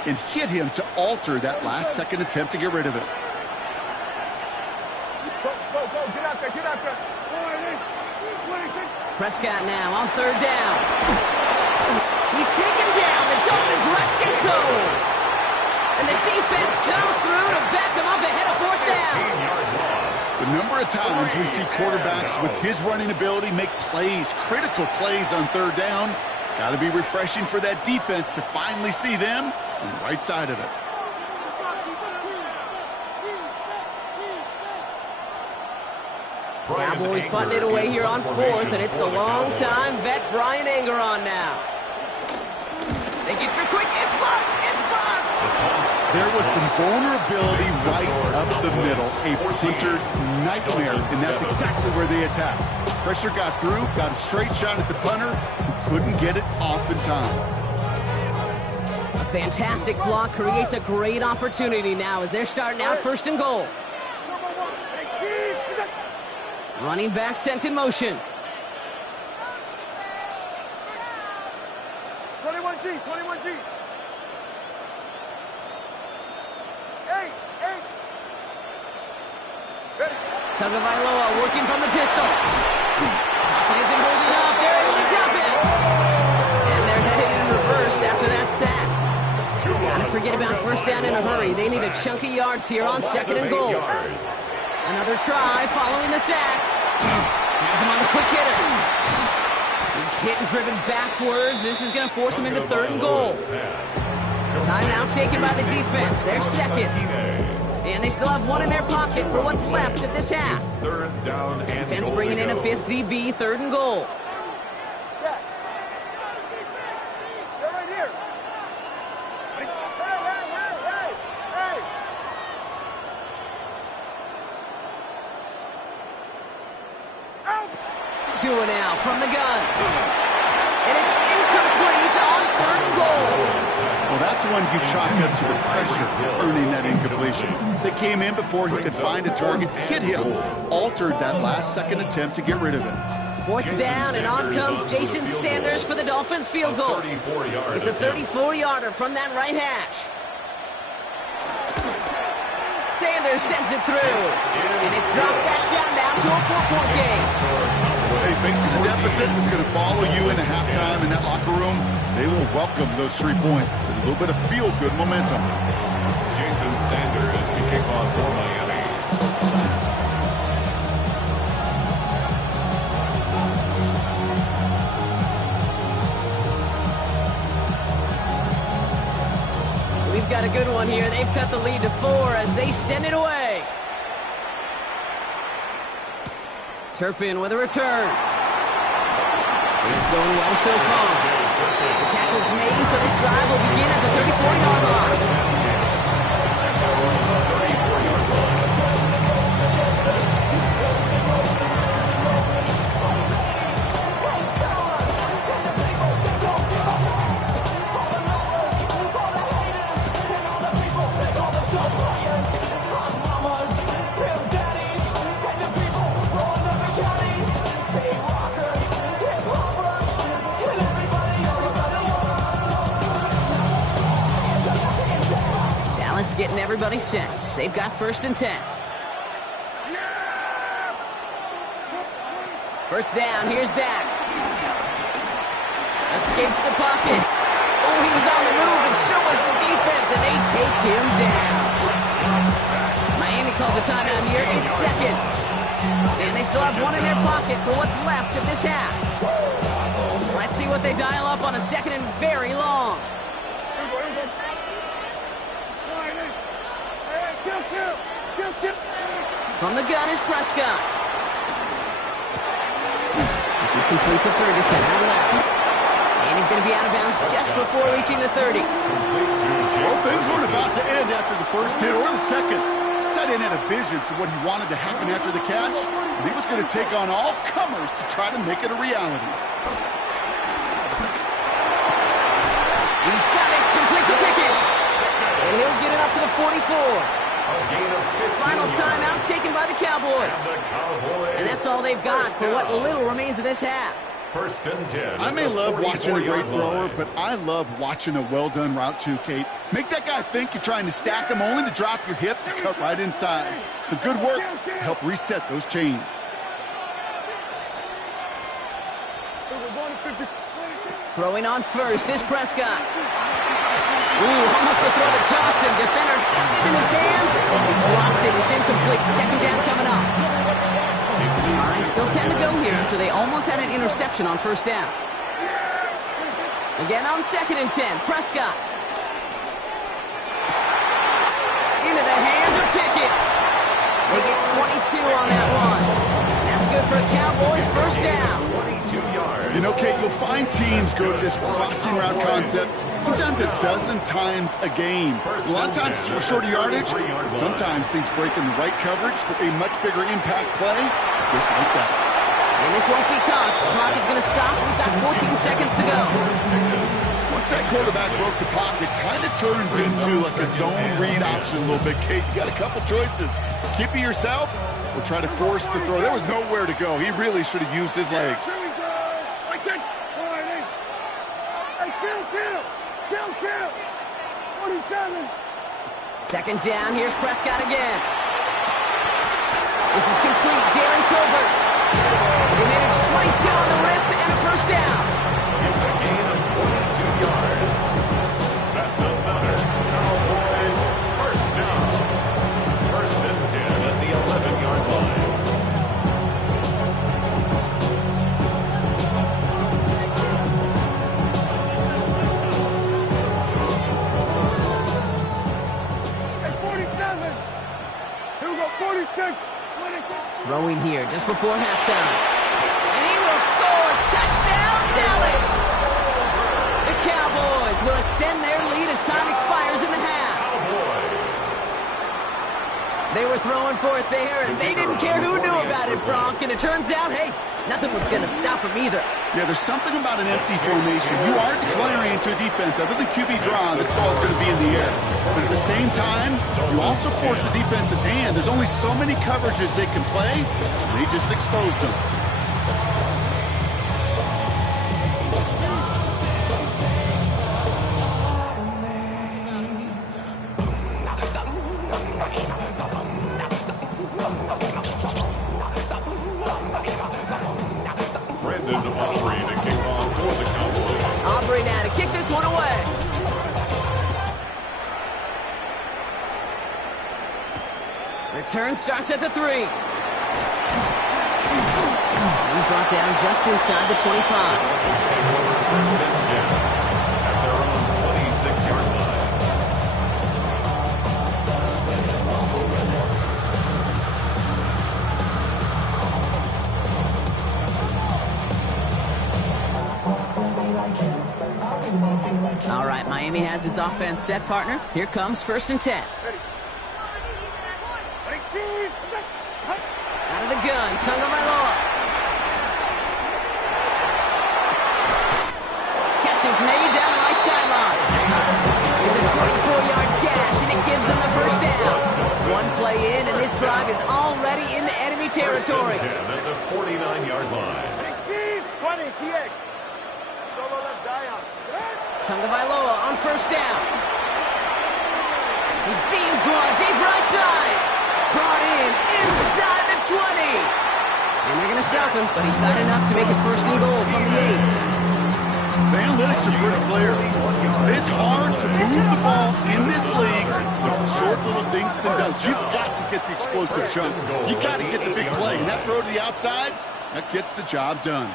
and hit him to alter that last-second attempt to get rid of it. Prescott now on third down. He's taken down. The Dolphins rush Kintos. And the defense comes through to back him up ahead of fourth down. The number of times we see quarterbacks with his running ability make plays, critical plays on third down, it's got to be refreshing for that defense to finally see them on the right side of it. Cowboys punting it away here on fourth, and it's the long-time vet Brian Anger on now. They get through quick. It's blocked. It's blocked. There was some vulnerability right up the middle, a punter's nightmare, and that's exactly where they attacked. Pressure got through, got a straight shot at the punter, who couldn't get it off in time. A fantastic block creates a great opportunity now as they're starting out first and goal. Running back sent in motion. 21G, 21G. Hey. Tagovailoa working from the pistol. Pocket isn't holding up. They're able to drop it. And they're headed in reverse after that sack. Gotta forget about first down in a hurry. They need a chunky yards here on second and goal. Another try following the sack. Has him on the quick hitter. He's hit and driven backwards. This is going to force him into third and goal. Timeout taken by the defense. They're second. And they still have one in their pocket for what's left of this half. Defense bringing in a fifth DB, third and goal. Two now from the gun. And it's incomplete on third and goal. Well, that's one you chalk up to the pressure earning that incompletion. They came in before he could find a target, hit him, altered that last-second attempt to get rid of it. Fourth down, and on comes Jason Sanders for the Dolphins field goal. It's a 34-yarder from that right hash. Sanders sends it through. And it's dropped back down now to a 4-point game. Hey, facing a deficit that's going to follow you into halftime in that locker room, they will welcome those 3 points and a little bit of feel-good momentum. Jason Sanders to kick off for Miami. We've got a good one here. They've cut the lead to 4 as they send it away. Turpin with a return. It's going well so far. The tackle's made, so this drive will begin at the 34-yard line. Getting everybody set. They've got first and 10. First down, here's Dak. Escapes the pocket. Oh, he was on the move, and so was the defense, and they take him down. Miami calls a timeout here in second. And they still have one in their pocket for what's left of this half. Let's see what they dial up on a second and very long. From the gun is Prescott. This is complete to Ferguson, out left. And he's going to be out of bounds just before reaching the 30. Well, things weren't about to end after the first hit or the second. This tight end had a vision for what he wanted to happen after the catch, and he was going to take on all comers to try to make it a reality. He's got it, complete to Pickett. And he'll get it up to the 44. Final timeout taken by the Cowboys. And that's all they've got for what little remains of this half. First and 10. I may love watching a great thrower, but I love watching a well-done route too, Kate. Make that guy think you're trying to stack him only to drop your hips and cut right inside. Some good work to help reset those chains. Throwing on first is Prescott. Ooh, almost a throw that cost him. Defender has it in his hands. He dropped it. It's incomplete. Second down coming up. All right, still 10 to go here after they almost had an interception on first down. Again on second and 10, Prescott. Into the hands of Pickett. They get 22 on that one. That's good for a Cowboys first down. 22 yards. You know, Kate, you'll find teams go to this crossing route concept sometimes a dozen times a game. A lot of times it's for shorter yardage, but sometimes things break in the right coverage for a much bigger impact play, just like that. And this won't be caught. The clock is going to stop. We've got 14 seconds to go. Once that quarterback broke the pocket, kind of turns into like a zone read option a little bit, Kate. You got a couple choices. Keep it yourself or try to force the throw. There was nowhere to go. He really should have used his legs. Second down, here's Prescott again. This is complete, Jalen Tolbert. They managed 22 on the rip and a first down. It's a gain of 22 yards. That's another Cowboys first down. First and 10 at the 11-yard line. Throwing here just before halftime. And he will score. Touchdown, Dallas! The Cowboys will extend their lead as time expires in the half. They were throwing for it there, and they didn't care who knew about it, Bronk. And it turns out, hey, nothing was going to stop them either. Yeah, there's something about an empty formation. You are declaring to a defense, other than QB draw, this ball is going to be in the air. But at the same time, you also force the defense's hand. There's only so many coverages they can play, and they just exposed them. Return starts at the 3. He's brought down just inside the 25. First and 10 at their own 26-yard line. All right, Miami has its offense set, partner. Here comes first and 10. Out of the gun, Tagovailoa. Catch is made down the right sideline. It's a 24-yard gash, and it gives them the first down. One play in, and this drive is already in the enemy territory. First and 10 at the 49-yard line. 20, TX. Solo left Zion. Tagovailoa on first down. He beams one, deep right side. Brought in inside the 20. And they're going to stop him, but he got enough to make it first and goal from the 8. The analytics are pretty clear. It's hard to move the ball in this league with short little dinks and dunks. You've got to get the explosive chunk. You got to get the big play. And that throw to the outside, that gets the job done.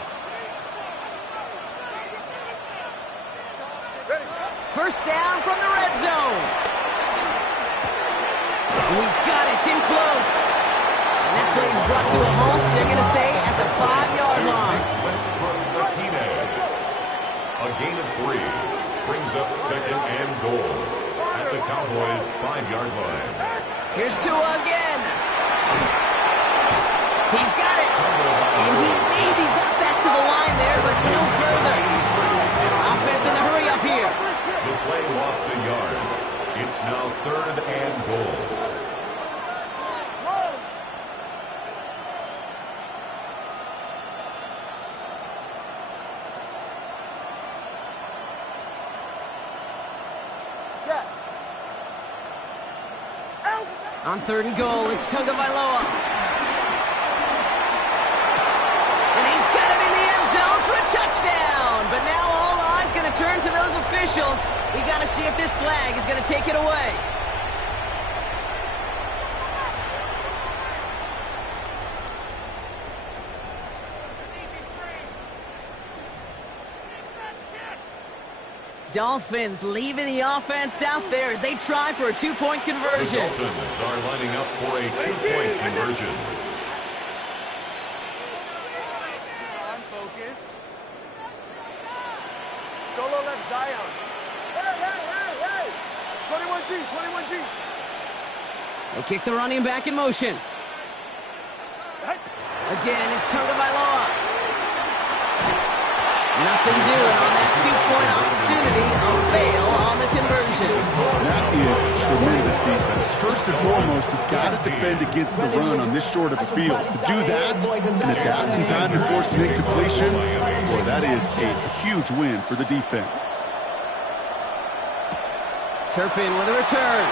First down from the red zone. He's got it. It's in close. And that play is brought to a halt, they're going to say, at the 5-yard line. A gain of 3 brings up second and goal at the Cowboys' 5-yard line. Here's Tua again. He's got it. And he maybe got back to the line there, but no further. Offense in the hurry up here. The play lost a yard. It's now 3rd and goal. On 3rd and goal, it's Tagovailoa. And he's got it in the end zone for a touchdown. But now all eyes going to turn to those officials. We got to see if this flag is going to take it away. Dolphins leaving the offense out there as they try for a 2-point conversion. The Dolphins are lining up for a 2-point conversion. On focus. Solo left Zion. Hey! 21G. They kick the running back in motion. Again, it's Tagovailoa. Nothing doing on that 2-point opportunity. A fail on the conversion. That is tremendous defense. First and foremost, you've got to defend against the run on this short of a field. To do that and adapt in time to force an incompletion, boy, that is a huge win for the defense. Turpin with a return.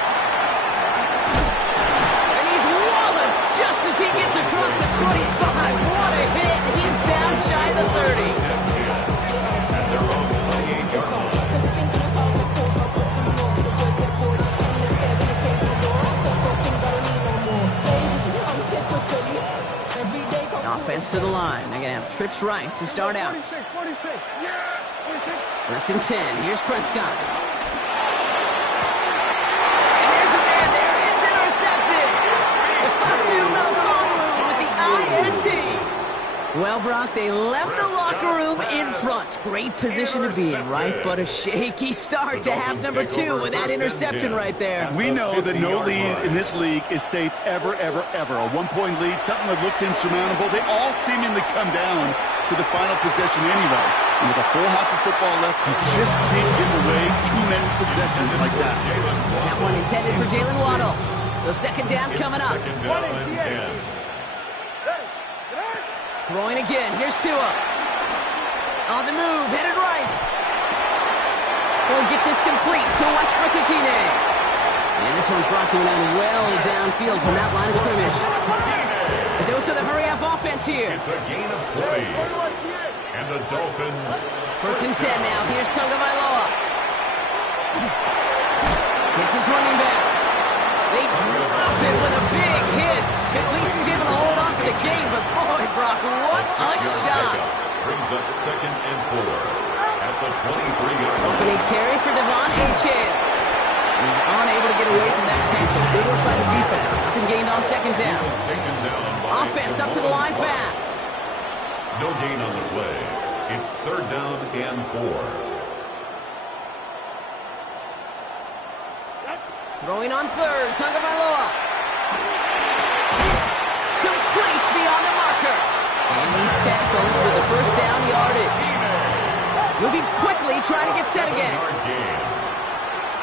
And he's walloped just as he gets across the 25. What a hit. He's down shy of the 30. Offense to the line. They're going to have trips right to start out. 1st and 10. Here's Prescott. And there's a man there. It's intercepted. The Fatu Malfonwu with the INT. Well, Brock, they left the locker room in front. Great position to be in, right? But a shaky start to half number 2 with that interception right there. We know that no lead in this league is safe ever. A 1-point lead, something that looks insurmountable. They all seemingly come down to the final possession anyway. And with a whole half of football left, you just can't give away too many possessions like that. That one intended for Jalen Waddle. So second down coming up. Throwing again. Here's Tua. On the move, headed right. He'll get this complete to Westbrook-Ikine. And this one's brought to an end well downfield from that line of scrimmage. A dose of the hurry-up offense here. It's a gain of 20. And the Dolphins... 1st and 10 now. Here's Tagovailoa. Hits his running back. They drop it with a big hit. At least he's able to hold on for the game. But boy, Brock, what a shot. Brings up 2nd and 4 at the 23-yard line. Opening carry for Devon Achane. He's unable to get away from that tackle. Good work by the defense. Nothing gained on second down. Offense up to the line fast. No gain on the play. It's 3rd down and 4. Throwing on 3rd, Tagovailoa. Complete beyond the marker. And he's tackled with the 1st down yardage. Moving quickly, trying to get set again.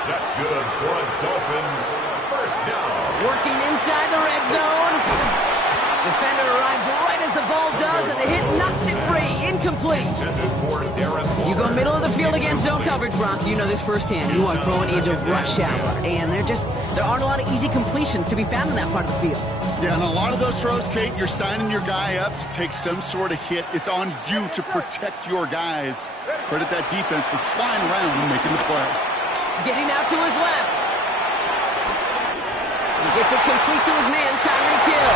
That's good for a Dolphins 1st down. Working inside the red zone. Defender arrives right as the ball does, and the hit knocks it free. Incomplete. You go middle of the field against zone coverage, Brock. You know this firsthand. You are throwing into rush hour, and there aren't a lot of easy completions to be found in that part of the field. Yeah, and a lot of those throws, Kate, you're signing your guy up to take some sort of hit. It's on you to protect your guys. Credit that defense for flying around and making the play. Getting out to his left. He gets it complete to his man, Tyreek Hill.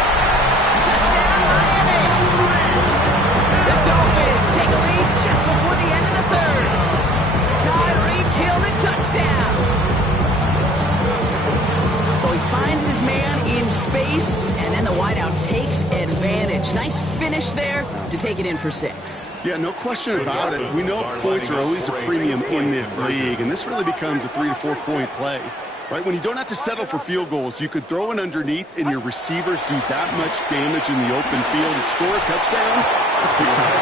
Touchdown, Miami! The Dolphins take a lead just before the end of the third. Tyreek Hill, the touchdown. So he finds his man in space, and then the wideout takes advantage. Nice finish there to take it in for 6. Yeah, no question about it. We know points are always a premium in this league, and this really becomes a 3 to 4 point play. Right, when you don't have to settle for field goals, you could throw it underneath and your receivers do that much damage in the open field and score a touchdown. That's big time.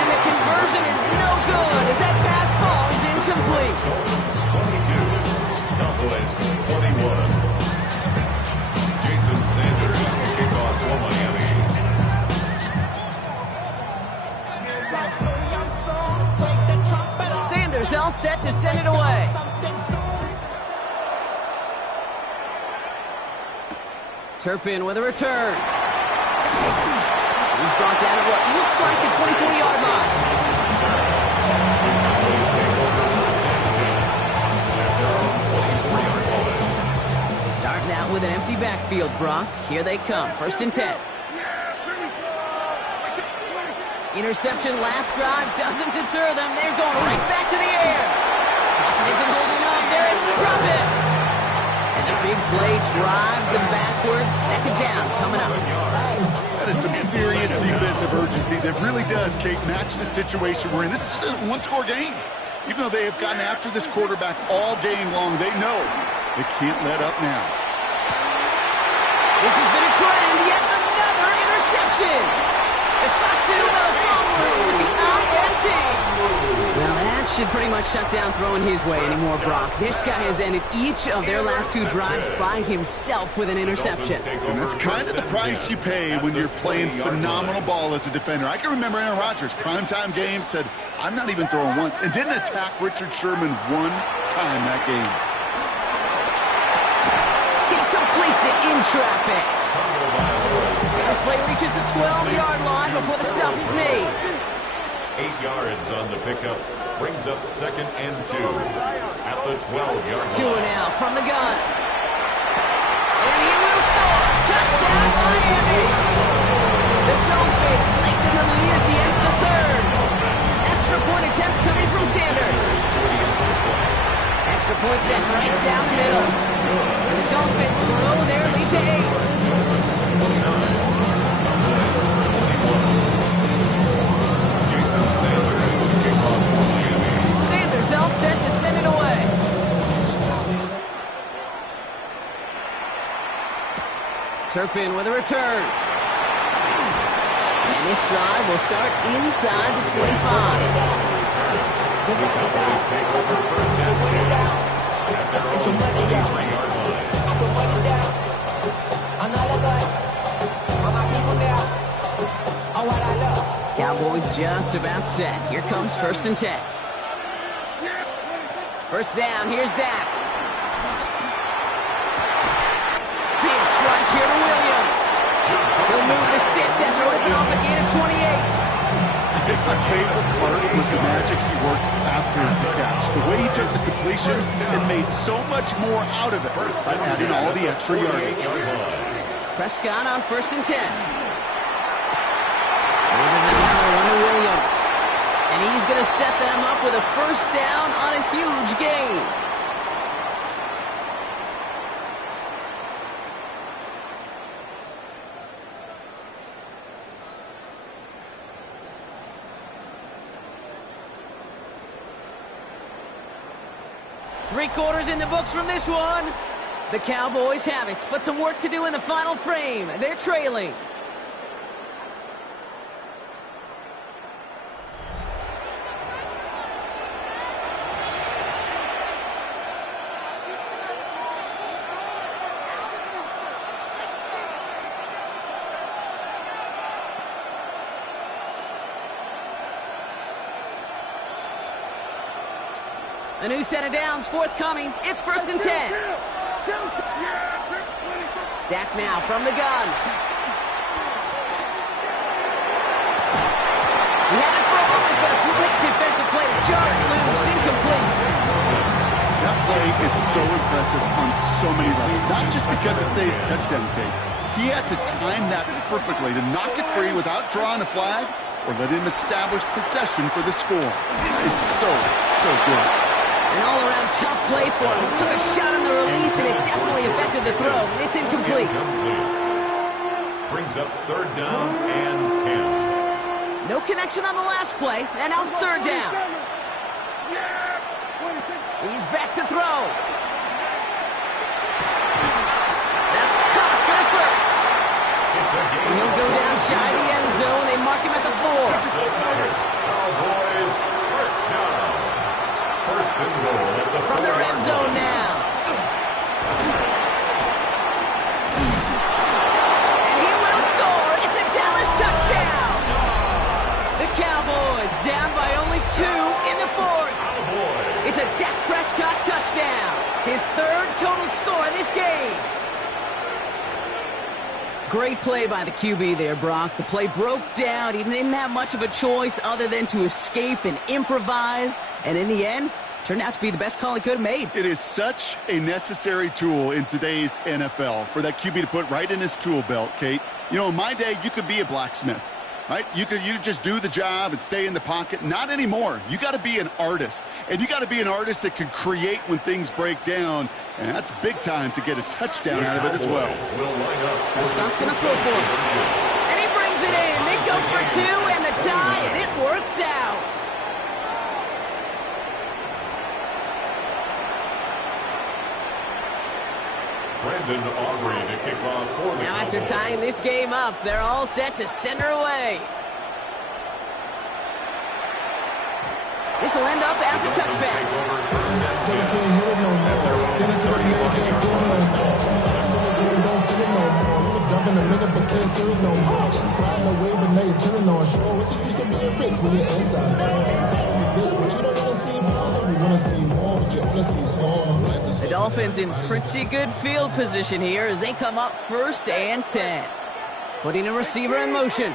And the conversion is no good as that pass falls incomplete. 22, Cowboys 21. Jason Sanders to kick off for Miami. Sanders all set to send it away. Turpin with a return. He's brought down at what looks like the 24-yard line. Starting out with an empty backfield, Brock. Here they come. 1st and 10. Interception last drive doesn't deter them. They're going right back to the air. Isn't holding up. They're able to drop it. And the big play drives them backwards. 2nd down coming up. That is some serious defensive urgency that really does, Kate, match the situation we're in. This is a one-score game. Even though they have gotten after this quarterback all game long, they know they can't let up now. This has been a trend. Yet another interception. Ifatu Melifonwu with the INT. Well, that should pretty much shut down throwing his way anymore, Brock. This guy has ended each of their last 2 drives by himself with an interception. And that's kind of the price you pay when you're playing phenomenal ball as a defender. I can remember Aaron Rodgers, primetime game, said, I'm not even throwing once, and didn't attack Richard Sherman one time that game. He completes it in traffic. This play reaches the 12-yard line before the stop is made. 8 yards on the pickup. Brings up 2nd and 2 at the 12-yard line. 2 now from the gun. And he will score. Touchdown, Miami. The Dolphins lengthen the lead at the end of the third. Extra point attempt coming from Sanders. Extra point sent right down the middle. And the Dolphins grow their lead to 8. Sanders all set to send it away. Turpin with a return. And this drive will start inside the 25. Cowboys take over 1st and 10 at their own 23-yard line. Cowboys just about set. Here comes 1st and 10. 1st down, here's Dak. Big strike here to Williams. He'll move the sticks after ripping off a gain of 28. I think my favorite part was the magic he worked after the catch. The way he took the completion and made so much more out of it by adding all the extra yardage. Prescott on 1st and 10. And there's another one to Williams. And he's going to set them up with a 1st down on a huge gain. Three quarters in the books from this one. The Cowboys have it, but some work to do in the final frame. They're trailing. A new set of downs forthcoming. It's 1st and 10. Dak now from the gun. He had it for a moment, but a great defensive play to jar it loose. Incomplete. That play is so impressive on so many levels. Not just because it saves a touchdown, Kate. He had to time that perfectly to knock it free without drawing a flag or let him establish possession for the score. That is so good. An all-around tough play for him. He took a shot on the release, and it definitely affected the throw. It's incomplete. Brings up 3rd down and 10. No connection on the last play, and now it's 3rd down. He's back to throw. That's caught for the first. And he'll go down shy of the end zone. They mark him at the 4. Cowboys, 1st down. 1st and goal at the from the red zone now. And he will score. It's a Dallas touchdown. The Cowboys down by only 2 in the 4th. It's a Dak Prescott touchdown. His 3rd total score in this game. Great play by the QB there, Brock. The play broke down. He didn't have much of a choice other than to escape and improvise. And in the end, turned out to be the best call he could have made. It is such a necessary tool in today's NFL for that QB to put right in his tool belt, Kate. You know, in my day, you could be a blacksmith, right? You just do the job and stay in the pocket. Not anymore. You got to be an artist. And you got to be an artist that can create when things break down. And that's big time to get a touchdown out of it as well. Prescott's going to throw for it. And he brings it in. They go for 2 and the tie, and it works out. Brandon Aubrey to kick off for the Now after tying this game up, they're all set to send her away. This will end up as a touchback. The Dolphins in pretty good field position here as they come up 1st and 10. Putting a receiver in motion.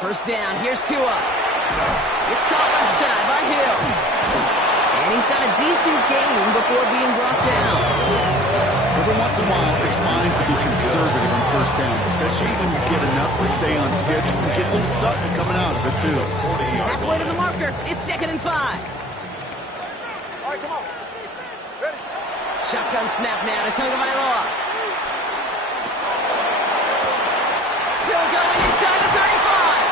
1st down, here's Tua. It's caught left side by Hill. And he's got a decent game before being brought down. Every once in a while, it's fine to be conservative on 1st down, especially when you get enough to stay on schedule and get a little something coming out of it, too. Halfway to the marker. It's 2nd and 5. All right, come on. Ready? Shotgun snap now to Tagovailoa. Still going inside the 35.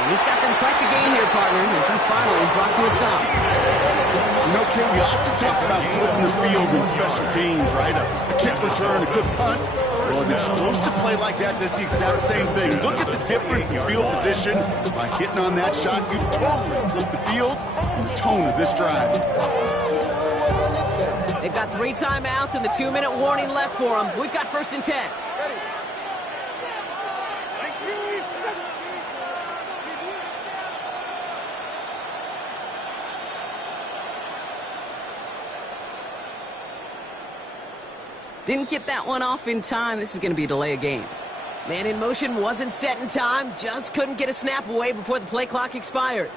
And he's got them quite the game here, partner, as he finally is brought to a stop. You know, Kim, we often talk about flipping the field in special teams, right? A kick return, a good punt. Well, an explosive play like that does the exact same thing. Look at the difference in field position. By hitting on that shot, you totally flip the field and the tone of this drive. They've got 3 timeouts and the 2-minute warning left for them. We've got 1st and 10. Ready? Didn't get that one off in time. This is going to be a delay of game. Man in motion wasn't set in time. Just couldn't get a snap away before the play clock expired.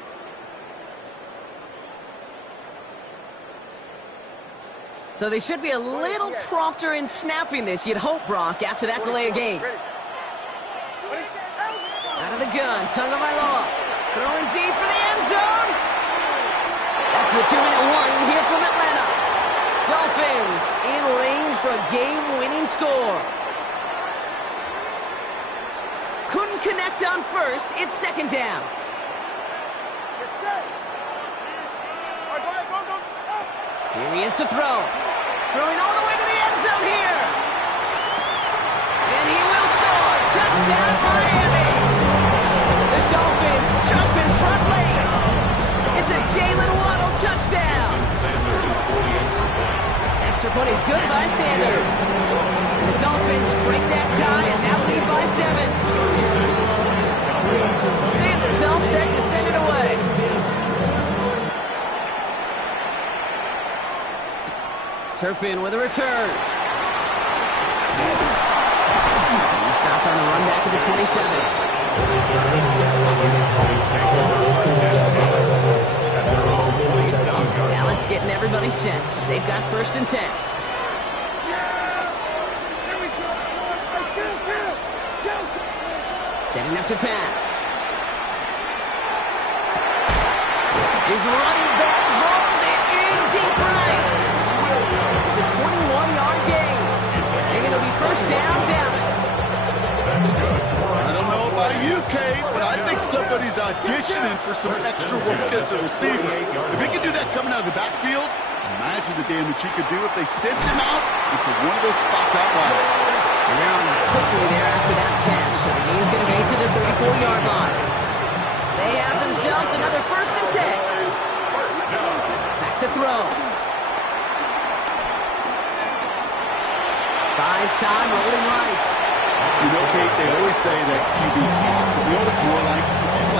So they should be a little prompter in snapping this, you'd hope, Brock, after that delay of game. Out of the gun, Tagovailoa throwing deep for the end zone. That's the 2-minute warning here from Atlanta. Dolphins in range for a game-winning score. Couldn't connect on 1st. It's 2nd down. Here he is to throw. Throwing all the way to the end zone here. And he will score. Touchdown, Miami. The Dolphins jump in front late. It's a Jalen Waddle touchdown. Extra point is good by Sanders. And the Dolphins break that tie and now lead by 7. Sanders all set to send it away. Turpin with a return. He stopped on the run back at the 27. Dallas getting everybody set. They've got 1st and 10. Setting up to pass. His running back hauls it in deep right. It's a 21-yard gain. They're going to be 1st down, Dallas. I don't know about you, Kate, but I think somebody's auditioning for some extra work as a receiver. If he can do that coming out of the backfield, imagine the damage he could do if they sent him out into one of those spots out wide. And they're on him quickly there after that catch, so the game's going to be to the 34-yard line. They have themselves another 1st and 10. Back to throw. Buys time, rolling right. You know, Kate, they always say that QB clock, but you know what it's more like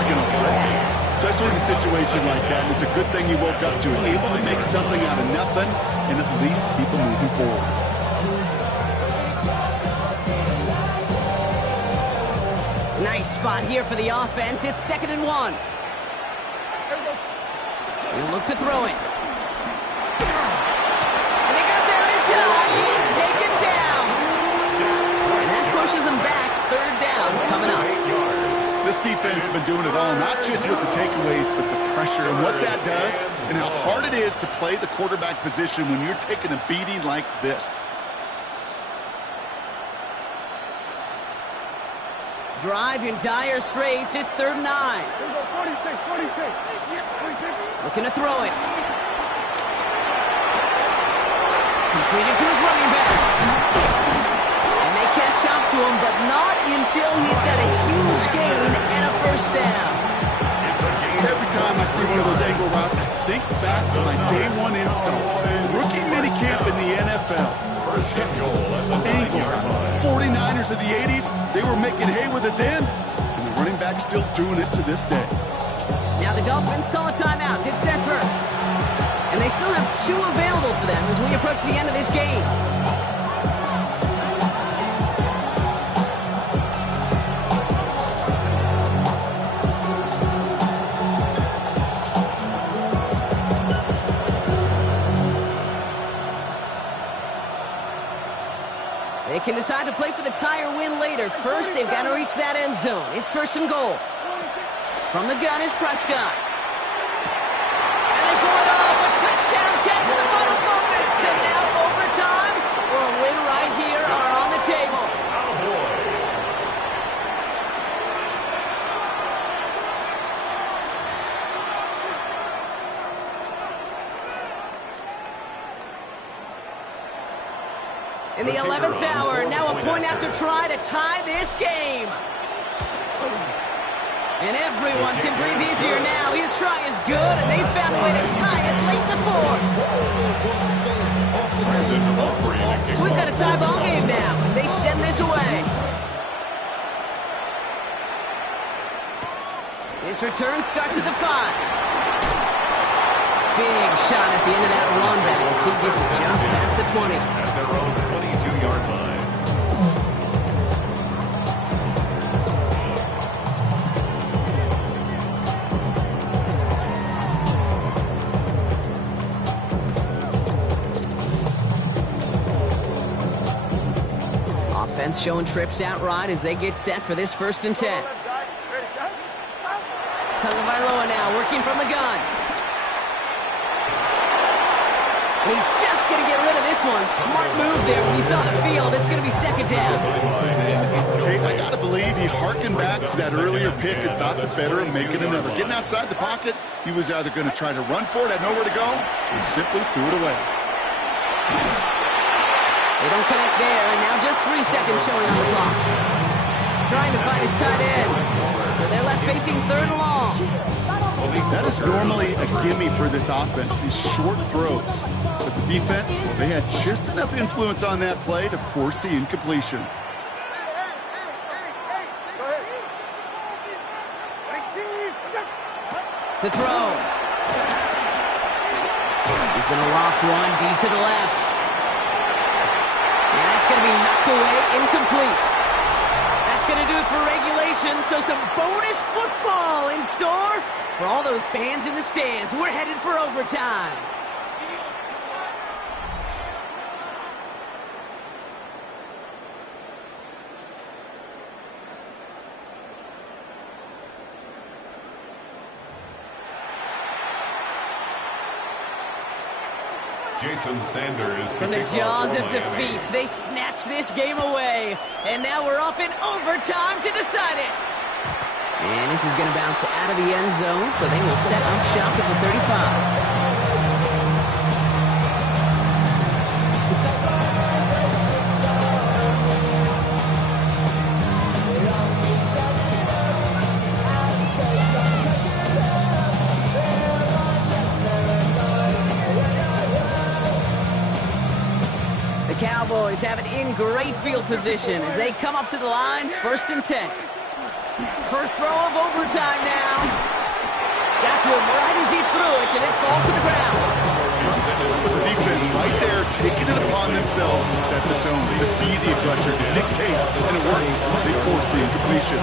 an alarm. Especially in a situation like that, it's a good thing you woke up to it. Able to make something out of nothing and at least keep them moving forward. Nice spot here for the offense. It's 2nd and 1. He'll look to throw it. And they got there in time. He's taken down. And that pushes him back. 3rd down coming up. This defense has been doing it all, not just with the takeaways, but the pressure and what that does and how hard it is to play the quarterback position when you're taking a beating like this. Drive in dire straits. It's 3rd and 9. Looking to throw it. Completed to his running back. And they catch up to him, but not until he's got a huge gain and a 1st down. Every time I see one of those angle routes, I think back to my day 1 install. Rookie minicamp in the NFL. Texas, angle route. 49ers of the 80s, they were making hay with it then, and the running back's still doing it to this day. Now the Dolphins call a timeout. It's their 1st. And they still have 2 available for them as we approach the end of this game. They can decide to play for the tie or win later. First, they've got to reach that end zone. It's 1st and goal. From the gun is Prescott. And they pull it off. A touchdown catch in the final moments. And now overtime or a win right here are on the table. In the 11th hour, now a point after try to tie this game. And everyone can breathe easier now. His try is good, and they found a way to tie it late in the 4th. So we've got a tie ball game now as they send this away. This return starts at the 5. Big shot at the end of that run back as he gets it just past the 20. At their own 22-yard line. Offense showing trips out right as they get set for this 1st and 10. Tagovailoa now working from the gun. He's just going to get rid of this one. Smart move there when you saw the field. It's going to be 2nd down. Okay, I got to believe he harkened back to that earlier pick and thought the better of making another. Getting outside the pocket, he was either going to try to run for it, had nowhere to go, so he simply threw it away. They don't connect there, and now just 3 seconds showing on the clock. Trying to find his tight end. So they're left facing 3rd and long. That is normally a gimme for this offense, these short throws. But the defense, well, they had just enough influence on that play to force the incompletion. To throw. He's going to loft one deep to the left. going to be knocked away, incomplete. That's going to do it for regulation, so some bonus football in store for all those fans in the stands. We're headed for overtime. Jason Sanders From the jaws of defeat, they snatch this game away. And now we're off in overtime to decide it. And this is going to bounce out of the end zone, so they will set up shop at the 35. Cowboys have it in great field position as they come up to the line, 1st and 10. First throw of overtime now. Got to him right as he threw it, and it falls to the ground. It was a defense right there taking it upon themselves to set the tone, to be the aggressor, to dictate, and it worked. They forced the incompletion.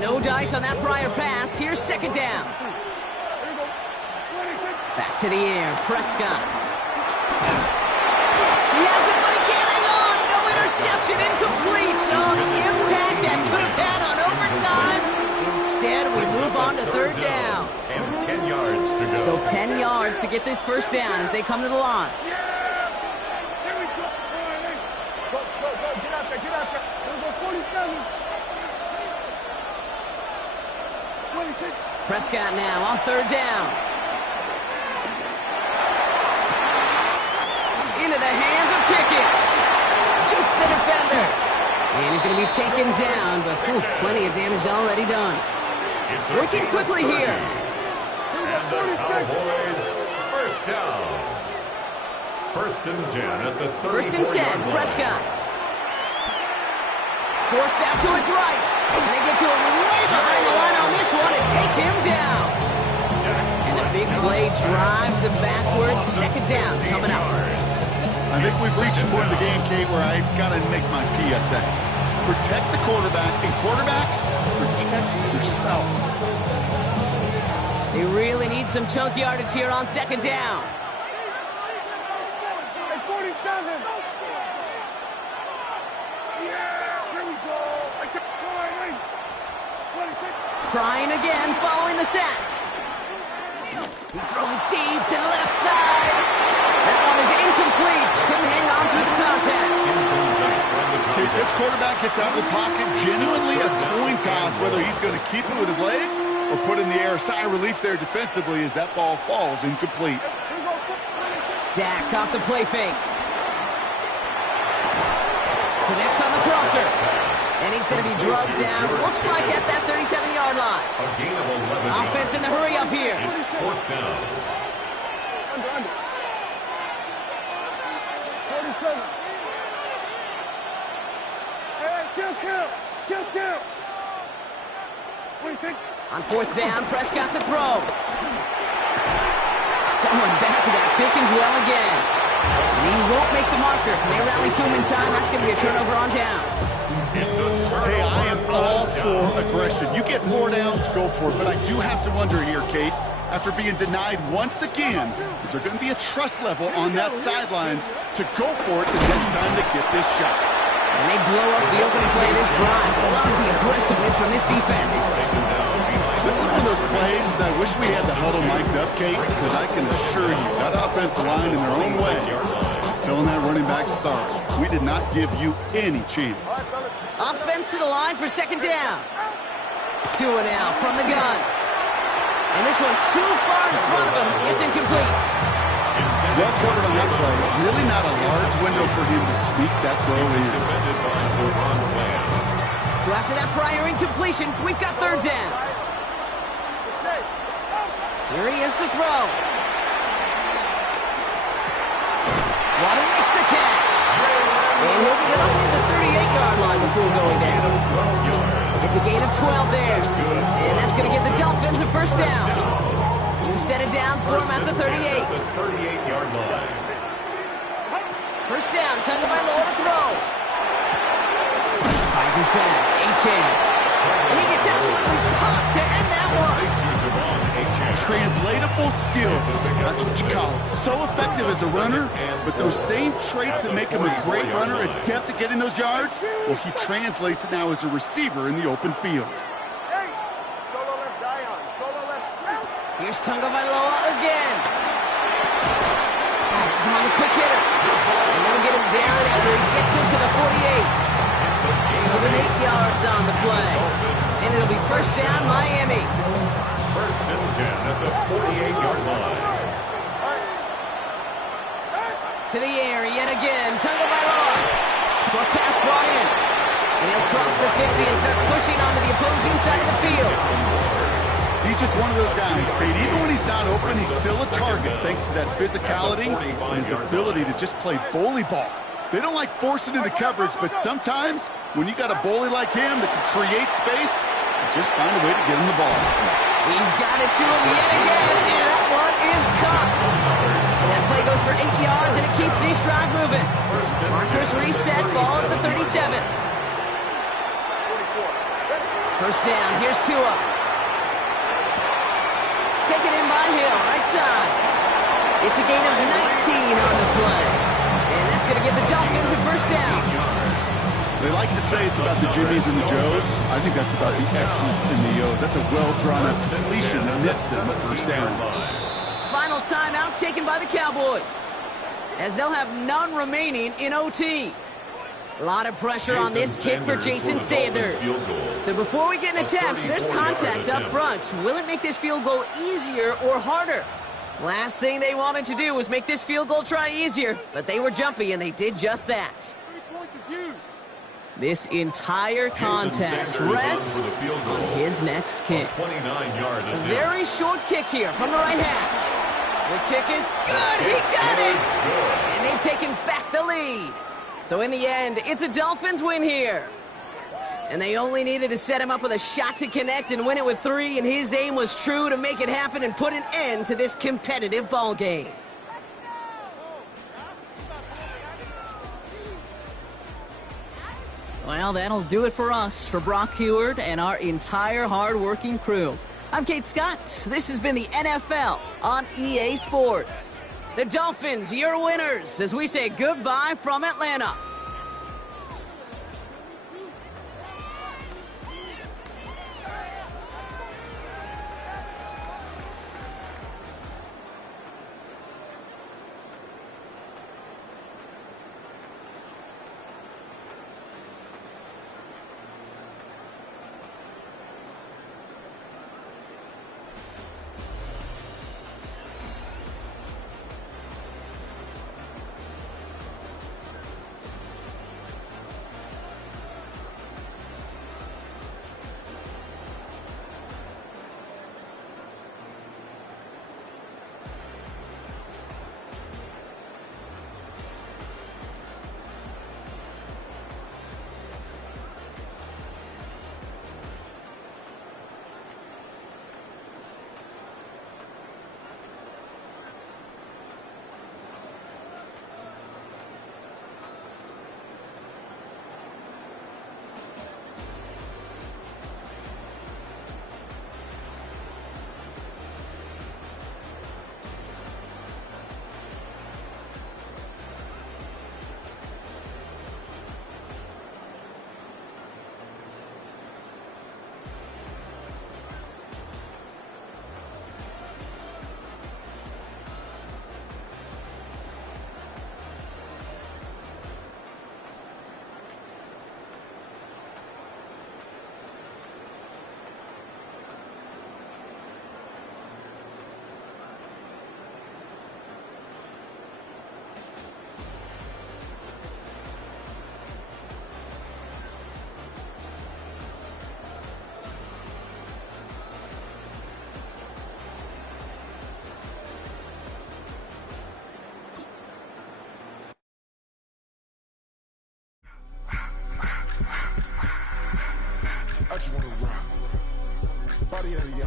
No dice on that prior pass. Here's 2nd down. Back to the air, Prescott. He has it, but he can't hang on. No interception, incomplete. Oh, the impact that could have had on overtime. Instead, we move on to 3rd down. And 10 yards to go. So 10 yards to get this 1st down as they come to the line. Prescott now on 3rd down. Into the hands of Pickett. Juke the defender. And he's going to be taken down, but plenty of damage already done. Working quickly here. And the Cowboys, 1st down. 1st and 10 at the 34-yard line. 1st and 10, Prescott. Forced out to his right. And they get to him way behind the line on this one and take him down. And the big play drives them backwards. 2nd down coming up. I think we've reached the point of the game, Kate, where I got to make my PSA. Protect the quarterback. And quarterback, protect yourself. They really need some chunk yardage here on 2nd down. Trying again, following the sack. He's throwing deep to the left side. That one is incomplete. Couldn't hang on through the contact. Okay, this quarterback gets out of the pocket, genuinely a coin toss, whether he's going to keep it with his legs or put in the air. Sigh of relief there defensively as that ball falls incomplete. Dak off the play fake. Connects on the crosser. And he's going to be drugged down, looks like at that 37-yard line. A gain of 11 Offense in the hurry up here. It's 4th down. Under. 47. Hey, kill. What do you think? On 4th down, Prescott's a throw. Going back to that Pickens well again. And he won't make the marker. They rally to him in time. That's going to be a turnover on downs. Hey, I am all for aggression. You get 4 downs, go for it. But I do have to wonder here, Kate, after being denied once again, is there going to be a trust level on that sidelines to go for it the next time they get this shot? And they blow up the opening play of this drive. Love the aggressiveness from this defense. This is one of those plays that I wish we had the huddle mic'd up, Kate, because I can assure you that offensive line in their own way is telling that running back, sorry, we did not give you any chance. Offense to the line for 2nd down. 2 and out from the gun. And this one too far in front of him. It's incomplete. Well covered on that play. Really not a large window for him to sneak that throw in. So after that prior incompletion, we've got third down. Here he is to throw. Waddle makes the catch. And he'll get it up to the 38-yard line before going down. It's a gain of 12 there. And that's going to give the Dolphins a first down. New set of downs for him at the 38. 38-yard line. First down, Tonga by Loa to throw. Finds his back, A-Chain. And he gets absolutely popped to end that one. Translatable skills, that's what you call it. So effective as a runner, but those same traits that make him a great runner, adept at getting those yards, well, he translates it now as a receiver in the open field. Here's Tonga Vailoa again. He's on the quick hitter. And they'll get him down after he gets into the 48. Even 8 yards on the play. And it'll be first down, Miami. First and 10 at the 48-yard line. To the air yet again, Tonga Vailoa. Short pass brought in. And he'll cross the 50 and start pushing onto the opposing side of the field. He's just one of those guys, Kate. Even when he's not open, he's still a target thanks to that physicality and his ability to just play bully ball. They don't like forcing into coverage, but sometimes when you got a bully like him that can create space, you just find a way to get him the ball. He's got it to him yet again, and that one is caught. That play goes for 8 yards, and it keeps these drive moving. Markers reset, ball at the 37. First down, here's Tua. Taken in by Hill, right side. It's a gain of 19 on the play. And that's going to give the Dolphins a first down. They like to say it's about the Jimmies and the Joes. I think that's about the X's and the O's. That's a well-drawn-up completion that nets them a first down. Final timeout taken by the Cowboys, as they'll have none remaining in OT. A lot of pressure on this kick for Jason Sanders. So before we get into attempts, there's contact up front. Will it make this field goal easier or harder? Last thing they wanted to do was make this field goal try easier, but they were jumpy, and they did just that. This entire contest rests on his next kick. A very short kick here from the right hash. The kick is good. He got it. And they've taken back the lead. So in the end, it's a Dolphins win here. And they only needed to set him up with a shot to connect and win it with 3, and his aim was true to make it happen and put an end to this competitive ball game. Well, that'll do it for us, for Brock Heward and our entire hard-working crew. I'm Kate Scott. This has been the NFL on EA Sports. The Dolphins, your winners, as we say goodbye from Atlanta. wanna rock. Body out of ya.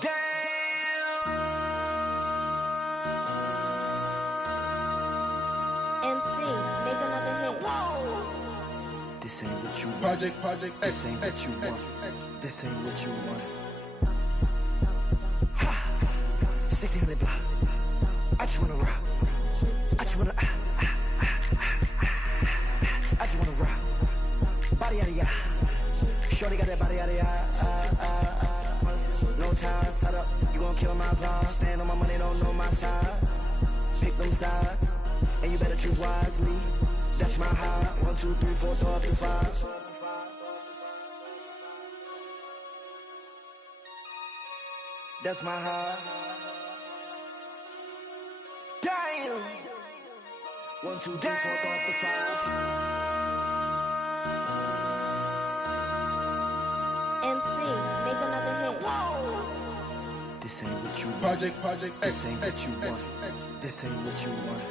Damn. MC, make another hit. This ain't what you want. Project, this ain't what you want. This ain't what you want. 1600 block. I just wanna rock. I just wanna I just wanna rock. Body out of ya. Shorty got that body out of ya. No time, set up. You gon' kill my vibe. Stand on my money, don't know my size. Pick them sides, and you better choose wisely. That's my high. 1, 2, 3, 4, throw up to 5. That's my high. Damn. 1, 2, 3, 4, throw up to 5. MC, make another hit. This ain't what you want. Project, this ain't what you want. This ain't what you want.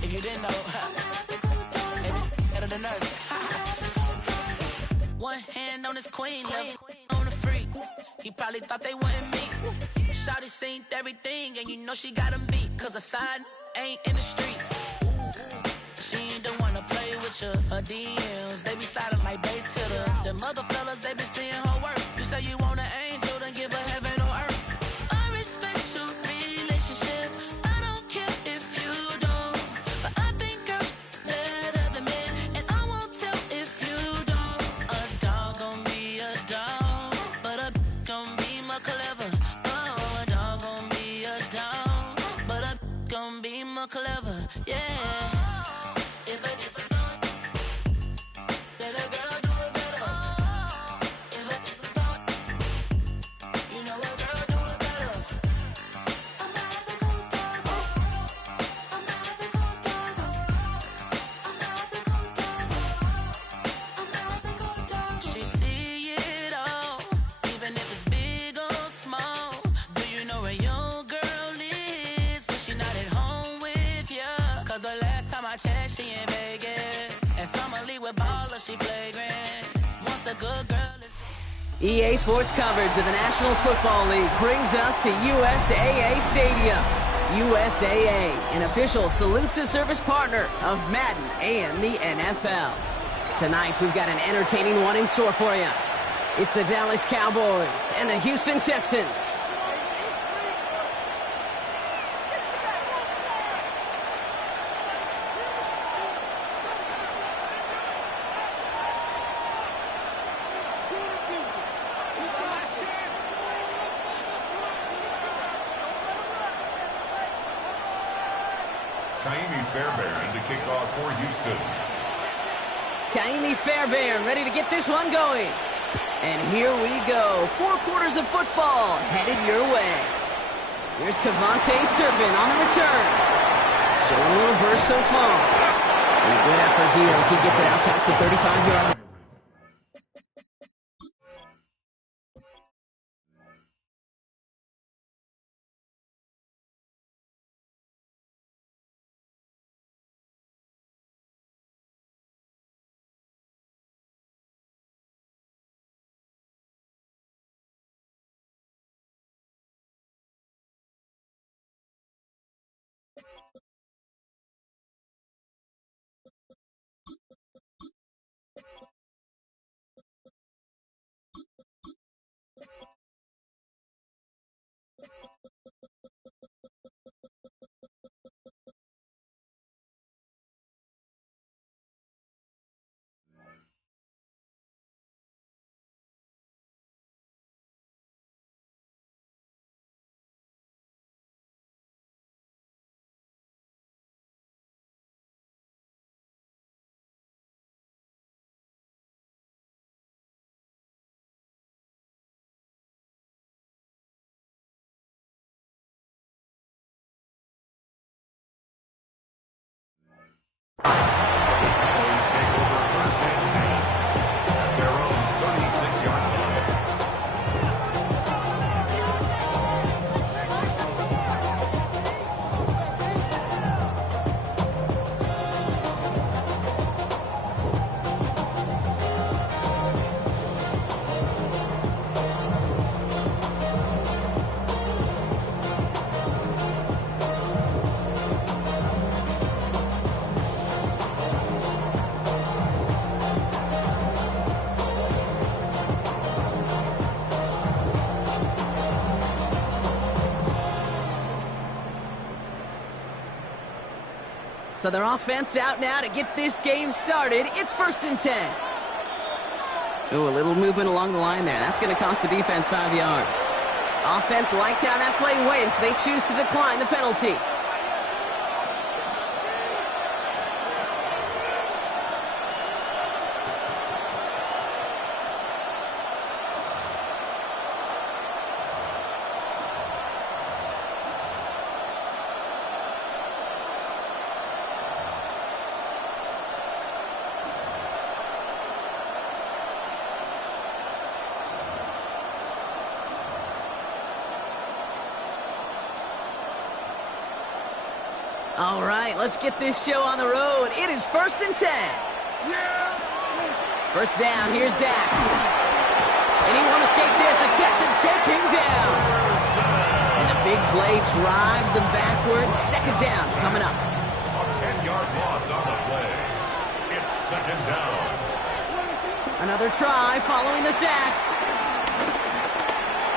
If you didn't know, maybe better than us. One hand on his queen, left on the freak. He probably thought they wouldn't meet. Shawty seen everything, and you know she got him beat. Cause her side ain't in the streets. She ain't the one to play with you. Her DMs, they be sliding like base hitters. And mother fellas, they be seeing her work. You say you want an angel, then give her heaven on earth. I respect your relationship. I don't care if you don't. But I think girls better than men. And I won't tell if you don't. A dog gon' be a dog. But a gon' be more clever. Oh, a dog gon' be a dog. But a gon' be more clever. Yeah. She in Vegas, and Summer Lee with baller, she flagrant. Once a good girl is... EA Sports coverage of the National Football League brings us to USAA Stadium. USAA, an official salute-to-service partner of Madden and the NFL. Tonight, we've got an entertaining one in store for you. It's the Dallas Cowboys and the Houston Texans. Fairbairn to kick off for Houston. Kaimi Fairbairn ready to get this one going. And here we go. 4 quarters of football headed your way. Here's Cavante Turpin on the return. Showing a little burst so far. And a good effort here as he gets it out past the 35-yard line. Cowboys take over first and 10 at their own 36-yard line. So their offense out now to get this game started. It's 1st and 10. Ooh, a little movement along the line there. That's going to cost the defense 5 yards. Offense liked how that play went. They choose to decline the penalty. All right, let's get this show on the road. It is 1st and 10. First down, here's Dak. And he won't escape this. The Texans take him down. And the big play drives them backwards. 2nd down coming up. A 10-yard loss on the play. It's 2nd down. Another try following the sack.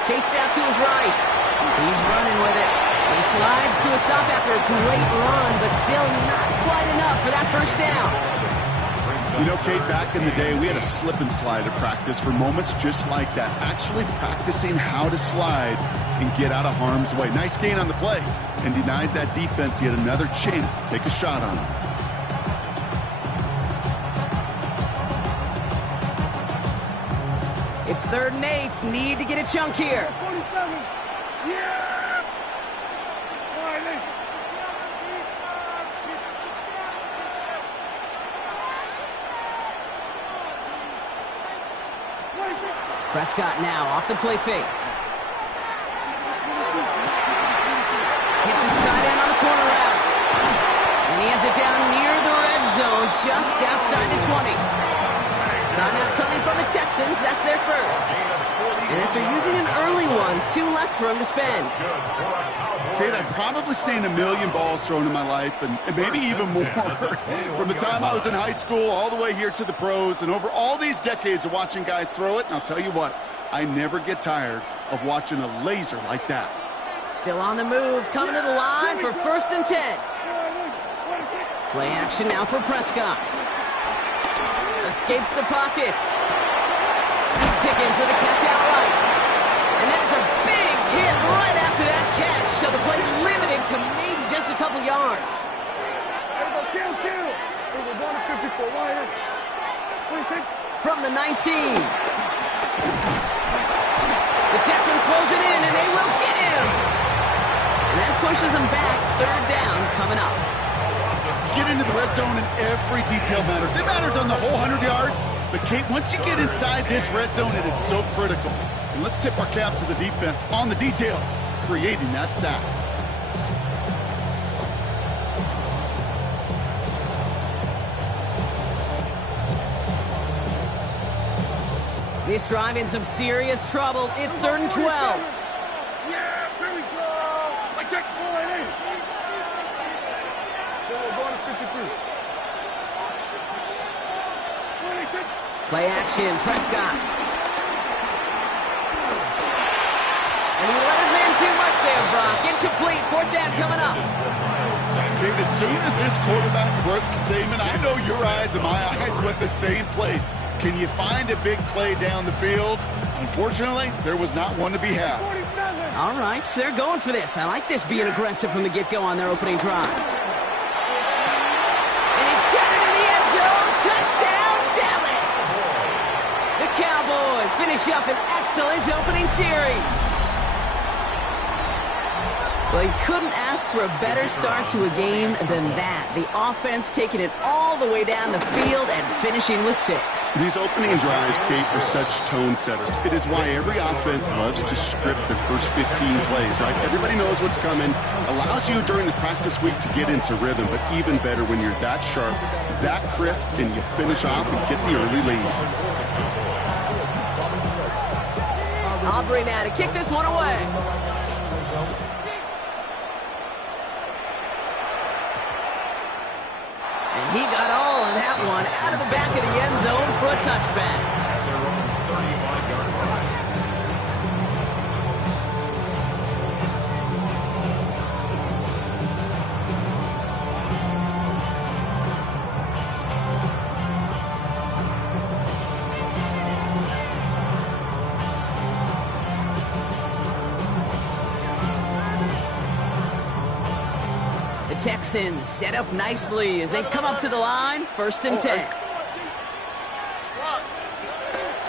Chased out to his right. He's running with it. He slides to a stop after a great run, but still not quite enough for that first down. You know, Kate, back in the day, we had a slip and slide at practice for moments just like that. Actually practicing how to slide and get out of harm's way. Nice gain on the play, and denied that defense yet another chance to take a shot on him. It's 3rd and 8. Need to get a chunk here. 47. Yeah! Prescott now off the play fake. Hits his tight end on the corner route. And he has it down near the red zone, just outside the 20. Timeout coming from the Texans. That's their first. And after using an early one, 2 left for him to spend. Kate, I've probably seen a million balls thrown in my life, and maybe even more. From the time I was in high school all the way here to the pros, and over all these decades of watching guys throw it, and I'll tell you what, I never get tired of watching a laser like that. Still on the move, coming to the line for 1st and 10. Play action now for Prescott. Escapes the pocket. Pickens with a catch outright. And that is a big hit right after that catch. So the play limited to maybe just a couple yards. From the 19. The Texans close it in, and they will get him. And that pushes them back. 3rd down coming up. Get into the red zone and every detail matters. It matters on the whole 100 yards. But, Kate, once you get inside this red zone, it is so critical. And let's tip our cap to the defense on the details, creating that sack. This drive in some serious trouble. It's 3rd and 12. Yeah, here we go. I take the ball in. So we're going to 53. Play action, Prescott. And he let his man too much there, Brock. Incomplete, 4th down coming up. Kate, as soon as this quarterback broke containment, I know your eyes and my eyes went the same place. Can you find a big play down the field? Unfortunately, there was not one to be had. All right, so they're going for this. I like this being aggressive from the get-go on their opening drive. And he's got it in the end zone. Touchdown, Dallas! The Cowboys finish up an excellent opening series. Well, you couldn't ask for a better start to a game than that. The offense taking it all the way down the field and finishing with 6. These opening drives, Kate, are such tone setters. It is why every offense loves to script their first 15 plays, right? Everybody knows what's coming. Allows you during the practice week to get into rhythm, but even better when you're that sharp, that crisp, and you finish off and get the early lead. Aubrey now to kick this one away. And he got all of that one out of the back of the end zone for a touchback. Texans set up nicely as they come up to the line. 1st and 10.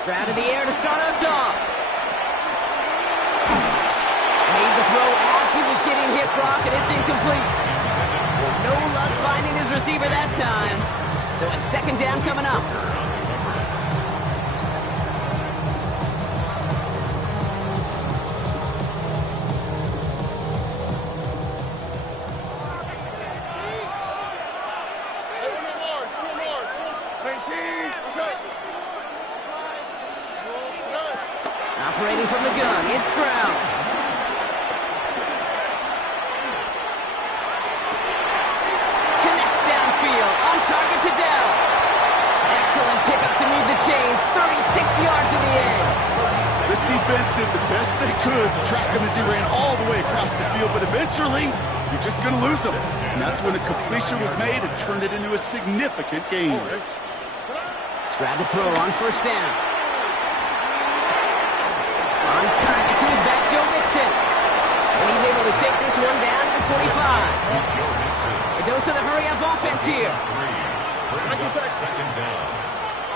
Stroud in the air to start us off. Made the throw as he was getting hit, Brock, and it's incomplete. No luck finding his receiver that time. So it's 2nd down coming up. Operating from the gun, it's Stroud. Connects downfield, on target to Dell. Excellent pickup to move the chains, 36 yards in the end. This defense did the best they could to track him as he ran all the way across the field, but eventually, you're just going to lose him. And that's when a completion was made and turned it into a significant gain. Stroud to throw on 1st down. On target to his back, Joe Mixon. And he's able to take this one down to the 25. A dose of the hurry-up offense here. Brings up 2nd down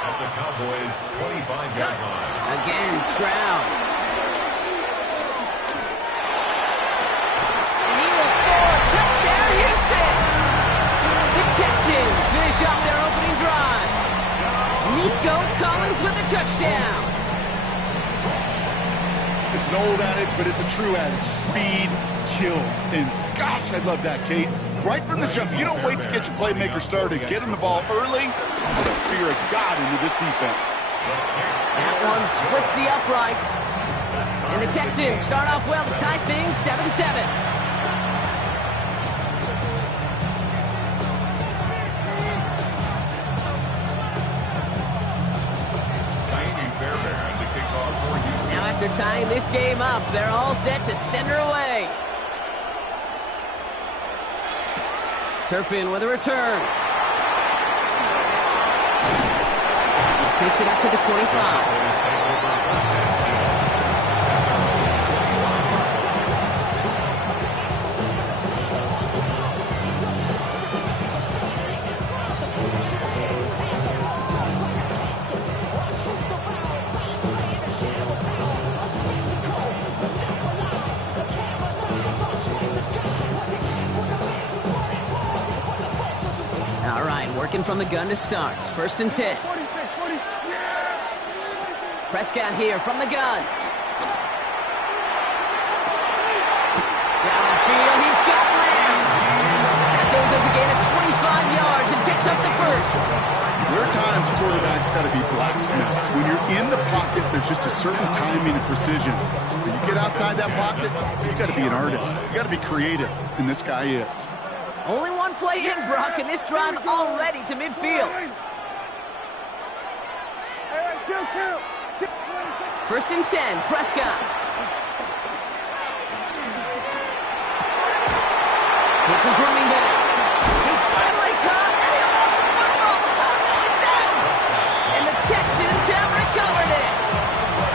at the Cowboys' 25-yard line. Again, Stroud. And he will score. Touchdown, Houston. The Texans finish off their opening drive. Nico Collins with the touchdown. It's an old adage, but it's a true adage. Speed kills. And gosh, I love that, Kate. Right from the jump, you don't wait to get your playmaker started. Get him the ball early. Put a fear of God into this defense. That one splits the uprights. And the Texans start off well to tie things 7-7. After tying this game up, they're all set to send her away. Turpin with a return. This makes it up to the 25. Working from the gun to start. 1st and 10. Prescott here from the gun. Down the field, he's got Lamb. That goes as a gain of 25 yards and picks up the 1st. There are times quarterbacks got to be blacksmiths. When you're in the pocket, there's just a certain timing and precision. When you get outside that pocket, you got to be an artist. You got to be creative, and this guy is. Only one play in, Brock, and this drive already to midfield. 1st and 10, Prescott. Hits his running back. He's finally caught, and he lost the football. Oh, no, it's out! And the Texans have recovered it.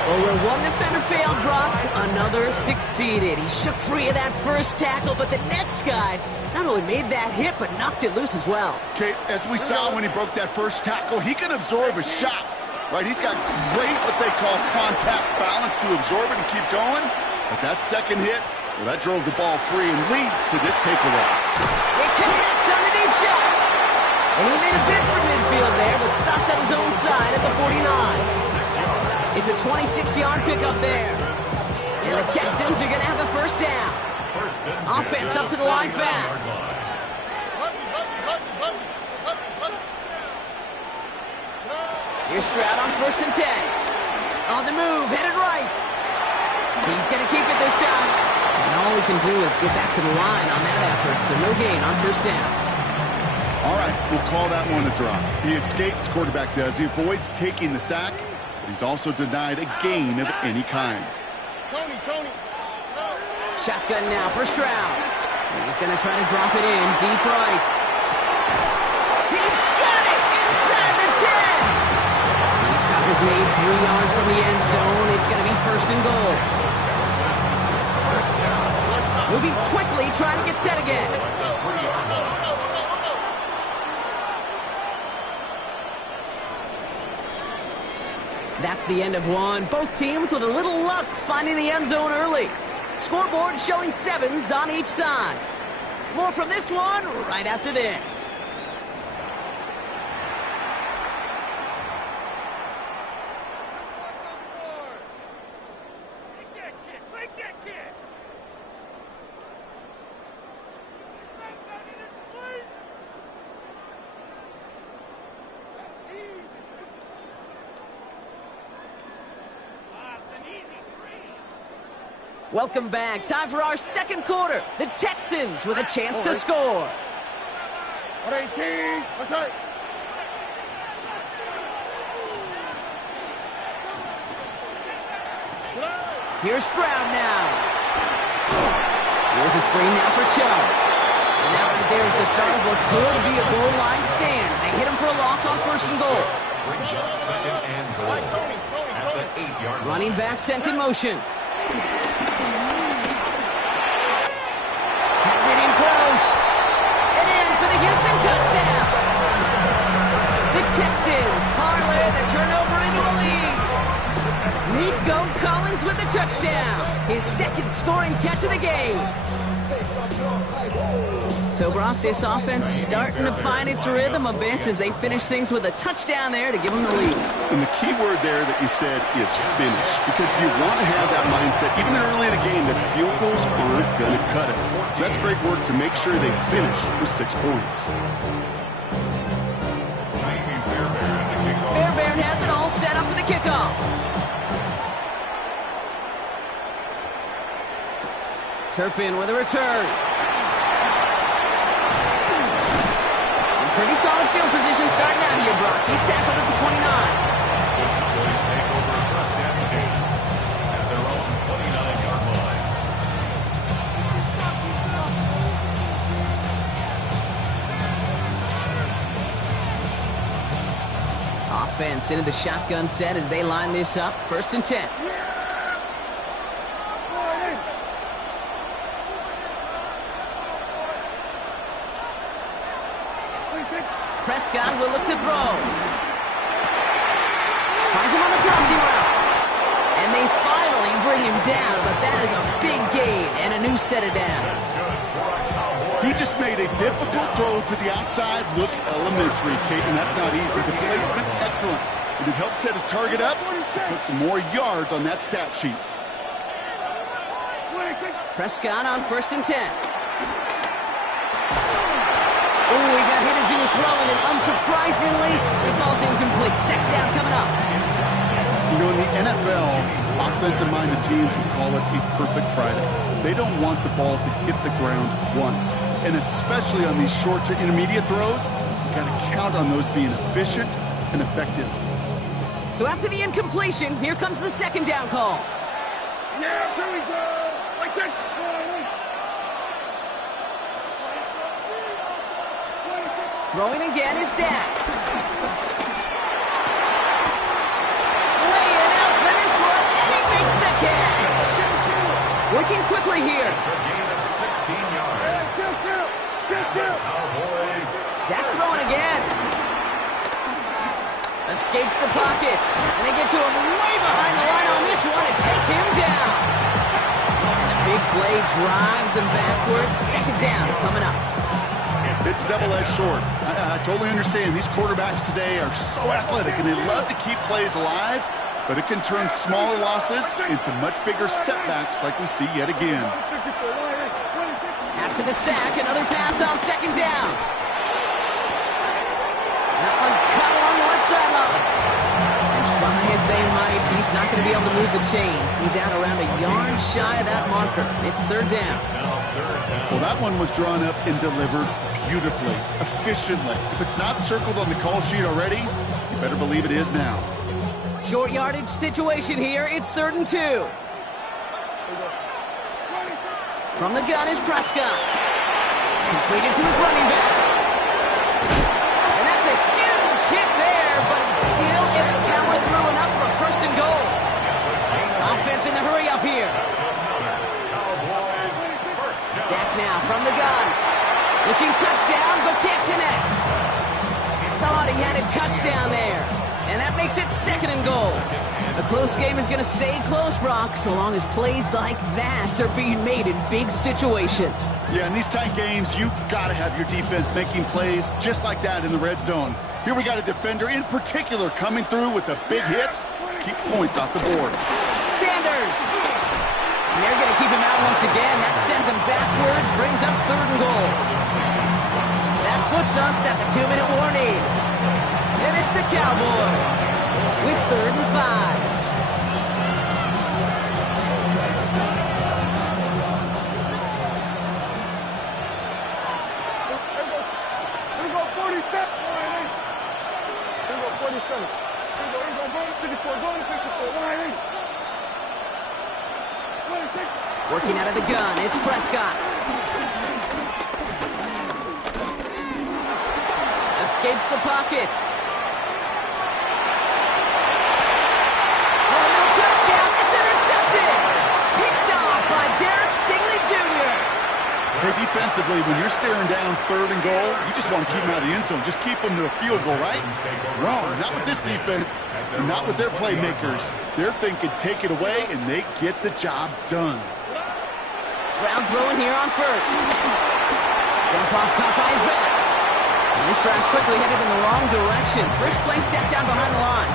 Well, where one defender failed, Brock, another succeeded. He shook free of that first tackle, but the next guy not only made that hit, but knocked it loose as well. Okay, as we saw when he broke that first tackle, he can absorb a shot, right? He's got great, what they call contact balance to absorb it and keep going. But that second hit, Well, that drove the ball free and leads to this takeaway. They connect on the deep shot. And he made a bid for midfield there, but stopped on his own side at the 49. It's a 26-yard pickup there. And the Texans are going to have a first down. Offense up to the line fast. Here's Stroud on 1st and 10. On the move, headed right. He's going to keep it this time. And all we can do is get back to the line on that effort, so no gain on first down. All right, we'll call that one a drop. He escapes, quarterback does. He avoids taking the sack, but he's also denied a gain of any kind. Shotgun now for Stroud. He's going to try to drop it in deep right. He's got it inside the 10. And the stop is made 3 yards from the end zone. It's going to be 1st and goal. Moving quickly, trying to get set again. That's the end of one. Both teams with a little luck finding the end zone early. Scoreboard showing 7s on each side. More from this one right after this. Welcome back. Time for our second quarter. The Texans with a chance to score. Here's Stroud now. Here's a screen now for Chubb. And that right there is the start of what could be a goal line stand. They hit him for a loss on 1st and goal. Brings up 2nd and goal at the 8-yard line. Running back sent in motion. Has it in close. And in for the Houston touchdown. The Texans parlay the turnover into a lead. Nico Collins with the touchdown. His second scoring catch of the game. So, Brock, this offense starting to find its rhythm a bit as they finish things with a touchdown there to give them the lead. And the key word there that you said is finish, because you want to have that mindset, even early in the game, that field goals aren't going to cut it. So that's great work to make sure they finish with 6 points. Fairbairn has it all set up for the kickoff. Turpin with a return. Pretty solid field position starting out here, Brock. He's tackled at the 29. Boys take over a first and 10 at their own 29-yard line. Offense into the shotgun set as they line this up. 1st and 10. Prescott will look to throw. Finds him on the crossing route. And they finally bring him down, but that is a big gain and a new set of downs. He just made a difficult throw to the outside. Look elementary, Kate, and that's not easy. The placement, excellent. And it helped set his target up to put some more yards on that stat sheet. Prescott on 1st and 10. Oh, he got hit as he was throwing, and unsurprisingly, he falls incomplete. Second down coming up. You know, in the NFL, offensive-minded teams would call it a perfect Friday. They don't want the ball to hit the ground once. And especially on these short to intermediate throws, you got to count on those being efficient and effective. So after the incompletion, here comes the second down call. Yeah, here we go. Like that. Throwing again is Dak. Laying out for this one, and he makes the catch. Working quickly here. It's a gain of 16 yards. Cowboys. Dak throwing again. Escapes the pocket. And they get to him way behind the line on this one and take him down. And a big play drives them backwards. Second down coming up. It's double-edged sword. I totally understand. These quarterbacks today are so athletic, and they love to keep plays alive, but it can turn smaller losses into much bigger setbacks like we see yet again. After the sack, another pass on second down. That one's cut along the left sideline. And try as they might, he's not going to be able to move the chains. He's out around a yard shy of that marker. It's third down. Well, that one was drawn up and delivered beautifully, efficiently. If it's not circled on the call sheet already, you better believe it is now. Short yardage situation here. It's 3rd and 2. From the gun is Prescott. Completed to his running back. And that's a huge hit there, but he's still able to power through enough for a 1st and goal. Offense in the hurry up here. Dak now from the gun. Looking touchdown, but can't connect. Thought he had a touchdown there. And that makes it 2nd and goal. A close game is going to stay close, Brock, so long as plays like that are being made in big situations. Yeah, in these tight games, you got to have your defense making plays just like that in the red zone. Here we got a defender in particular coming through with a big hit to keep points off the board. Sanders. And they're going to keep him out once again. That sends him backwards, brings up 3rd and goal. That puts us at the 2-minute warning. And it's the Cowboys with 3rd and 5. Here we go, 47. Here we go, 47. Here we go, go to 54, go to 54. 180. 26. Working out of the gun, it's Prescott. Escapes the pocket. Oh, no touchdown. It's intercepted. Picked off by Derek Stingley Jr. Hey, defensively, when you're staring down 3rd and goal, you just want to keep them out of the end zone. Just keep them to a field goal, right? Wrong. Not with this defense, and not with their playmakers. They're thinking take it away, and they get the job done. Stroud throwing here on 1st. Dump off caught by his back. And this drive's quickly headed in the wrong direction. First play set down behind the line.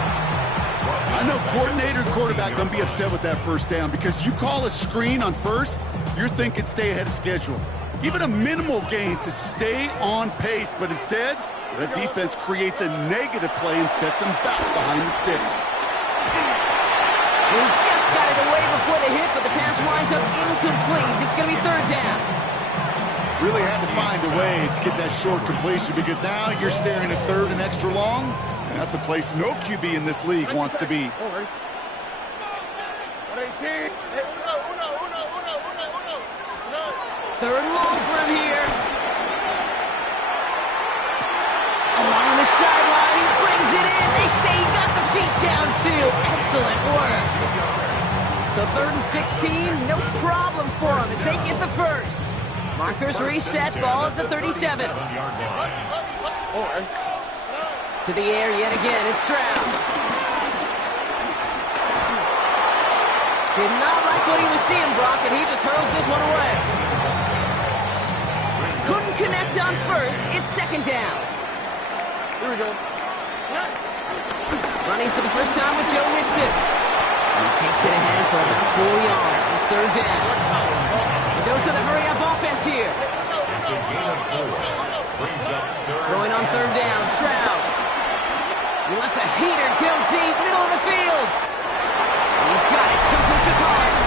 I know coordinator and quarterback going to be upset with that 1st down because you call a screen on 1st, you're thinking stay ahead of schedule. Even a minimal gain to stay on pace, but instead, the defense creates a negative play and sets them back behind the sticks. He just got it away before the hit, but the pass winds up incomplete. It's going to be 3rd down. Really had to find a way to get that short completion because now you're staring at 3rd and extra long, and that's a place no QB in this league wants to be. 3rd and long for him here. Along the sideline, he brings it in. They say he got the feet down too. Excellent work. So 3rd and 16, no problem for him as they get the 1st. Markers reset, ball at the 37. To the air yet again, it's Stroud. Did not like what he was seeing, Brock, and he just hurls this one away. Couldn't connect on 1st, it's 2nd down. Here we go. Running for the first time with Joe Mixon. And he takes it ahead for about 4 yards. It's 3rd down. Goes to the hurry-up offense here. It's a gain of 4. Brings up 3rd. Throwing on 3rd down, Stroud. He lets a heater go deep, middle of the field. He's got it, complete to Collins.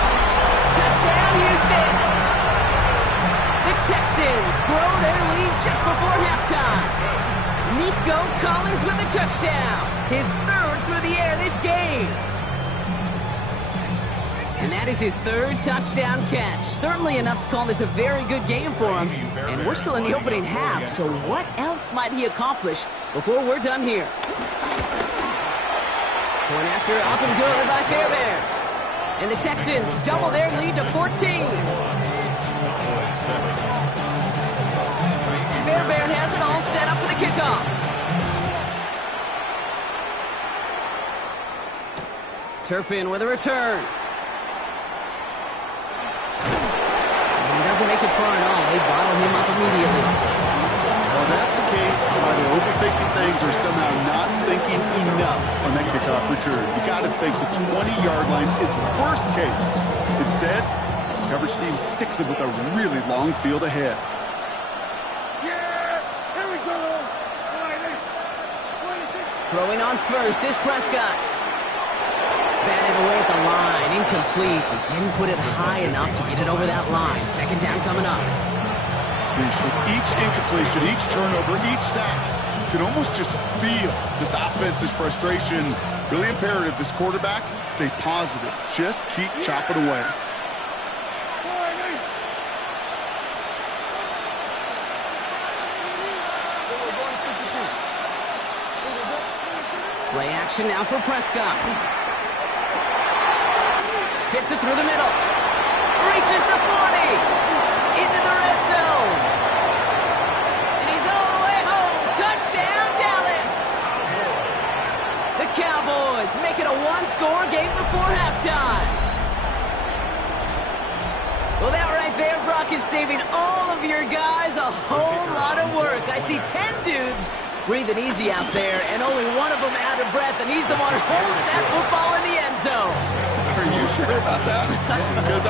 Touchdown, Houston. The Texans grow their lead just before halftime. Nico Collins with the touchdown. His 3rd through the air this game. And that is his 3rd touchdown catch. Certainly enough to call this a very good game for him. And we're still in the opening half, so what else might he accomplish before we're done here? Going after up and good by Fairbairn. And the Texans double their lead to 14. Fairbairn has it all set up for the kickoff. Turpin with a return. doesn't make it far at all. They bottle him up immediately. Well, that's the case where they're overthinking things or somehow not thinking enough on that kickoff return. You got to think the 20-yard line is worst case. Instead, the coverage team sticks him with a really long field ahead. Throwing on first is Prescott. Batted away at the line, incomplete. He didn't put it high enough to get it over that line. Second down coming up. With each incompletion, each turnover, each sack, you can almost just feel this offense's frustration. Really imperative, this quarterback, stay positive. Just keep chopping away. Play action now for Prescott. Fits it through the middle. Reaches the 40. Into the red zone. And he's all the way home. Touchdown, Dallas. The Cowboys make it a one-score game before halftime. Well, that right there, Brock, is saving all of your guys a whole lot of work. I see 10 dudes breathing easy out there, and only one of them out of breath, and he's the one holding that football in the end zone. Are you sure about that? Because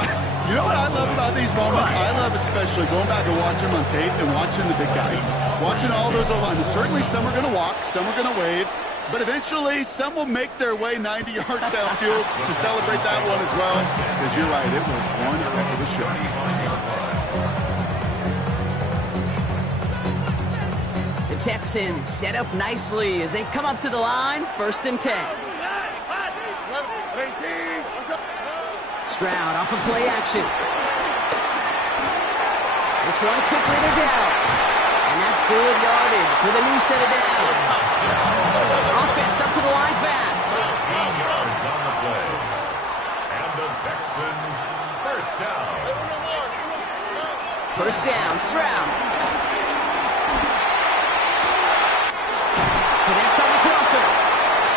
you know what I love about these moments? I love especially going back and watching them on tape and watching the big guys. Watching all those O-linemen. Certainly some are going to walk, some are going to wave, but eventually some will make their way 90 yards downfield to celebrate that one as well. Because you're right, it was one heck of a show. Texans set up nicely as they come up to the line, 1st and 10. Stroud off of play action. This one quickly to down. And that's good yardage with a new set of downs. Offense up to the line fast. 13 yards on the play. And the Texans, first down. First down, Stroud. Connects on the crosser.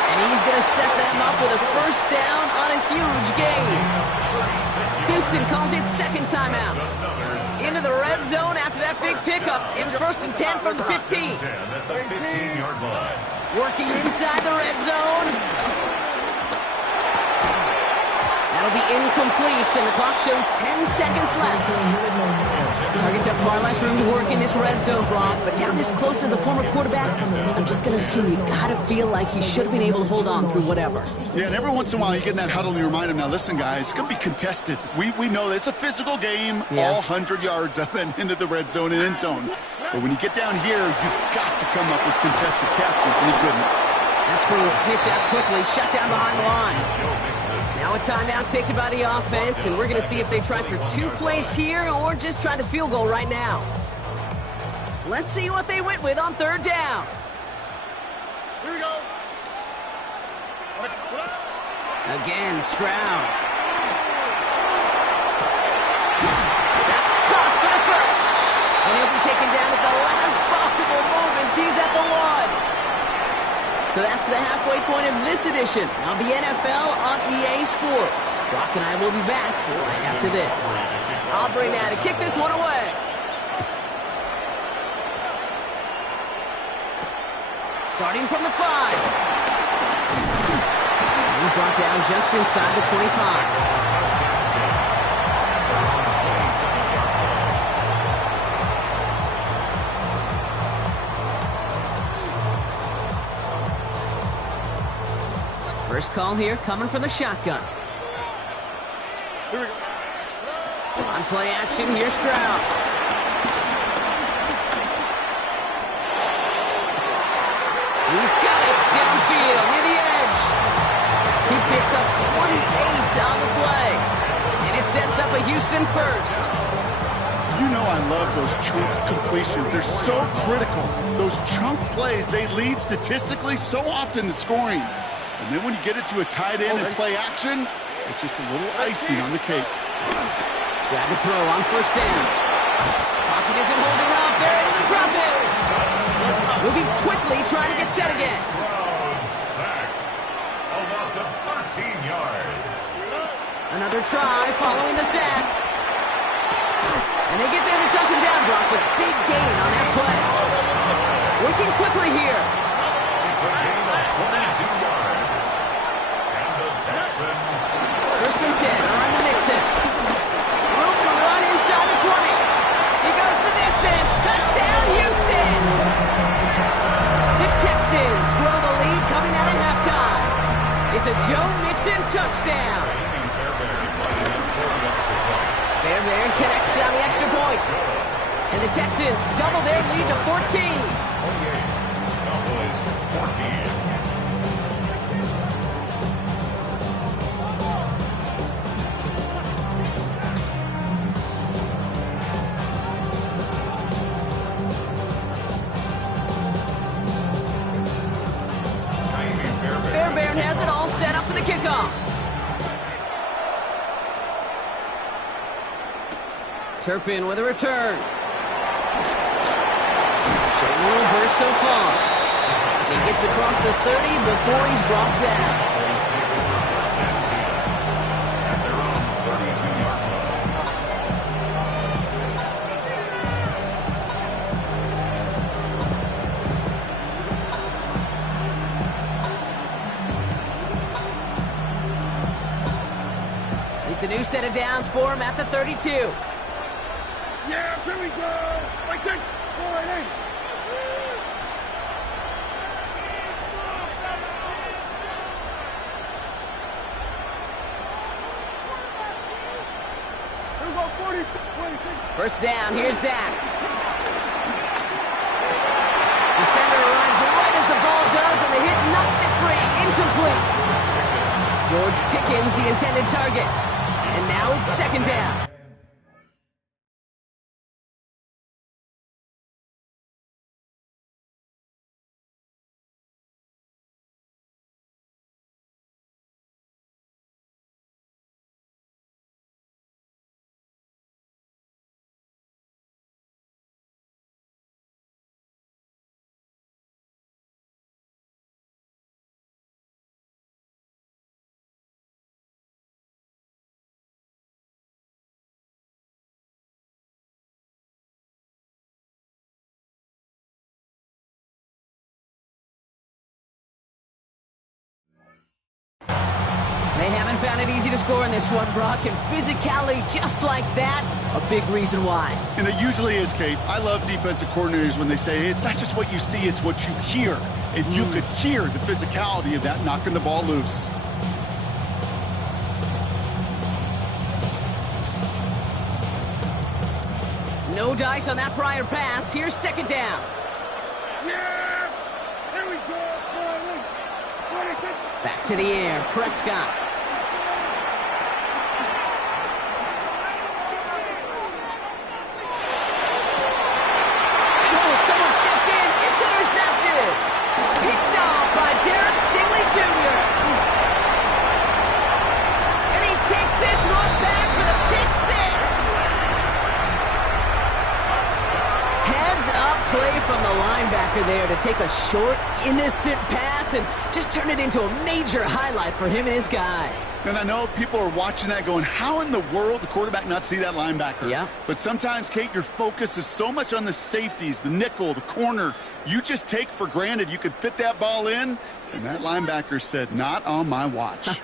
And he's going to set them up with a first down on a huge gain. Houston calls it second timeout. Into the red zone after that big pickup. It's 1st and 10 from the 15. Working inside the red zone. That'll be incomplete, and the clock shows 10 seconds left. Targets have far less room to work in this red zone, Brock, but down this close as a former quarterback, I'm just going to assume you got to feel like he should have been able to hold on through whatever. Yeah, and every once in a while you get in that huddle and you remind him, now listen, guys, it's going to be contested. We know it's a physical game, all 100 yards up and into the red zone and end zone. But when you get down here, you've got to come up with contested captures, and he couldn't. That screen sniffed out quickly, shut down behind the line. Now a timeout taken by the offense, and we're going to see if they try for 2 plays here or just try the field goal right now. Let's see what they went with on 3rd down. Here we go. Again, Stroud. That's caught for the first. And he'll be taken down at the last possible moment. He's at the 1. So that's the halfway point of this edition of the NFL on EA Sports. Brock and I will be back right after this. Aubrey now to kick this one away. Starting from the 5. He's brought down just inside the 25. First call here coming from the shotgun. On play action, here's Stroud. He's got it downfield near the edge. He picks up 28 on the play. And it sets up a Houston first. You know I love those chunk completions. They're so critical. Those chunk plays, they lead statistically so often to scoring. And then when you get it to a tight end and play action, it's just a little icing on the cake. Stroud to throw on 1st down. Pocket isn't holding up. They're into the drop it. Moving quickly, trying to get set again. Stroud sacked. A loss of 13 yards. Another try following the sack. And they get there to touch him down, Brock, with a big gain on that play. Working quickly here. It's a gain of 22 yards. And the Texans. First and 10 are on the mix-in. Room to run inside the 20. He goes the distance. Touchdown, Houston. The Texans grow the lead coming out of halftime. It's a Joe Mixon touchdown. Fairbairn connects on the extra point. And the Texans double their lead to 14. Cowboys 14. Fairbairn has it all set up for the kickoff. Turpin with a return. Showing a little burst so far. He gets across the 30 before he's brought down. It's a new set of downs for him at the 32. Yeah, here we go. Right there. Go right in. Here we go, 40, 26. First down, here's Dak. Defender arrives right as the ball does, and the hit knocks it free. Incomplete. George Pickens, the intended target. And now it's second down. They haven't found it easy to score in this one, Brock, and physicality just like that, a big reason why. And it usually is, Kate. I love defensive coordinators when they say, hey, it's not just what you see, it's what you hear. And you could hear the physicality of that knocking the ball loose. No dice on that prior pass. Here's second down. Yeah! Here we go. 26. Back to the air. Prescott. Oh, someone stepped in. It's intercepted. Picked off by Darren Stingley Jr. And he takes this one back for the pick six. Heads up play from the linebacker there to take a short, innocent pass and just turn it into a major highlight for him and his guys. And I know people are watching that going, how in the world the quarterback not see that linebacker? Yeah. But sometimes, Kate, your focus is so much on the safeties, the nickel, the corner. You just take for granted you could fit that ball in, and that linebacker said, not on my watch.